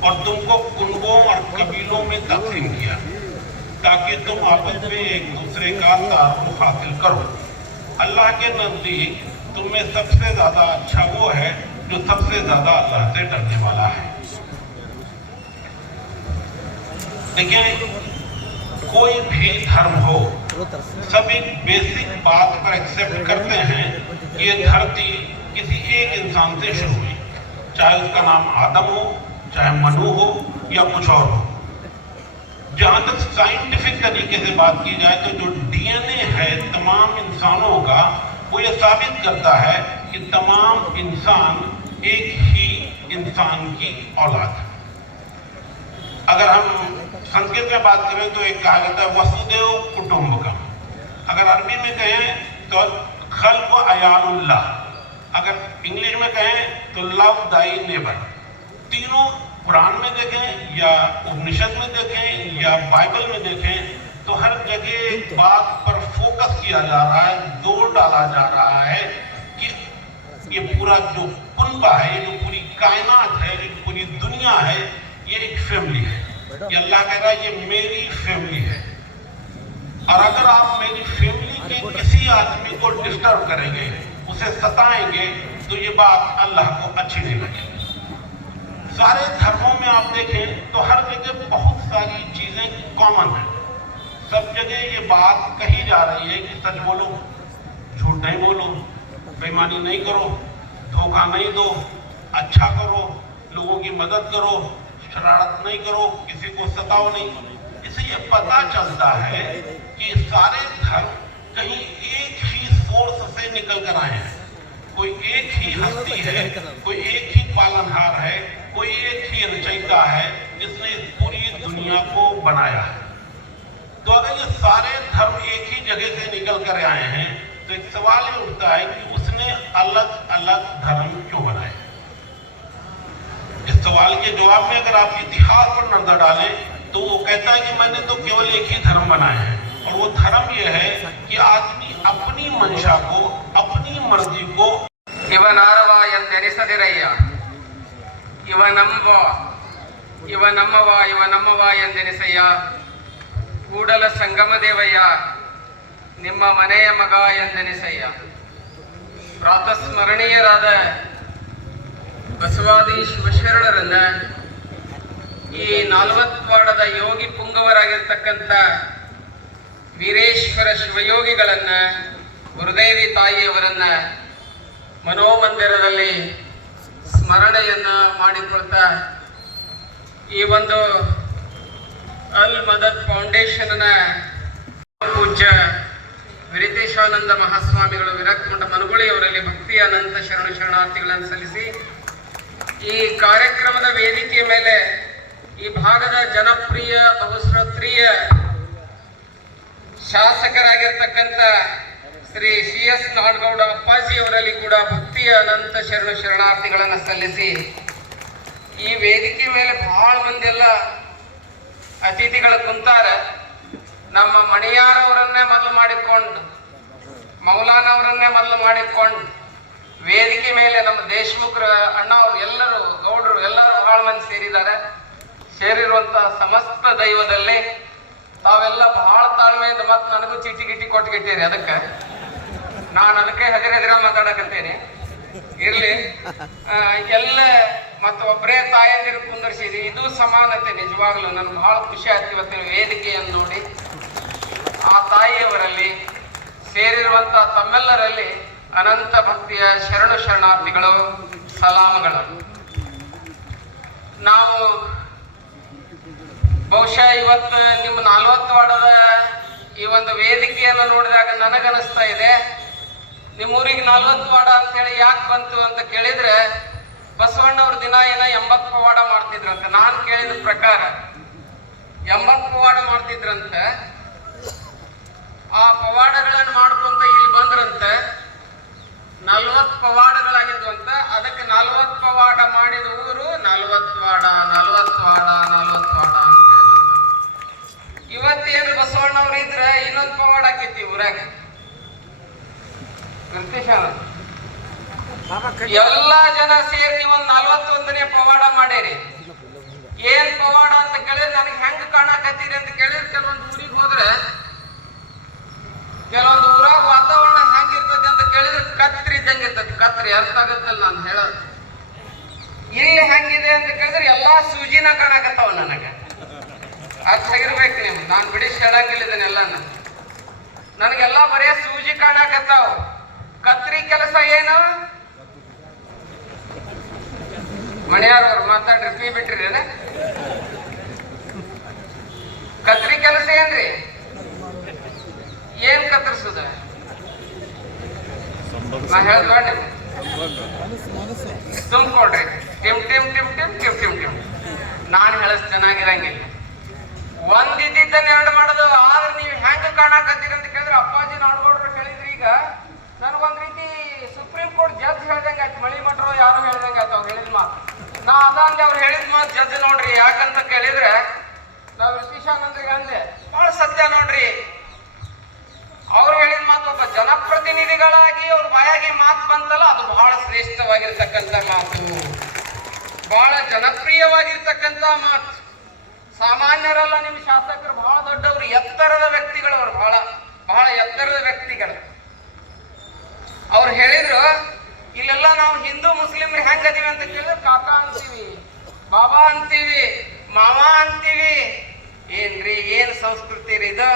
और तुमको कुनबों और कबीलों में तकसीम किया ताकि तुम आपस में एक दूसरे का तारुफ हासिल करो। अल्लाह के नजदीक तुम्हें सबसे ज्यादा अच्छा वो है जो सबसे ज्यादा अल्लाह से डरने वाला है। देखिए, कोई भी धर्म हो, सब एक बेसिक बात पर एक्सेप्ट करते हैं कि ये धरती किसी एक इंसान से शुरू हुई, चाहे उसका नाम आदम हो, चाहे मनु हो या कुछ और हो। जहां तक साइंटिफिक तरीके से बात की जाए तो जो डीएनए है तमाम इंसानों का, वो ये साबित करता है कि तमाम इंसान एक ही इंसान की औलाद है। अगर हम संस्कृत में बात करें तो एक कहा जाता है वसुदेव कुटुंबकम। अगर अरबी में कहें तो खल्क अयानुल्लाह, अगर इंग्लिश में कहें तो लव दाई नेबर। तीनों कुरान में देखें या उपनिषद में देखें या बाइबल में देखें तो हर जगह बात पर फोकस किया जा रहा है, जोर डाला जा रहा है कि ये पूरा जो कुनबा है, ये जो पूरी कायनात है, ये पूरी दुनिया है, ये एक फैमिली है। ये अल्लाह कह रहा है ये मेरी फैमिली है, और अगर आप मेरी फैमिली के किसी आदमी को डिस्टर्ब करेंगे, उसे सताएंगे, तो ये बात अल्लाह को अच्छी नहीं लगेगी। सारे धर्मों में आप देखें तो हर जगह बहुत सारी चीजें कॉमन है। सब जगह ये बात कही जा रही है कि सच बोलो, झूठ नहीं बोलो, बेईमानी नहीं करो, धोखा नहीं दो, अच्छा करो, लोगों की मदद करो, शरारत नहीं करो, किसी को सताओ नहीं। इससे ये पता चलता है कि सारे धर्म कहीं एक ही सोर्स से निकल कर आए हैं। कोई एक ही हस्ती है, कोई एक ही पालनहार है, कोई एक ही रचयिता है जिसने इस पूरी दुनिया को बनाया है। तो अगर ये सारे धर्म एक ही जगह से निकल कर आए हैं तो एक सवाल ये उठता है कि उसने अलग अलग धर्म क्यों बनाए। इस सवाल के जवाब में अगर आप इतिहास पर नजर डालें तो वो कहता है कि मैंने तो केवल एक ही धर्म बनाए हैं, और वो धर्म ये है कि आदमी अपनी मंशा को, अपनी मर्जी को ಇವನಾರವ ಎಂದೆನಿಸದಿರಯ್ಯ, ಇವ ನಮ್ಮವ ಎಂದೆನಿಸಯ್ಯ. ಕೂಡಲ ಸಂಗಮ ದೇವಯ್ಯ, ನಿಮ್ಮ ಮನೆಯ ಮಗ ಎಂದೆನಿಸಯ್ಯ. ಪ್ರಾತಸ್ಮರಣೀಯರಾದ ಬಸವಾದಿ ಶಿವಶರಣರನ್ನ, ಈ 40 ವಾಡದ ಯೋಗಿ ಪುಂಗವರಾಗಿರ್ತಕ್ಕಂಥ ವೀರೇಶ್ವರ ಶಿವಯೋಗಿಗಳನ್ನ, ಗುರುದೇವಿ ತಾಯಿಯವರನ್ನ ಮನೋಮಂದಿರದಲ್ಲಿ ಸ್ಮರಣೆಯನ್ನ ಮಾಡಿಕೊಳ್ತಾ ಈ ಒಂದು ಅಲ್ ಮದದ್ ಫೌಂಡೇಶನ್ನ ಪೂಜ್ಯ ವಿರಿತೇಶಾನಂದ ಮಹಾಸ್ವಾಮಿಗಳು ವಿರಕ್ತ ಮಠ ಮನಗುಳಿಯವರಲ್ಲಿ ಭಕ್ತಿಯ ಅನಂತ ಶರಣಾರ್ಥಿಗಳನ್ನು ಸಲ್ಲಿಸಿ ಈ ಕಾರ್ಯಕ್ರಮದ ವೇದಿಕೆಯ ಮೇಲೆ ಈ ಭಾಗದ ಜನಪ್ರಿಯ ಬಹುಶ್ರೋತ್ರೀಯ ಶಾಸಕರಾಗಿರ್ತಕ್ಕಂಥ ಶ್ರೀ CS ನಾಡಗೌಡ ಅಪ್ಪಾಜಿ ಅವರಲ್ಲಿ ಕೂಡ ಭಕ್ತಿಯ ಅನಂತ ಶರಣಾರ್ಥಿಗಳನ್ನು ಸಲ್ಲಿಸಿ ಈ ವೇದಿಕೆ ಮೇಲೆ ಬಹಳ ಮಂದಿ ಎಲ್ಲ ಅತಿಥಿಗಳು ಕುಂತಾರೆ. ನಮ್ಮ ಮಣಿಯಾರವರನ್ನೇ ಮೊದಲು ಮಾಡಿಕೊಂಡು, ಮೌಲಾನವರನ್ನೇ ಮೊದಲು ಮಾಡಿಕೊಂಡು ವೇದಿಕೆ ಮೇಲೆ ನಮ್ಮ ದೇಶಮುಖರ ಅಣ್ಣ ಅವರು ಎಲ್ಲರೂ, ಗೌಡರು ಎಲ್ಲರೂ ಬಹಳ ಮಂದಿ ಸೇರಿರುವಂತಹ ಸಮಸ್ತ ದೈವದಲ್ಲಿ ತಾವೆಲ್ಲ ಬಹಳ ತಾಳ್ಮೆಯಿಂದ ಮತ್ತೆ ನನಗೂ ಚೀಟಿ ಗಿಟಿ ಕೊಟ್ಟಿಟ್ಟಿರಿ. ಅದಕ್ಕೆ ಹದಿರ ಮಾತಾಡಕತ್ತೇನೆ. ಇರ್ಲಿ, ಎಲ್ಲ ಮತ್ತೆ ಒಬ್ಬರೇ ತಾಯಂದಿರು ಕುಂದರ್ಸಿದ್ರಿ, ಇದು ಸಮಾನತೆ. ನಿಜವಾಗ್ಲೂ ನನ್ಗೆ ಬಹಳ ಖುಷಿ ಆಯ್ತು ಇವತ್ತಿನ ವೇದಿಕೆಯನ್ನು ನೋಡಿ. ಆ ತಾಯಿಯವರಲ್ಲಿ ಸೇರಿರುವಂತಹ ತಮ್ಮೆಲ್ಲರಲ್ಲಿ ಅನಂತ ಭಕ್ತಿಯ ಶರಣಾರ್ಥಿಗಳು, ಸಲಾಮಗಳು. ನಾವು ಬಹುಶಃ ಇವತ್ತು ನಿಮ್ಮ 40 ವಾಡದ ಈ ಒಂದು ವೇದಿಕೆಯನ್ನು ನೋಡಿದಾಗ ನನಗನಿಸ್ತಾ ಇದೆ, ನಿಮ್ಮೂರಿಗೆ 40 ವಾಡ ಅಂತೇಳಿ ಯಾಕೆ ಬಂತು ಅಂತ ಕೇಳಿದ್ರೆ, ಬಸವಣ್ಣವ್ರ ದಿನ ಏನ 80 ಪವಾಡ ಮಾಡ್ತಿದ್ರಂತ. ನಾನು ಕೇಳಿದ ಪ್ರಕಾರ 80 ಪವಾಡ ಮಾಡ್ತಿದ್ರಂತ. ಆ ಪವಾಡಗಳನ್ನು ಮಾಡ್ಕೊಂತ ಇಲ್ಲಿ ಬಂದ್ರಂತ 40 ಪವಾಡಗಳಾಗಿದ್ವು ಅಂತ. ಅದಕ್ಕೆ 40 ಪವಾಡ ಮಾಡಿದ ಊರು 40 ವಾಡ, 40 ವಾಡ, 40 ವಾಡ ಅಂತ ಹೇಳಿ. ಇವತ್ತೇನು ಬಸವಣ್ಣವ್ರು ಇದ್ರೆ ಇನ್ನೊಂದು ಪವಾಡ ಆಕೈತಿ ಊರಾಗ. ಎಲ್ಲಾ ಜನ ಸೇರಿ ನೀವೊಂದು 41ನೇ ಪವಾಡ ಮಾಡೇರಿ. ಏನ್ ಪವಾಡ ಅಂತ ಕೇಳಿದ್ರೆ, ನನಗೆ ಹೆಂಗ್ ಕಾಣಕತ್ತೀರಿ ಅಂತ ಕೇಳಿದ್ರೆ, ಕೆಲವೊಂದು ಊರಿಗೆ ಹೋದ್ರೆ ಕೆಲವೊಂದು ಊರಾಗ ವಾತಾವರಣ ಹೆಂಗಿರ್ತದೆ ಅಂತ ಕೇಳಿದ್ರೆ ಕತ್ರಿ ಇದ್ದಂಗೆ ಇರ್ತದೆ. ಕತ್ರಿ ಅರ್ಥ ಆಗತ್ತಲ್ಲ ನಾನು ಹೇಳೋದು. ಇಲ್ಲಿ ಹೆಂಗಿದೆ ಅಂತ ಕೇಳಿದ್ರೆ ಎಲ್ಲಾ ಸೂಜಿನ ಕಾಣಕತ್ತಾವ. ನನಗೆ ಅರ್ಥ ಆಗಿರ್ಬೇಕು ನೀವು, ನಾನು ಬಿಡಿಸಿ ಹೇಳಂಗಿಲ್ಲಿದ್ದೇನೆಲ್ಲ. ನನಗೆಲ್ಲ ಬರೇ ಸೂಜಿ ಕಾಣಕತ್ತಾವ. ಕತ್ರಿ ಕೆಲಸ ಏನು? ಮಣಿಯಾರವ್ರು ಮಾತಾಡ್ರಿ, ಪೀ ಬಿಟ್ರಿ. ಕತ್ರಿ ಕೆಲಸ ಏನ್ರಿ? ಏನ್ ಕತ್ತರಿಸುದ? ನಾ ಹೇಳ್ಬೇಡ, ತುಂಬ್ಕೊಡ್ರಿ. ಟಿಮ್ ಟಿಮ್ ಟಿಮ್ ಟಿಮ್ ಟಿಮ್ ಟಿಮ್ ಟಿಮ್. ನಾನು ಹೇಳಸ್ ಚೆನ್ನಾಗಿರಂಗಿಲ್ಲ. ಒಂದಿದ್ದನ್ನ 2 ಮಾಡೋದು. ಆದ್ರೆ ನೀವು ಹೆಂಗ ಕಾಣಕತ್ತೀರಿ ಅಂತ ಕೇಳಿದ್ರೆ, ಅಪ್ಪಾಜಿ ನಾಡಗೌಡರು ಹೇಳಿದ್ರಿ. ಈಗ ನನಗೊಂದ್ ರೀತಿ ಸುಪ್ರೀಂ ಕೋರ್ಟ್ ಜಡ್ಜ್ ಹೇಳ್ದಂಗ ಆಯ್ತು. ಮಳಿ ಮಟ್ರು ಯಾರು ಹೇಳ್ದಂಗ ಆಯ್ತು ಅವ್ರು ಹೇಳಿದ ಮಾತು. ನಾ ಅದಂಗೆ ಅವ್ರು ಹೇಳಿದ ಮಾತು ಜಡ್ಜ್ ನೋಡ್ರಿ. ಯಾಕಂತ ಕೇಳಿದ್ರೆ, ನಾವು ವಿಶ್ವೇಶಾನಂದ್ರಿಗೆ ಅಂದೆ, ಬಹಳ ಸತ್ಯ ನೋಡ್ರಿ. ಅವ್ರು ಹೇಳಿದ ಮಾತು, ಒಬ್ಬ ಜನಪ್ರತಿನಿಧಿಗಳಾಗಿ ಅವ್ರ ಬಾಯಾಗಿ ಮಾತು ಬಂತಲ್ಲ, ಅದು ಬಹಳ ಶ್ರೇಷ್ಠವಾಗಿರ್ತಕ್ಕಂಥ ಮಾತು, ಬಹಳ ಜನಪ್ರಿಯವಾಗಿರ್ತಕ್ಕಂಥ ಮಾತು. ಸಾಮಾನ್ಯರಲ್ಲ, ನಿಮ್ಮ ಶಾಸಕರು ಬಹಳ ದೊಡ್ಡವರು, ಎತ್ತರದ ವ್ಯಕ್ತಿಗಳು. ಅವರು ಬಹಳ ಎತ್ತರದ ವ್ಯಕ್ತಿಗಳು. ಅವ್ರು ಹೇಳಿದ್ರು, ಇಲ್ಲೆಲ್ಲ ನಾವು ಹಿಂದೂ ಮುಸ್ಲಿಮ್ರು ಹೆಂಗದೀವಿ ಅಂತ ಕೇಳಿದ್ರೆ ಕಾಕ ಅಂತೀವಿ, ಬಾಬಾ ಅಂತೀವಿ, ಮಾವ ಅಂತೀವಿ. ಏನ್ರಿ ಏನ್ ಸಂಸ್ಕೃತಿ ರೀ ಇದು?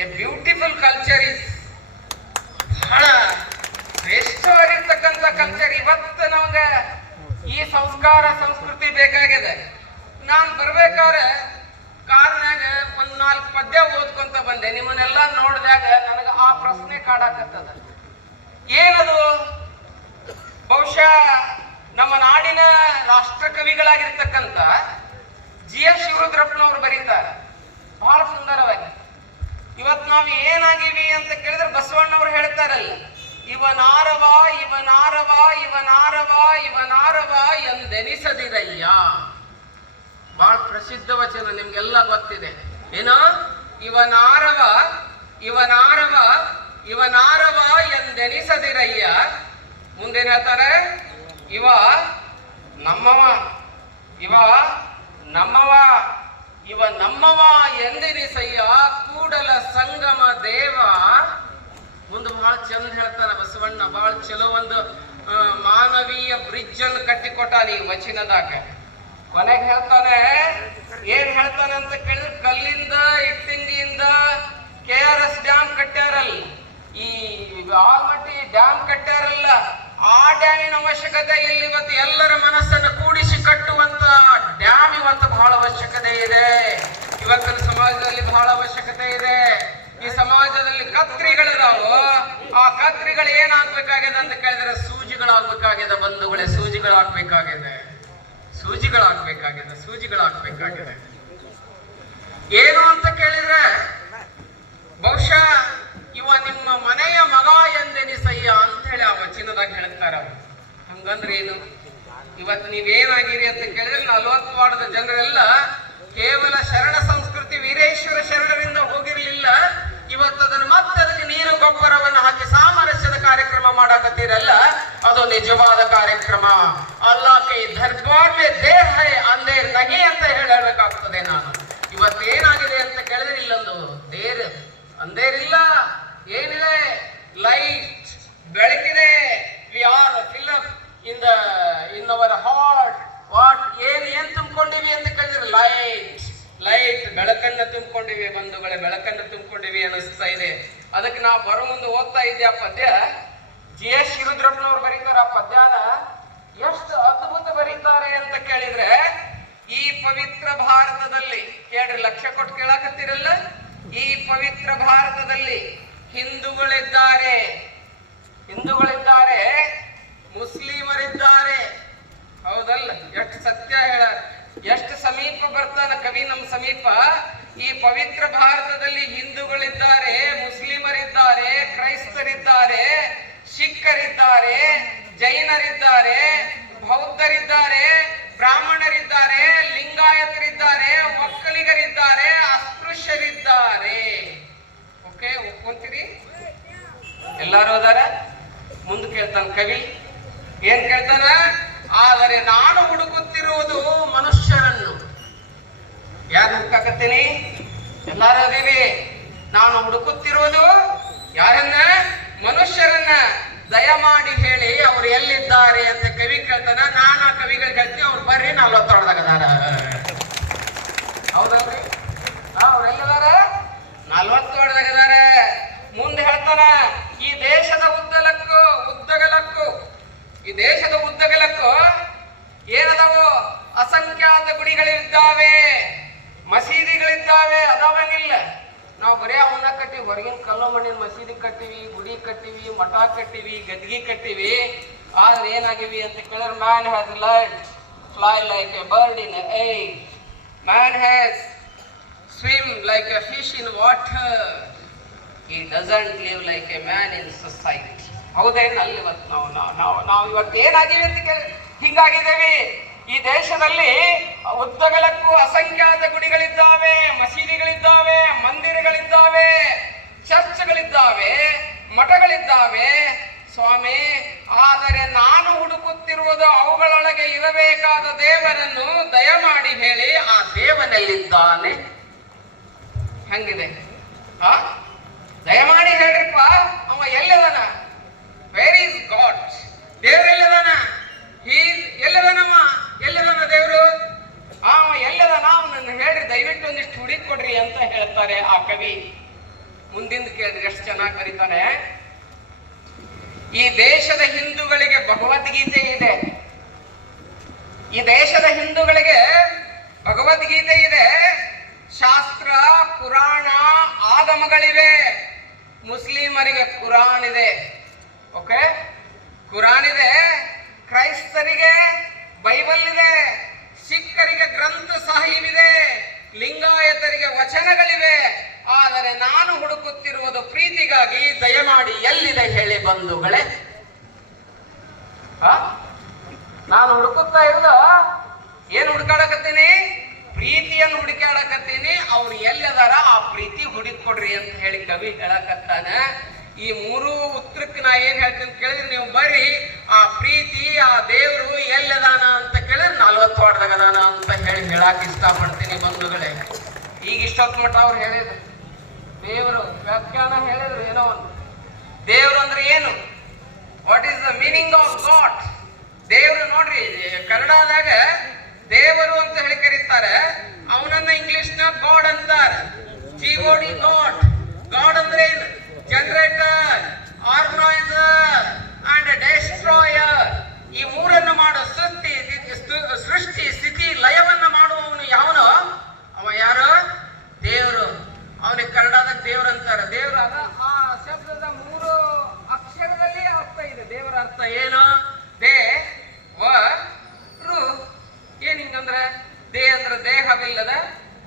ಎ ಬ್ಯೂಟಿಫುಲ್ ಕಲ್ಚರ್ ಇಸ್ ಬಹಳ ಶ್ರೇಷ್ಠವಾಗಿರ್ತಕ್ಕಂಥ ಕಲ್ಚರ್. ಇವತ್ತು ನಮ್ಗ ಈ ಸಂಸ್ಕಾರ ಸಂಸ್ಕೃತಿ ಬೇಕಾಗಿದೆ. ನಾನ್ ಬರ್ಬೇಕಾದ್ರೆ ಕಾರ್ನಾಗ ಒಂದ್ 4 ಪದ್ಯ ಓದ್ಕೊಂತ ಬಂದೆ. ನಿಮ್ಮನ್ನೆಲ್ಲ ನೋಡಿದಾಗ ನನಗ ಆ ಪ್ರಶ್ನೆ ಕಾಡಾಕತ್ತದ, ಏನದು? ಬಹುಶಃ ನಮ್ಮ ನಾಡಿನ ರಾಷ್ಟ್ರ ಕವಿಗಳಾಗಿರ್ತಕ್ಕಂಥ GS ಶಿವರುದ್ರಪ್ಪನವರು ಬರೀತಾರೆ ಬಹಳ ಸುಂದರವಾಗಿ. ಇವತ್ ನಾವು ಏನಾಗಿವಿ ಅಂತ ಕೇಳಿದ್ರೆ ಬಸವಣ್ಣವ್ರು ಹೇಳ್ತಾರಲ್ಲ, ಇವನಾರವ ಇವನಾರವ ಇವನಾರವ ಇವನಾರವ ಎಂದೆನಿಸದಿರಯ್ಯ. ಬಹಳ ಪ್ರಸಿದ್ಧ ವಚನ, ನಿಮ್ಗೆಲ್ಲ ಗೊತ್ತಿದೆ. ಏನೋ ಇವನಾರವ ಇವನಾರವ ಇವನಾರವ ಎಂದೆನಿಸದಿರಯ್ಯ. ಮುಂದೇನ್ ಹೇಳ್ತಾರೆ? ಇವ ನಮ್ಮವ ಇವ ನಮ್ಮವ ಇವ ನಮ್ಮವ ಎಂದೆನಿಸಯ್ಯ ಕೂಡಲ ಸಂಗಮ ದೇವ. ಒಂದು ಬಹಳ ಚಂದ ಹೇಳ್ತಾನ ಬಸವಣ್ಣ. ಬಹಳ ಚಲೋ ಒಂದು ಮಾನವೀಯ ಬ್ರಿಡ್ಜ್ ಅನ್ನು ಕಟ್ಟಿಕೊಟ್ಟಾನ ಈ ವಚನದಾಗ. ಕೊನೆಗೆ ಹೇಳ್ತಾನೆ, ಏನ್ ಹೇಳ್ತಾನೆ ಅಂತ ಕೇಳಿದ್ರೆ, ಕಲ್ಲಿಂದ ಇಟ್ಟಿಂಗಿಯಿಂದ KRS ಡ್ಯಾಮ್ ಕಟ್ಟ್ಯಾರಲ್ಲ, ಈ ಆಲ್ಮಟ್ಟಿ ಡ್ಯಾಮ್ ಕಟ್ಟ್ಯಾರಲ್ಲ, ಆ ಡ್ಯಾಮಿನ ಅವಶ್ಯಕತೆ ಇಲ್ಲಿ ಇವತ್ತು ಎಲ್ಲರ ಮನಸ್ಸನ್ನು ಕೂಡಿಸಿ ಕಟ್ಟುವಂತ ಡ್ಯಾಮ್ ಇವತ್ತು ಬಹಳ ಅವಶ್ಯಕತೆ ಇದೆ. ಇವತ್ತಿನ ಸಮಾಜದಲ್ಲಿ ಬಹಳ ಅವಶ್ಯಕತೆ ಇದೆ. ಈ ಸಮಾಜದಲ್ಲಿ ಕತ್ರಿಗಳಿದಾವು. ಆ ಕತ್ರಿಗಳು ಏನಾಗ್ಬೇಕಾಗಿದೆ ಅಂತ ಕೇಳಿದ್ರೆ ಸೂಜಿಗಳಾಗ್ಬೇಕಾಗಿದೆ ಬಂಧುಗಳೇ, ಸೂಜಿಗಳಾಗ್ಬೇಕಾಗಿದೆ, ಸೂಜಿಗಳಾಗ್ಬೇಕಾಗಿದೆ, ಸೂಜಿಗಳಾಗ್ಬೇಕಾಗಿದೆ. ಏನು ಅಂತ ಕೇಳಿದ್ರೆ, ಬಹುಶಃ ಇವ ನಿಮ್ಮ ಮನೆಯ ಮಗ ಎಂದೆನಿಸಯ್ಯ ಅಂತ ಹೇಳಿ ಆ ವಚನದಾಗ ಹೇಳ್ತಾರ. ಹಂಗಂದ್ರೆ ಏನು? ಇವತ್ತು ನೀವೇನಾಗಿರಿ ಅಂತ ಕೇಳಿದ್ರೆ 40 ವಾರ್ಡದ ಜನರೆಲ್ಲ ಕೇವಲ ಶರಣ ಸಂಸ್ಕೃತಿ ವೀರೇಶ್ವರ ಶರಣರಿಂದ ಹೋಗಿರ್ಲಿಲ್ಲ. ಇವತ್ತು ಅದನ್ನು ಮತ್ತೆ ಅದಕ್ಕೆ ನೀರು ಗೊಬ್ಬರವನ್ನು ಹಾಕಿ ಸಾಮರಸ್ಯದ ಕಾರ್ಯಕ್ರಮ ಮಾಡಕತ್ತೀರಲ್ಲ, ಅದು ನಿಜವಾದ ಕಾರ್ಯಕ್ರಮ. ಅಲ್ಲಾಹ್ ದರ್ಬಾರ್ ಮೇ ದೇರ್ ಹೈ ಅಂದೇರ್ ನಹಿ ಅಂತ ಹೇಳಬೇಕಾಗ್ತದೆ ನಾನು. ಇವತ್ತೇನಾಗಿದೆ ಅಂತ ಕೇಳಿದ್ರೆ ಇಲ್ಲೊಂದು ದೇರ್ ಅಂದೇರಿಲ್ಲ, ಏನಿದೆ? ಲೈಟ್, ಬೆಳಕಿದೆ. We are fill up in our heart. What ಏನ್ ತುಂಬಿಕೊಂಡಿವಿ ಅಂತ ಕೇಳಿದ್ರೆ ಲೈಟ್, ಬೆಳಕನ್ನ ತುಂಬಿಕೊಂಡಿವಿ ಬಂಧುಗಳೇ, ಬೆಳಕನ್ನ ತುಂಬಿಕೊಂಡಿವಿ ಅನಿಸ್ತಾ ಇದೆ. ಅದಕ್ಕೆ ನಾ ಬರೋ ಮುಂದೆ ಓದ್ತಾ ಇದ್ದೆ ಆ ಪದ್ಯ. GS ಶಿವರುದ್ರಪ್ಪನವ್ರು ಬರೀತಾರೆ ಆ ಪದ್ಯನ. ಎಷ್ಟು ಅದ್ಭುತ ಬರೀತಾರೆ ಅಂತ ಕೇಳಿದ್ರೆ, ಈ ಪವಿತ್ರ ಭಾರತದಲ್ಲಿ ಕೇಳ್ರಿ, ಲಕ್ಷ ಕೊಟ್ಟು ಕೇಳಾಕತ್ತೀರಲ್ಲ, ಈ ಪವಿತ್ರ ಭಾರತದಲ್ಲಿ ಹಿಂದೂಗಳಿದ್ದಾರೆ, ಮುಸ್ಲಿಮರಿದ್ದಾರೆ. ಹೌದಲ್ಲ? ಎಷ್ಟು ಸತ್ಯ ಹೇಳ, ಎಷ್ಟು ಸಮೀಪ ಬರ್ತಾನ ಕವಿ ನಮ್ಮ ಸಮೀಪ. ಈ ಪವಿತ್ರ ಭಾರತದಲ್ಲಿ ಹಿಂದೂಗಳಿದ್ದಾರೆ, ಮುಸ್ಲಿಮರಿದ್ದಾರೆ, ಕ್ರೈಸ್ತರಿದ್ದಾರೆ, ಸಿಖ್ಖರಿದ್ದಾರೆ, ಜೈನರಿದ್ದಾರೆ, ಬೌದ್ಧರಿದ್ದಾರೆ, ಬ್ರಾಹ್ಮಣರಿದ್ದಾರೆ, ಲಿಂಗಾಯತರಿದ್ದಾರೆ, ಒಕ್ಕಲಿಗರಿದ್ದಾರೆ, ಅಸ್ಪೃಶ್ಯರಿದ್ದಾರೆ. ಓಕೆ, ಒಪ್ಕೊಂತೀರಿ? ಎಲ್ಲಾರು ಅದಾರ? ಮುಂದೆ ಕೇಳ್ತಾನ ಕವಿ, ಏನ್ ಕೇಳ್ತಾನ? ಆದರೆ ನಾನು ಹುಡುಕುತ್ತಿರುವುದು ಮನುಷ್ಯರನ್ನು. ಯಾರು ಹುಡುಕಾಕತ್ತೀನಿ? ಎಲ್ಲಾರು ಅದೀವಿ. ನಾನು ಹುಡುಕುತ್ತಿರುವುದು ಯಾರನ್ನ? ಮನುಷ್ಯರನ್ನ. ದಯಮಾಡಿ ಹೇಳಿ ಅವ್ರು ಎಲ್ಲಿದ್ದಾರೆ ಅಂತ ಕವಿ ಕೇಳ್ತಾನ. ನಾನು ಆ ಕವಿಗಳಿಗೆ ಹೇಳ್ತೀನಿ, ಅವ್ರು ಬರ್ರಿ 40 ಹೊಡೆದಾಗದಾರ. ಹೌದಲ್ರಿ? ಅವ್ರೆಲ್ಲದಾರ? 40 ಹೊಡೆದಾಗದಾರ. ಮುಂದೆ ಹೇಳ್ತಾನ, ಈ ದೇಶದ ಉದ್ದಗಲಕ್ಕೂ ಏನದಾವು? ಅಸಂಖ್ಯಾತ ಗುಡಿಗಳಿದ್ದಾವೆ, ಮಸೀದಿಗಳಿದ್ದಾವೆ. ಅದಾವೇನಿಲ್ಲ? ನಾವು ಬರೀ ಅವನ್ನ ಕಟ್ಟಿವಿ, ಹೊರಗಿನ ಕಲ್ಲು ಮಣ್ಣಿನ ಮಸೀದಿ ಕಟ್ಟಿವಿ, ಗುಡಿ ಕಟ್ಟಿವಿ, ಮಠ ಕಟ್ಟಿವಿ, ಗದ್ಗಿ ಕಟ್ಟಿವಿ. ಆದ್ರೆ ಏನಾಗಿವಿ ಅಂತ ಕೇಳಿದ್ರೆ, man has learned fly like A bird in air. Man has swim like A fish in water. He doesn't live like a man in society. ಹೌದೇನಲ್ಲ? ಇವತ್ತು ನಾವು ಇವತ್ತು ಏನಾಗಿವೆ ಅಂತ ಹಿಂಗಾಗಿದ್ದೇವೆ. ಈ ದೇಶದಲ್ಲಿ ಉದ್ದಗಲಕ್ಕೂ ಅಸಂಖ್ಯಾತ ಗುಡಿಗಳಿದ್ದಾವೆ, ಮಸೀದಿಗಳಿದ್ದಾವೆ, ಮಂದಿರಗಳಿದ್ದಾವೆ, ಚರ್ಚ್ಗಳಿದ್ದಾವೆ, ಮಠಗಳಿದ್ದಾವೆ ಸ್ವಾಮಿ. ಆದರೆ ನಾನು ಹುಡುಕುತ್ತಿರುವುದು ಅವುಗಳೊಳಗೆ ಇರಬೇಕಾದ ದೇವರನ್ನು. ದಯಮಾಡಿ ಹೇಳಿ ಆ ದೇವನಲ್ಲಿದ್ದಾನೆ. ಹಂಗಿದೆ. ದಯಮಾಡಿ ಹೇಳ್ರಿಪ್ಪ, ಅವ ಎಲ್ಲದನ? Where is god? ದೇವ್ರ ಎಲ್ಲದನ? ಎಲ್ಲದನಮ್ಮ? ಎಲ್ಲದನ ದೇವ್ರು? ಒಂದಿಷ್ಟು ಹುಡುಕಿ ಕೊಡ್ರಿ ಅಂತ ಹೇಳ್ತಾರೆ ಆ ಕವಿ. ಮುಂದಿಂದ ಕೇಳಿದ್ರೆ ಎಷ್ಟು ಚೆನ್ನಾಗಿ ಬರೀತಾನೆ. ಈ ದೇಶದ ಹಿಂದೂಗಳಿಗೆ ಭಗವದ್ಗೀತೆ ಇದೆ, ಈ ದೇಶದ ಹಿಂದೂಗಳಿಗೆ ಭಗವದ್ಗೀತೆ ಇದೆ, ಶಾಸ್ತ್ರ ಪುರಾಣ ಆಗಮಗಳಿವೆ. ಮುಸ್ಲಿಮರಿಗೆ ಕುರಾನ್ ಇದೆ, ಓಕೆ, ಕುರಾನ್ ಇದೆ. ಕ್ರೈಸ್ತರಿಗೆ ಬೈಬಲ್ ಇದೆ, ಸಿಖ್ಖರಿಗೆ ಗ್ರಂಥ ಸಾಹಿಬ್ ಇದೆ, ಲಿಂಗಾಯತರಿಗೆ ವಚನಗಳಿವೆ. ಆದರೆ ನಾನು ಹುಡುಕುತ್ತಿರುವುದು ಪ್ರೀತಿಗಾಗಿ. ದಯಮಾಡಿ ಎಲ್ಲಿದೆ ಹೇಳಿ ಬಂಧುಗಳೇ? ನಾನು ಹುಡುಕುತ್ತಾ ಇರೋದು ಏನು ಹುಡುಕಾಡಕತ್ತೀನಿ? ಪ್ರೀತಿಯನ್ನು ಹುಡುಕಾಡಕತ್ತೀನಿ. ಅವ್ರು ಎಲ್ಲದಾರ ಆ ಪ್ರೀತಿ ಹುಡುಕಿ ಕೊಡ್ರಿ ಅಂತ ಹೇಳಿ ಕವಿ ಹೇಳಕತ್ತಾನ. ಈ ಮೂರು ಉತ್ತರಕ್ಕೆ ನಾ ಏನ್ ಹೇಳ್ತೀನಿ ಕೇಳಿದ್ರೆ, ನೀವು ಬರ್ರಿ ಆ ಪ್ರೀತಿ ಆ ದೇವ್ರು ಎಲ್ಲದಾನ ಅಂತ ಕೇಳಿದ್ರೆ 40 ವಾರದಾಗ ಅದಾನ ಅಂತ ಹೇಳಕ್ ಇಷ್ಟಪಡ್ತೀನಿ ಬಂಧುಗಳೇ. ಈಗ ಇಷ್ಟೊತ್ತು ಮಟ್ಟ ಅವ್ರು ಹೇಳಿದ್ರು ದೇವರು ವ್ಯಾಖ್ಯಾನ ಹೇಳಿದ್ರು ಏನೋ ಒಂದು. ದೇವ್ರು ಅಂದ್ರೆ ಏನು? What is the meaning of god? ದೇವ್ರು ನೋಡ್ರಿ, ಕನ್ನಡದಾಗ ದೇವರು ಅಂತ ಹೇಳಿ ಕರೀತಾರೆ, ಅವನನ್ನ ಇಂಗ್ಲಿಷ್ ನ ಗಾಡ್ ಅಂತಾರೆ. GOD god. ಗಾಡ್ ಅಂದ್ರೆ ಏನು? Generator, organiser and destroyer. ಈ ಮೂರನ್ನು ಮಾಡೋ ಸೃಷ್ಟಿ ಸ್ಥಿತಿ ಲಯವನ್ನ ಮಾಡುವವನು ಯಾವನು? ಅವ ಯಾರು? ದೇವರು. ಅವನಿಗೆ ಕನ್ನಡದಾಗ ದೇವ್ರು ಅಂತಾರೆ. ದೇವ್ರು ಅದ ಆ ಶಬ್ದದ 3 ಅಕ್ಷರದಲ್ಲಿ ಅರ್ಥ ಇದೆ. ದೇವರ ಅರ್ಥ ಏನು? ದೇ ವ ರು. ಏನ್ ಹಿಂಗಂದ್ರೆ? ದೇ ಅಂದ್ರೆ ದೇಹವಿಲ್ಲದ,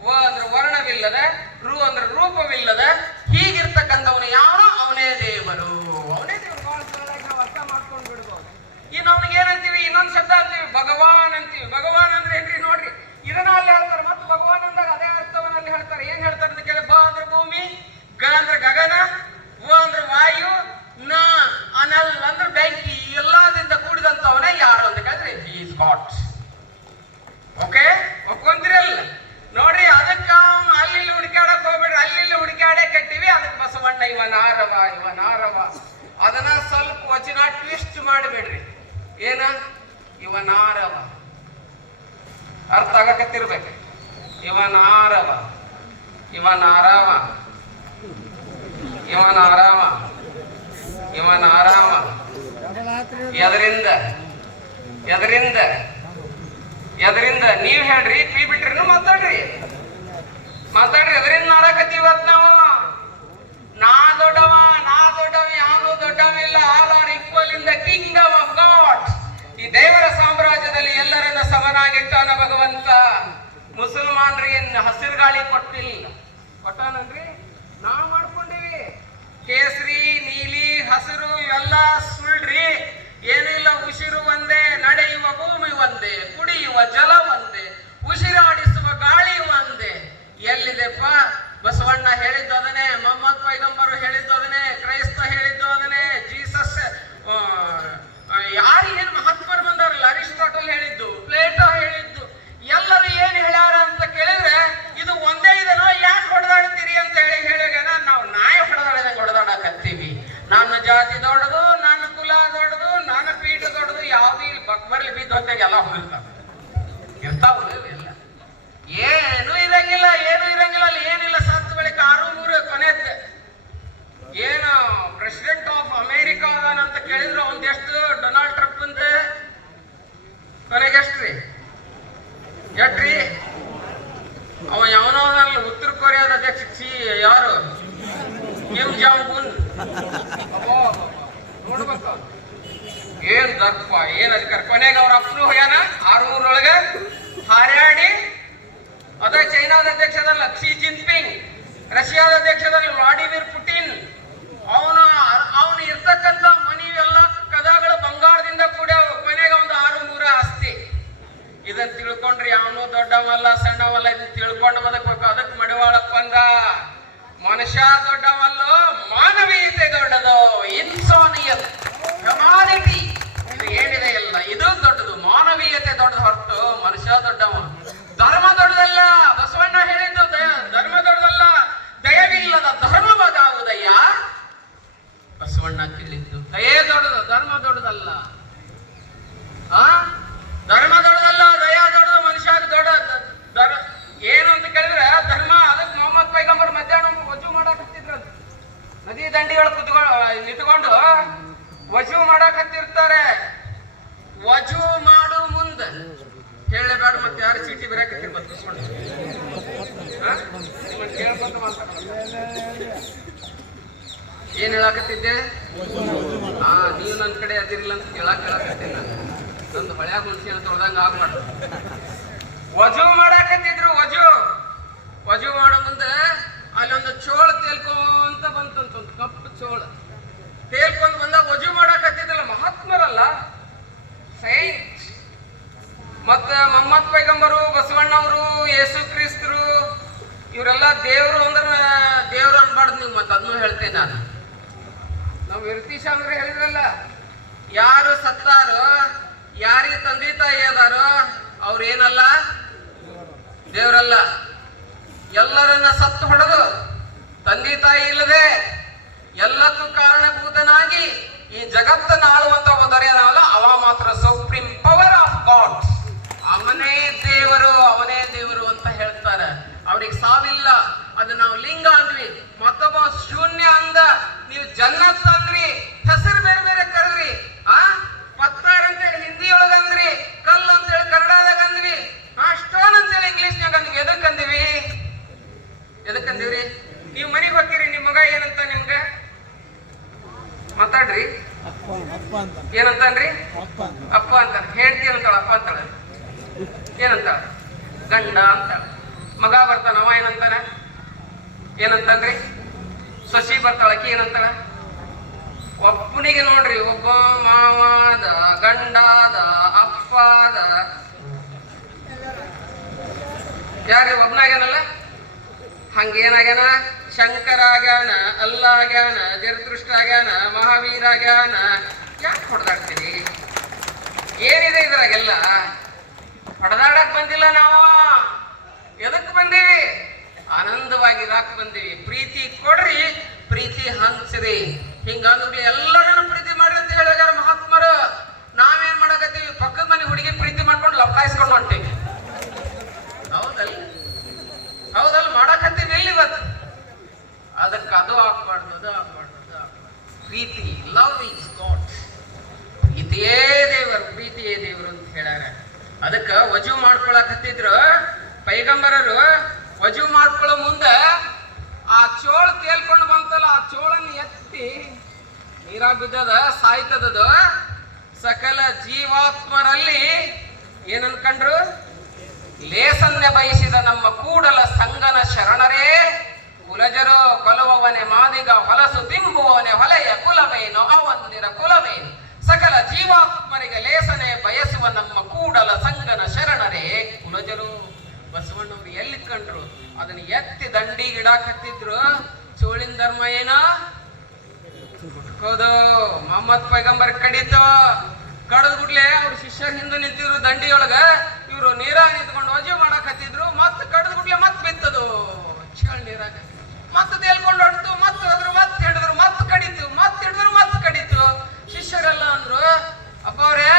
ವ ಅಂದ್ರೆ ವರ್ಣವಿಲ್ಲದ, ರು ಅಂದ್ರೆ ರೂಪವಿಲ್ಲದ, ಹೀಗಿರ್ತಕ್ಕಂಥವನು ಯಾವನು? ಅವನೇ ದೇವರು. ಅವನೇ ದೇವರು. ಬಹಳ ಸರಳಾಗಿ ನಾವು ಅರ್ಥ ಮಾಡ್ಕೊಂಡು ಬಿಡ್ಬೋದು. ಇನ್ನು ಅವನಿಗೆ ಏನಂತೀವಿ? ಇನ್ನೊಂದು ಶಬ್ದ ಅಂತೀವಿ, ಭಗವಾನ್ ಅಂತೀವಿ. ಭಗವಾನ್ ಅಂದ್ರೆ ಏನ್ರಿ? ನೋಡ್ರಿ, ಇದನ್ನ ಅಲ್ಲಿ ಹೇಳ್ತಾರೆ, ಮತ್ತೆ ಭಗವಾನ್ ಅಂದಾಗ ಅದೇ ಅರ್ಥವನ್ನ ಅಲ್ಲಿ ಹೇಳ್ತಾರೆ. ಏನ್ ಹೇಳ್ತಾರೆ ಅಂತ ಕೇಳಿ, ಬ ಅಂದ್ರೆ ಭೂಮಿ, ಗ ಅಂದ್ರೆ ಗಗನ, ವ ಅಂದ್ರೆ ವಾಯು, ನ ಅನಲ್ ಅಂದ್ರೆ ಬೆಂಕಿ. ಎಲ್ಲದಿಂದ ಕೂಡಿದಂತವನೇ ಯಾರು ಅಂತ ಕೇಳಿದ್ರೆ ಹಿ ಇಸ್ ಗಾಡ್. ಓಕೆ, ಒಪ್ಕೊಂತೀರಲ್ಲ? ನೋಡ್ರಿ, ಅದಕ್ಕೆ ಅವನು ಅಲ್ಲಿ ಹುಡುಕಾಡಕ್ ಹೋಗ್ಬೇಡ್ರಿ. ಅಲ್ಲಿ ಹುಡುಕಾಡೇ ಕಟ್ಟಿವಿ. ಅದಕ್ಕೆ ಬಸವಣ್ಣ ಇವನಾರವ ಇವನಾರವ. ಅದನ್ನ ಸ್ವಲ್ಪ ವಚನ ಟ್ವಿಸ್ಟ್ ಮಾಡಿಬಿಡ್ರಿ. ಏನ? ಇವನಾರವ ಅರ್ಥ ಆಗಕತ್ತಿರ್ಬೇಕು. ಇವನಾರವ, ಇವನಾರವ, ಇವನಾರವ, ಇವನಾರವ. ಎದರಿಂದ ಎದರಿಂದ ಎದರಿಂದ? ನೀವ್ ಹೇಳ್ರಿ, ಪಿ ಬಿಟ್ರಿ, ಮಾತಾಡ್ರಿ ಮಾತಾಡ್ರಿ. ಎದರಿಂದ ನಾಡಕತ್ತೀವಿ ಇವತ್ತು ನಾವು? ನಾ ದೊಡ್ಡವ ಯಾರು ದೊಡ್ಡವಿಲ್ಲ. All are equal in the kingdom of God. ಈ ದೇವರ ಸಾಮ್ರಾಜ್ಯದಲ್ಲಿ ಎಲ್ಲರನ್ನ ಸಮನಾಗಿಟ್ಟಾನ ಭಗವಂತ. ಮುಸಲ್ಮಾನ್ರಿಗೆ ಹಸಿರು ಗಾಳಿ ಕೊಟ್ಟಿಲ್ಲ, ಕೊಟ್ಟಾನನ್ರಿ? ನಾವು ಮಾಡ್ಕೊಂಡಿವಿ. ಕೇಸರಿ, ನೀಲಿ, ಹಸಿರು ಇವೆಲ್ಲ ಸುಳ್ಳ್ರಿ. ಏನಿಲ್ಲ, ಉಸಿರು ಒಂದೇ, ನಡೆಯುವ ಭೂಮಿ ಒಂದೇ, ಕುಡಿಯುವ ಜಲ ಒಂದೇ, ಉಸಿರಾಡಿಸುವ ಗಾಳಿ ಒಂದೇ. ಎಲ್ಲಿದೆಪ್ಪ? ಬಸವಣ್ಣ ಹೇಳಿದ್ದು ಅದನ್ನೇ, ಮೊಹಮ್ಮದ್ ಪೈಗಂಬರು ಹೇಳಿದ್ದು ಅದನ್ನೇ, ಕ್ರೈಸ್ತ ಹೇಳಿದ್ದು ಅದನ್ನೇ, ಜೀಸಸ್ ಯಾರು ಏನು ಮಹಾತ್ಮರು ಬಂದಾರಲ್ಲ, ಅರಿಸ್ಟಾಟಲ್ ಹೇಳಿದ್ದು, ಪ್ಲೇಟೋ ಹೇಳಿದ್ದು, ಎಲ್ಲರೂ ಏನ್ ಹೇಳ್ಯಾರ ಅಂತ ಕೇಳಿದ್ರೆ ಇದು ಒಂದೇ ಇದನೋ, ಯಾಕೆ ಹೊಡೆದಾಡ್ತೀರಿ ಅಂತ ಹೇಳಿದಾಗ ನಾವು ನಾಯಿ ಹೊಡೆದಾಡಿದಂಗೆ ಹೊಡೆದಾಡಕತ್ತೀವಿ. ನನ್ನ ಜಾತಿ ದೊಡ್ಡದು, ನನ್ನ ಕುಲ ದೊಡ್ಡದು, ನನ್ನ ಪೀಠ ದೊಡ್ಡದು, ಯಾವ್ದು ಇಲ್ಲಿ ಬಕ್ಬರ್ಲಿ ಬಿದ್ದು ಹೊತ್ತಾಗ ಎಲ್ಲ ಹೋಗಿರ್ತಾವೆ. ಇರ್ತಾವ ಎಲ್ಲ? ಏನು ಇರಂಗಿಲ್ಲ, ಏನು ಇರಂಗಿಲ್ಲ. ಅಲ್ಲಿ ಏನಿಲ್ಲ, ಸತ್ತು ಬಳಿಕ 6-3 ಕೊನೆದ್ದೆ. ಏನು ಪ್ರೆಸಿಡೆಂಟ್ ಆಫ್ ಅಮೇರಿಕಾ ಅದಾನಂತ ಕೇಳಿದ್ರು, ಅವ್ನ್ ಎಷ್ಟು? ಡೊನಾಲ್ಡ್ ಟ್ರಂಪ್ ಅಂತ ಕೊನೆಗೆ ಎಷ್ಟ್ರಿ? ಅವ ಯಾವನೋ ಉತ್ತರ ಕೊರಿಯಾದ ಅಧ್ಯಕ್ಷ ಯಾರು? Kim Jong Un. ನೋಡ್ಬೇಕು ಏನ್ ದರ್ಪ, ಏನ್ ಅಧಿಕಾರ. ಕೊನೆಗೆ ಅವ್ರ ಅಪ್ಪನು ಹೋಗ್ಯಾನ 600 ಒಳಗೆ ಹಾರ್ಯಾಡಿ. ಅದ ಚೈನಾದ ಅಧ್ಯಕ್ಷದಲ್ಲ ಕ್ಸಿ ಜಿನ್ಪಿಂಗ್, ರಷ್ಯಾದ ಅಧ್ಯಕ್ಷದಲ್ಲಿ ವ್ಲಾಡಿಮಿರ್ ಪುಟಿನ್. ಅವನು ಇರ್ತಕ್ಕಂಥ ಮನಿ ಎಲ್ಲ ಕದಗಳು ಬಂಗಾರದಿಂದ ಕೂಡ ಕೊನೆಗೆ ಒಂದು 6-3 ಆಸ್ತಿ. ಇದನ್ನ ತಿಳ್ಕೊಂಡ್ರಿ ಅವನು ದೊಡ್ಡವಲ್ಲ ಸಣ್ಣವಲ್ಲ, ಇದನ್ನ ತಿಳ್ಕೊಂಡು ಬದುಕಬೇಕು. ಅದಕ್ಕೆ ಮಡಿವಾಳಪ್ಪ ಅಂದ, ಮನುಷ್ಯ ದೊಡ್ಡವಲ್ಲೋ, ಮಾನವೀಯತೆ ದೊಡ್ಡದು. ಇನ್ಸಾನಿಯತ್, ಹ್ಯುಮ್ಯಾನಿಟಿ, ಇದು ಏನಿದೆ ಎಲ್ಲ ಇದು ದೊಡ್ಡದು. ಮಾನವೀಯತೆ ದೊಡ್ಡದು ಹೊರತು ಮನುಷ್ಯ ದೊಡ್ಡವ. ಧರ್ಮ ದೊಡ್ಡದಲ್ಲ. ಬಸವಣ್ಣ ಹೇಳಿದ್ದು ಧರ್ಮ ದೊಡ್ಡದಲ್ಲ, ದಯವಿಲ್ಲದ ಧರ್ಮವಾದಾವುದಯ್ಯ? ಬಸವಣ್ಣ ಕೇಳಿದ್ದು ದಯೆ ದೊಡ್ಡದು, ಧರ್ಮ ದೊಡ್ಡದಲ್ಲ. ಧರ್ಮ ದೊಡ್ಡದಲ್ಲ, ದಯಾ ದೊಡ್ಡದು, ಮನುಷ್ಯ ದೊಡ್ಡ. ಏನು ಅಂತ ಕೇಳಿದ್ರೆ ಮತ್ತೆ ಯಾರು ಚೀಟಿ ಬರೆಯಕತ್ತೀರಿ ಮತ್ತೆ ಕೂತ್ಕೊಂಡು ನಿಮ್ಮನ್ನು ಕೇಳ್ಕೊಂತ ಮಾತಾಡೋದು. ಏನ್ ಹೇಳಾಕತ್ತಿದ್ದೆ? ನೀವು ನನ್ನ ಕಡೆ ಅದಿರ್ಲಿಲ್ಲ ಅಂತ ಹೇಳಾಕತ್ತೀನಿ ನಾನು. ನಂದು ಹೊಳ್ಯಾಗ ಹುಣಸಿ ತೊಳ್ದಂಗ ಆಗ್ಬಾರ್ದು. ವಜು ಮಾಡಾಕತ್ತಿದ್ರು. ವಜು ಮಾಡೋ ಮುಂದೆ ಅಲ್ಲೊಂದು ಚೋಳ ತೇಲ್ಕೊಂತ ಬಂತಂತ, ಒಂದು ಕಪ್ಪು ಚೋಳ ತೇಲ್ಕೊಂಡ್ ಬಂದಾಗ ವಜು ಮಾಡಾಕತ್ತಿದ್ರಲ್ಲ ಮಹಾತ್ಮರಲ್ಲ, ಸೈಂಟ್. ಮತ್ತ ಮೊಹಮ್ಮದ್ ಪೈಗಂಬರು, ಬಸವಣ್ಣವರು, ಯೇಸು ಕ್ರಿಸ್ತರು ಇವರೆಲ್ಲ ದೇವರು ಅಂದ್ರೆ ದೇವ್ರು ಅನ್ಬಾರ್ದು ನೀವು. ಮತ್ತೆ ಅದನ್ನು ಹೇಳ್ತೇನೆ ನಾನು. ನಾವು ವಿರತೀಶ ಅಂದ್ರೆ ಹೇಳಿದ್ರಲ್ಲ, ಯಾರು ಸತ್ತಾರೋ, ಯಾರಿಗೆ ತಂದೆ ತಾಯಿ ಅದಾರೋ ಅವ್ರೇನಲ್ಲ, ದೇವರಲ್ಲ. ಎಲ್ಲರನ್ನ ಸತ್ತು ಹೊಡೆದು ತಂದೆ ತಾಯಿ ಇಲ್ಲದೆ ಎಲ್ಲಕ್ಕೂ ಕಾರಣಭೂತನಾಗಿ ಈ ಜಗತ್ತನ್ನು ಆಳುವಂತ ಒದರಿಯಲ್ಲ, ಅವ ಮಾತ್ರ ಸುಪ್ರೀಂ ಪವರ್ ಆಫ್ ಗಾಡ್. ಅವನೇ ದೇವರು ಅಂತ ಹೇಳ್ತಾರೆ. ಅವ್ರಿಗೆ ಸಾವಿಲ್ಲ. ಅದು ನಾವು ಲಿಂಗ ಅಂದ್ವಿ, ಮತ್ತೊಬ್ಬ ಶೂನ್ಯ ಅಂದ. ನೀವು ಜನ್ನತ್ ಅಂದ್ರಿ, ಹೆಸರು ಬೇರೆ ಬೇರೆ ಕರೆದ್ರಿ. ಪತ್ತಾರ್ ಅಂತೇಳಿ ಹಿಂದಿ ಒಳಗಂದ್ರಿ, ಕಲ್ಲು ಅಂತೇಳಿ ಕನ್ನಡದಾಗ ಅಂದ್ವಿ, ಸ್ಟೋನ್ ಅಂತೇಳಿ ಇಂಗ್ಲಿಷ್ನಾಗ ಅಂದ್ವಿ. ಎದಕ್ಕಂದಿವ್ರಿ? ನೀವು ಮನೆಗೆ ಹೋಗ್ತೀರಿ, ನಿಮ್ ಮಗ ಏನಂತ ನಿಮ್ಗ ಮಾತಾಡ್ರಿ, ಏನಂತಾನ್ರಿ? ಅಪ್ಪ ಅಂತ. ಹೇಳ್ತಿ ಅಂತಾಳ ಅಪ್ಪ ಅಂತಾಳ, ಏನಂತಾಳ? ಗಂಡ ಅಂತಾಳ. ಮಗ ಬರ್ತಾನ, ಅವ ಏನಂತಾನ್ರಿ? ಸಸಿ ಬರ್ತಾಳಕಿ ಏನಂತಾಳ? ಒಬ್ಬನಿಗೆ ನೋಡ್ರಿ, ಒಬ್ಬ ಮಾವಾದ, ಗಂಡಾದ, ಅಪ್ಪಾದ, ಯಾರಿ ಒಬ್ನಾಗ್ಯಾನಲ್ಲ, ಹಂಗೇನಾಗ್ಯಾನ? ಶಂಕರ ಆಗ್ಯಾನ, ಅಲ್ಲ ಆಗ್ಯಾನ, ಜರದೃಷ್ಟ ಆಗ್ಯಾನ, ಮಹಾವೀರ ಆಗ್ಯಾನ. ಯಾಕೆ ಹೊಡೆದಾಡ್ತೀರಿ? ಏನಿದೆ ಇದ್ರಾಗೆಲ್ಲ? ಹೊಡೆದಾಡಕ್ ಬಂದಿಲ್ಲ ನಾವು. ಎದಕ್ ಬಂದೀವಿ? ಆನಂದವಾಗಿರಾಕ್ ಬಂದೀವಿ. ಪ್ರೀತಿ ಕೊಡ್ರಿ, ಪ್ರೀತಿ ಹಂಚ್ರಿ. ಹಿಂಗಂದ್ರೆ ಎಲ್ಲರನ್ನು ಪ್ರೀತಿ ಮಾಡ್ರಿ ಅಂತ ಹೇಳಿದಾರ ಮಹಾತ್ಮರು. ನಾವೇನ್ ಮಾಡಕತ್ತೀವಿ? ಪಕ್ಕದ ಮನೆ ಹುಡುಗಿ ಪ್ರೀತಿ ಮಾಡ್ಕೊಂಡು ಲಪ್ಪಾಯಿಸ್ಕೊಂಡು ಹೊಂಟೀವಿ. ಹೌದಲ್ಲ ಮಾಡಕತ್ತೀವಿ ಇಲ್ಲಿ ಇವತ್ತು. ಅದಕ್ಕೆ ಅದು ಆಗ್ಬಾರ್ದು. ಪ್ರೀತಿ, ಲವ್ ಈಸ್ ಗಾಡ್. ಪ್ರೀತಿಯೇ ದೇವರು ಅಂತ ಹೇಳ್ಯಾರ. ಅದಕ್ಕೆ ವಜು ಮಾಡ್ಕೊಳಕತ್ತಿದ್ರು ಪೈಗಂಬರರು. ವಜು ಮಾಡ್ಕೊಳ್ಳೋ ಮುಂದೆ ಆ ಚೋಳ ತೇಲ್ಕೊಂಡು ಬಂತಲ್ಲ, ಆ ಚೋಳನ್ನು ಎತ್ತಿ ನೀರಾಗ ಬಿದ್ದದ, ಸಾಯ್ತದದು. ಸಕಲ ಜೀವಾತ್ಮರಲ್ಲಿ ಏನನ್ಕಂಡ್ರು? ಲೇಸನ್ನೆ ಬಯಸಿದ ನಮ್ಮ ಕೂಡಲ ಸಂಗನ ಶರಣರೇ ಕುಲಜರೋ ಕೊಲುವವನೆ ಮಾದಿಗ ಹೊಲಸು ತಿಂಬುವವನೆ ಹೊಲೆಯ ಕುಲವೇನು ಅವಂದಿರ ಕುಲವೇನು. ಸಕಲ ಜೀವಾತ್ಮರಿಗೆ ಲೇಸನೆ ಬಯಸುವ ನಮ್ಮ ಕೂಡಲ ಸಂಗನ ಶರಣರೇ ಕುಲಜರು. ಬಸವಣ್ಣವ್ರು ಎಲ್ಲಿ ಕಂಡ್ರು? ಅದನ್ನ ಎತ್ತಿ ದಂಡಿಗೆ ಇಡಾಕತ್ತಿದ್ರು. ಚೋಳಿನ ಧರ್ಮ ಏನ? ಹೌದು, ಮೊಹಮ್ಮದ್ ಪೈಗಂಬರ್ ಕಡಿತು. ಕಡದ್ ಗುಡ್ಲೆ ಅವ್ರ ಶಿಷ್ಯರ ಹಿಂದೆ ನಿಂತಿದ್ರು ದಂಡಿಯೊಳಗ. ಇವ್ರು ನೀರಾಗ ನಿಂತ್ಕೊಂಡು ವಜು ಮಾಡಾಕತ್ತಿದ್ರು. ಮತ್ ಕಡದ್ ಗುಡ್ಲೆ ಮತ್ ಬಿತ್ತದು ಚೇಳ್ ನೀರಾಗ. ಮತ್ ತೇಲ್ಕೊಂಡು ಹೊಡ್ತು, ಮತ್ ಹೋದ್ರು, ಮತ್ ಹಿಡಿದ್ರು, ಮತ್ ಕಡಿತು, ಮತ್ ಹಿಡಿದ್ರು, ಮತ್ ಕಡಿತು. ಶಿಷ್ಯರೆಲ್ಲ ಅಂದ್ರು, ಅಪ್ಪ ಅವ್ರೆ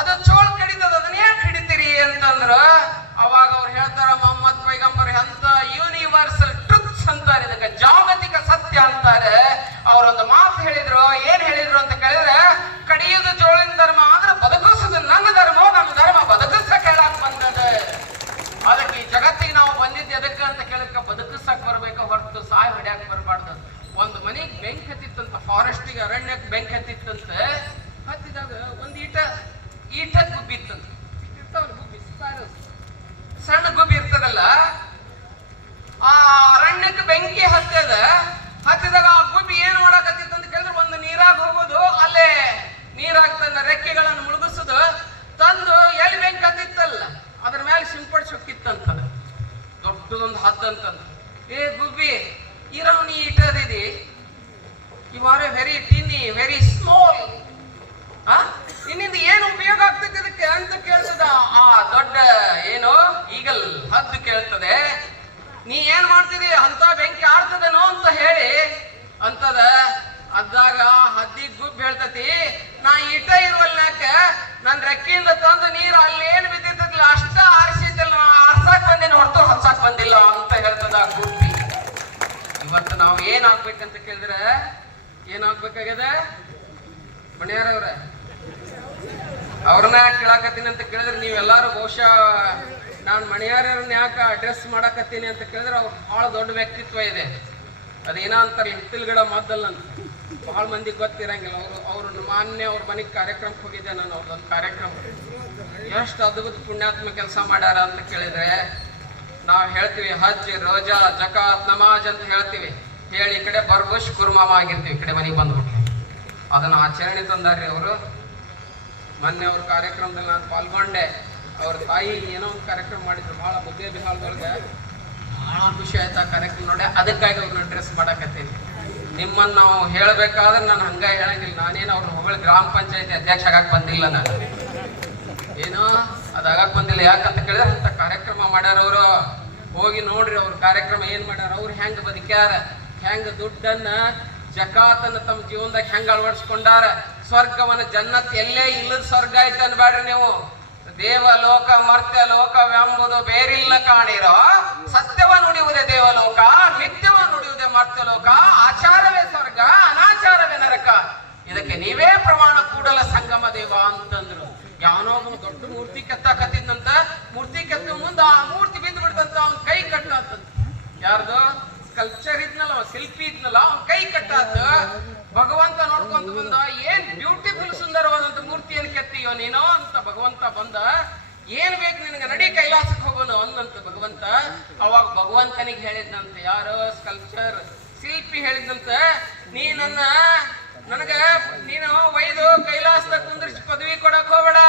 ಅದು ಚೋಳ್ ಕಡಿತದ, ಅದನ್ನ ಯಾಕೆ ಹಿಡಿತೀರಿ ಅಂತಂದ್ರು. ಅವಾಗ ಅವ್ರು ಹೇಳ್ತಾರ, ಮೊಹಮ್ಮದ್ ಪೈಗಂಬರ್ ಅಂತ ಯೂನಿವರ್ಸಲ್ ಟ್ರುತ್ಸ್ ಅಂತಾರೆ, ಇದಕ್ಕೆ ಜಾಗತಿಕ ಸತ್ಯ ಅಂತಾರೆ. ಅವರೊಂದು ಮಾತು ಹೇಳಿದ್ರು. ಏನ್ ಹೇಳಿದ್ರು ಅಂತ ಕೇಳಿದ್ರೆ, ಕಡಿಯುವುದು ಜೋಳಿನ ಧರ್ಮ ಆದ್ರೆ ಬದುಕಿಸುದು ನನ್ನ ಧರ್ಮ, ನಮ್ಮ ಧರ್ಮ ಬದುಕಿಸಕ್ ಹೇಳಕ್ ಬಂದದ. ಅದಕ್ಕೆ ಈ ಜಗತ್ತಿಗೆ ನಾವು ಬಂದಿದ್ದು ಎದಕ್ಕೆ ಅಂತ ಕೇಳಕ್ಕೆ ಬದುಕಿಸಕ್ ಬರ್ಬೇಕ ಹೊರತು ಸಾಯ್ ಹೊಡ್ಯಾಕ್ ಬರಬಾರ್ದು. ಒಂದು ಮನೆಗೆ ಬೆಂಕಿ ಹತ್ತಿತ್ತಂತ, ಫಾರೆಸ್ಟಿಗೆ ಅರಣ್ಯಕ್ಕೆ ಬೆಂಕಿ ಹತ್ತಿತ್ತಂತೆ. ಹತ್ತಿದಾಗ ಒಂದು ಈಟದ ಗುಬ್ಬಿ ಇತ್ತಂತ. ಗುಬ್ಬಿ ಸಣ್ಣ ಗುಬ್ಬಿ ಇರ್ತದಲ್ಲ, ಆ ಅರಣ್ಯಕ್ಕೆ ಬೆಂಕಿ ಹತ್ತಿದಾಗ ಆ ಗುಬ್ಬಿ ಏನ್ ಮಾಡಕತ್ತಿತ್ತು ಅಂತ ಕೇಳಿದ್ರೆ, ಒಂದು ನೀರಾಗ ಹೋಗೋದು, ಅಲ್ಲೇ ನೀರಾಗ ತನ್ನ ರೆಕ್ಕೆಗಳನ್ನು ಮುಳುಗಿಸೋದು, ತಂದು ಎಲ್ಲಿ ಬೆಂಕಿ ಹತ್ತಿತ್ತಲ್ಲ ಅದ್ರ ಮೇಲೆ ಸಿಂಪಡಿಸಿ ಹೋಗಿತ್ತಂತದ. ದೊಡ್ಡದೊಂದು ಹದ್ದಂತಂದ. ಗುಬ್ಬಿ ಇರವ್ ನೀ ಇಟ್ಟದಿದಿ, you are a very tiny, very small. ನಿನ್ನಿಂದ ಏನು ಉಪಯೋಗ ಆಗ್ತದೆ ಅದಕ್ಕೆ ಅಂತ ಕೇಳ್ತದ ಆ ದೊಡ್ಡ ಏನು ಈಗಲ್ ಹದ್ದು ಕೇಳ್ತದೆ. ನೀ ಏನ್ ಮಾಡ್ತಿದಿ? ಅಂತ ಬೆಂಕಿ ಆಡ್ತದೇನೋ ಅಂತ ಹೇಳಿ ಅಂತದ. ಅದಾಗ ಹದ್ದಿ ಗುಬ್ಬಿ ಹೇಳ್ತತಿ, ನಾ ಇಟ ಇರುವಲ್ನಾಕ ನನ್ ರೆಕ್ಕೆಯಿಂದ ತಂದು ನೀರು ಅಲ್ಲಿ ಏನ್ ಬಿದ್ದಿರ್ತಲ್ಲ ಅಷ್ಟ ಆರಿಸಿದ್ದಲ್ಲ, ಆರ್ಸಾಕ್ ಬಂದೇನು ಹೊರತು ಹಚ್ಚಾಕ್ ಬಂದಿಲ್ಲ ಅಂತ ಹೇಳ್ತದ ಗುಬ್ಬಿ. ಇವತ್ತು ನಾವು ಏನಾಗ್ಬೇಕಂತ ಕೇಳಿದ್ರೆ ಏನಾಗ್ಬೇಕಾಗ್ಯದ? ಮಣಿಯಾರವ್ರ ಅವ್ರನ್ನ ಯಾಕೆ ಕೇಳಾಕತ್ತೀನಿ ಅಂತ ಕೇಳಿದ್ರೆ ನೀವೆಲ್ಲರೂ ಬಹುಶಃ ನಾನು ಮಣಿಯಾರ್ಯರನ್ನ ಯಾಕೆ ಅಡ್ರೆಸ್ ಮಾಡಾಕತ್ತೀನಿ ಅಂತ ಕೇಳಿದ್ರೆ ಅವ್ರು ಭಾಳ ದೊಡ್ಡ ವ್ಯಕ್ತಿತ್ವ ಇದೆ. ಅದೇನೋ ಅಂತಾರೆ ಹಿತ್ತಲ್ಗಡ ಮದ್ದಲ್ಲ ಅಂತ, ಭಾಳ ಮಂದಿಗೆ ಗೊತ್ತಿರಂಗಿಲ್ಲ. ಅವ್ರು ಮಾನ್ಯ ಅವ್ರ ಮನೆಗೆ ಕಾರ್ಯಕ್ರಮಕ್ಕೆ ಹೋಗಿದ್ದೆ ನಾನು. ಅವ್ರದ್ದೊಂದು ಕಾರ್ಯಕ್ರಮ ಎಷ್ಟು ಅದ್ಭುತ ಪುಣ್ಯಾತ್ಮ ಕೆಲಸ ಮಾಡ್ಯಾರ ಅಂತ ಕೇಳಿದ್ರೆ ನಾವು ಹೇಳ್ತೀವಿ ಹಜ್, ರೋಜಾ, ಜಕಾತ್, ನಮಾಜ್ ಅಂತ ಹೇಳ್ತೀವಿ. ಹೇಳಿ ಈ ಕಡೆ ಬರ್ಬುಷ್ ಕುರ್ಮಾಮ ಆಗಿರ್ತೀವಿ, ಈ ಕಡೆ ಮನೆಗೆ ಬಂದ್ಬಿಟ್ಟು ಅದನ್ನು ಆಚರಣೆ ತಂದಾರ್ರಿ ಅವರು. ಮೊನ್ನೆ ಅವ್ರ ಕಾರ್ಯಕ್ರಮದಲ್ಲಿ ನಾನು ಪಾಲ್ಗೊಂಡೆ. ಅವ್ರ ತಾಯಿ ಏನೋ ಒಂದು ಕಾರ್ಯಕ್ರಮ ಮಾಡಿದ್ರು ಭಾಳ ಮುದ್ದೆ ಬಿಹಾರದೊಳಗೆ, ಭಾಳ ಖುಷಿ ಆಯ್ತು ಆ ಕಾರ್ಯಕ್ರಮ ನೋಡಿ. ಅದಕ್ಕಾಗಿ ಅವ್ರನ್ನ ಡ್ರೆಸ್ ಮಾಡಾಕತ್ತೀನಿ. ನಿಮ್ಮನ್ನು ನಾವು ಹೇಳಬೇಕಾದ್ರೆ ನಾನು ಹಂಗ ಹೇಳಂಗಿಲ್ಲ. ನಾನೇನು ಅವ್ರನ್ನ ಹೊಗಳ ಗ್ರಾಮ ಪಂಚಾಯತಿ ಅಧ್ಯಕ್ಷ ಆಗಕ್ಕೆ ಬಂದಿಲ್ಲ, ನಾನು ಏನೋ ಅದಾಗಕ್ಕೆ ಬಂದಿಲ್ಲ. ಯಾಕಂತ ಕೇಳಿದ್ರೆ ಅಂತ ಕಾರ್ಯಕ್ರಮ ಮಾಡ್ಯಾರ ಅವರು. ಹೋಗಿ ನೋಡ್ರಿ ಅವ್ರ ಕಾರ್ಯಕ್ರಮ ಏನು ಮಾಡ್ಯಾರ, ಅವ್ರು ಹೆಂಗೆ ಬದುಕ್ಯಾರ, ಹೆಂಗೆ ದುಡ್ಡನ್ನ ಜಕಾತನ್ನ ತಮ್ಮ ಜೀವನದಾಗ ಹೆಂಗೆ ಅಳವಡಿಸ್ಕೊಂಡಾರ. ಸ್ವರ್ಗವನ್ನ ಜನ್ನತ್ ಎಲ್ಲೇ ಇಲ್ಲದ ಸ್ವರ್ಗ ಐತೆ ಅನ್ಬೇಡ್ರಿ ನೀವು. ದೇವಲೋಕ ಮರ್ತ್ಯ ಲೋಕವೆಂಬುದು ಬೇರಿಲ್ಲ ಕಾಣಿರೋ, ಸತ್ಯವ ನುಡಿಯುವುದೇ ದೇವಲೋಕ, ನಿತ್ಯವ ನುಡಿಯುವುದೇ ಮರ್ತ್ಯಲೋಕ, ಆಚಾರವೇ ಸ್ವರ್ಗ, ಅನಾಚಾರವೇ ನರಕ, ಇದಕ್ಕೆ ನೀವೇ ಪ್ರಮಾಣ ಕೂಡಲ ಸಂಗಮ ದೇವ ಅಂತಂದ್ರು. ಯಾವನೋ ಒಬ್ಬನು ದೊಡ್ಡ ಮೂರ್ತಿ ಕೆತ್ತಾಕತ್ತಿದ್ದಂತ, ಮೂರ್ತಿ ಕೆತ್ತ ಮುಂದೆ ಆ ಮೂರ್ತಿ ಬಿದ್ದು ಬಿಡ್ತಂತ, ಅವ್ನ ಕೈ ಕಟ್ಟಂತ. ಯಾರ್ದು ಸ್ಕಲ್ಪ್ಚರ್ ಇದ್ನಲ್ಲ, ಶಿಲ್ಪಿ ಇದ್ನಲ್ಲ, ಅವ್ನ ಕೈ ಕಟ್ಟಾತ. ಭಗವಂತ ನೋಡ್ಕೊಂತ ಬಂದ, ಏನ್ ಬ್ಯೂಟಿಫುಲ್ ಸುಂದರವಾದಂತ ಮೂರ್ತಿಯನ್ನು ಕೆತ್ತೀಯೋ ನೀನೋ ಅಂತ ಭಗವಂತ ಬಂದ. ಏನ್ ಬೇಕು ನಿನಗೆ, ನಡಿ ಕೈಲಾಸಕ್ಕೆ ಹೋಗೋನು ಅಂದಂತ ಭಗವಂತ. ಅವಾಗ ಭಗವಂತನಿಗೆ ಹೇಳಿದ್ನಂತೆ, ಯಾರೋ ಸ್ಕಲ್ಪ್ಚರ್ ಶಿಲ್ಪಿ ಹೇಳಿದ್ನಂತ, ನೀನು ಒಯ್ದು ಕೈಲಾಸದಾಗ ಕುಂದ್ರಿಸಿ ಪದವಿ ಕೊಡಕ್ ಹೋಗ್ಬೇಡ,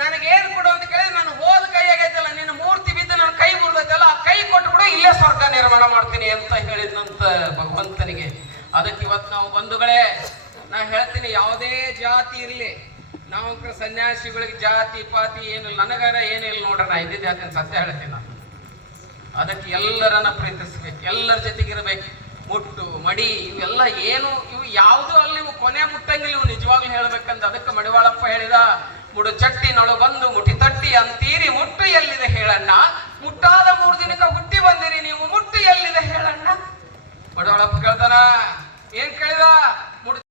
ನನಗೇನ್ ಕೊಡು ಅಂತ ಕೇಳಿದ್ರೆ ನಾನು ಹೋದ ಕೈ ಆಗೈತಲ್ಲ, ನಿನ್ನ ಮೂರ್ತಿ ಬಿದ್ದು ನನ್ನ ಕೈ ಮುರಿದೈತಲ್ಲ, ಆ ಕೈ ಕೊಟ್ಬಿಡು, ಇಲ್ಲೇ ಸ್ವರ್ಗ ನಿರ್ಮಾಣ ಮಾಡ್ತೀನಿ ಅಂತ ಹೇಳಿದ್ನಂತ ಭಗವಂತನಿಗೆ. ಅದಕ್ಕೆ ಇವತ್ತು ನಾವು ಬಂಧುಗಳೇ, ನಾ ಹೇಳ್ತೀನಿ, ಯಾವುದೇ ಜಾತಿ ಇರಲಿ, ನಾವು ಸನ್ಯಾಸಿಗಳಿಗೆ ಜಾತಿ ಪಾತಿ ಏನಿಲ್ಲ, ನನಗಾರ ಏನಿಲ್ಲ ನೋಡ್ರಿ, ನಾ ಇದ್ದಿದ್ದು ಹೇಳ್ತೀನಿ, ಸತ್ಯ ಹೇಳ್ತೀನಿ ನಾನು. ಅದಕ್ಕೆ ಎಲ್ಲರನ್ನ ಪ್ರೀತಿಸ್ಬೇಕು, ಎಲ್ಲರ ಜೊತೆಗಿರ್ಬೇಕು. ಮುಟ್ಟು ಮಡಿ ಇವೆಲ್ಲ ಏನು, ಇವು ಯಾವುದು ಅಲ್ಲಿ ಇವು ಕೊನೆ ಮುಟ್ಟಂಗಿಲ್ಲ, ಇವು ನಿಜವಾಗ್ಲೂ ಹೇಳ್ಬೇಕಂತ. ಅದಕ್ಕೆ ಮಡಿವಾಳಪ್ಪ ಹೇಳಿದ, ಮುಡು ಚಟ್ಟಿ ನಳು ಬಂದು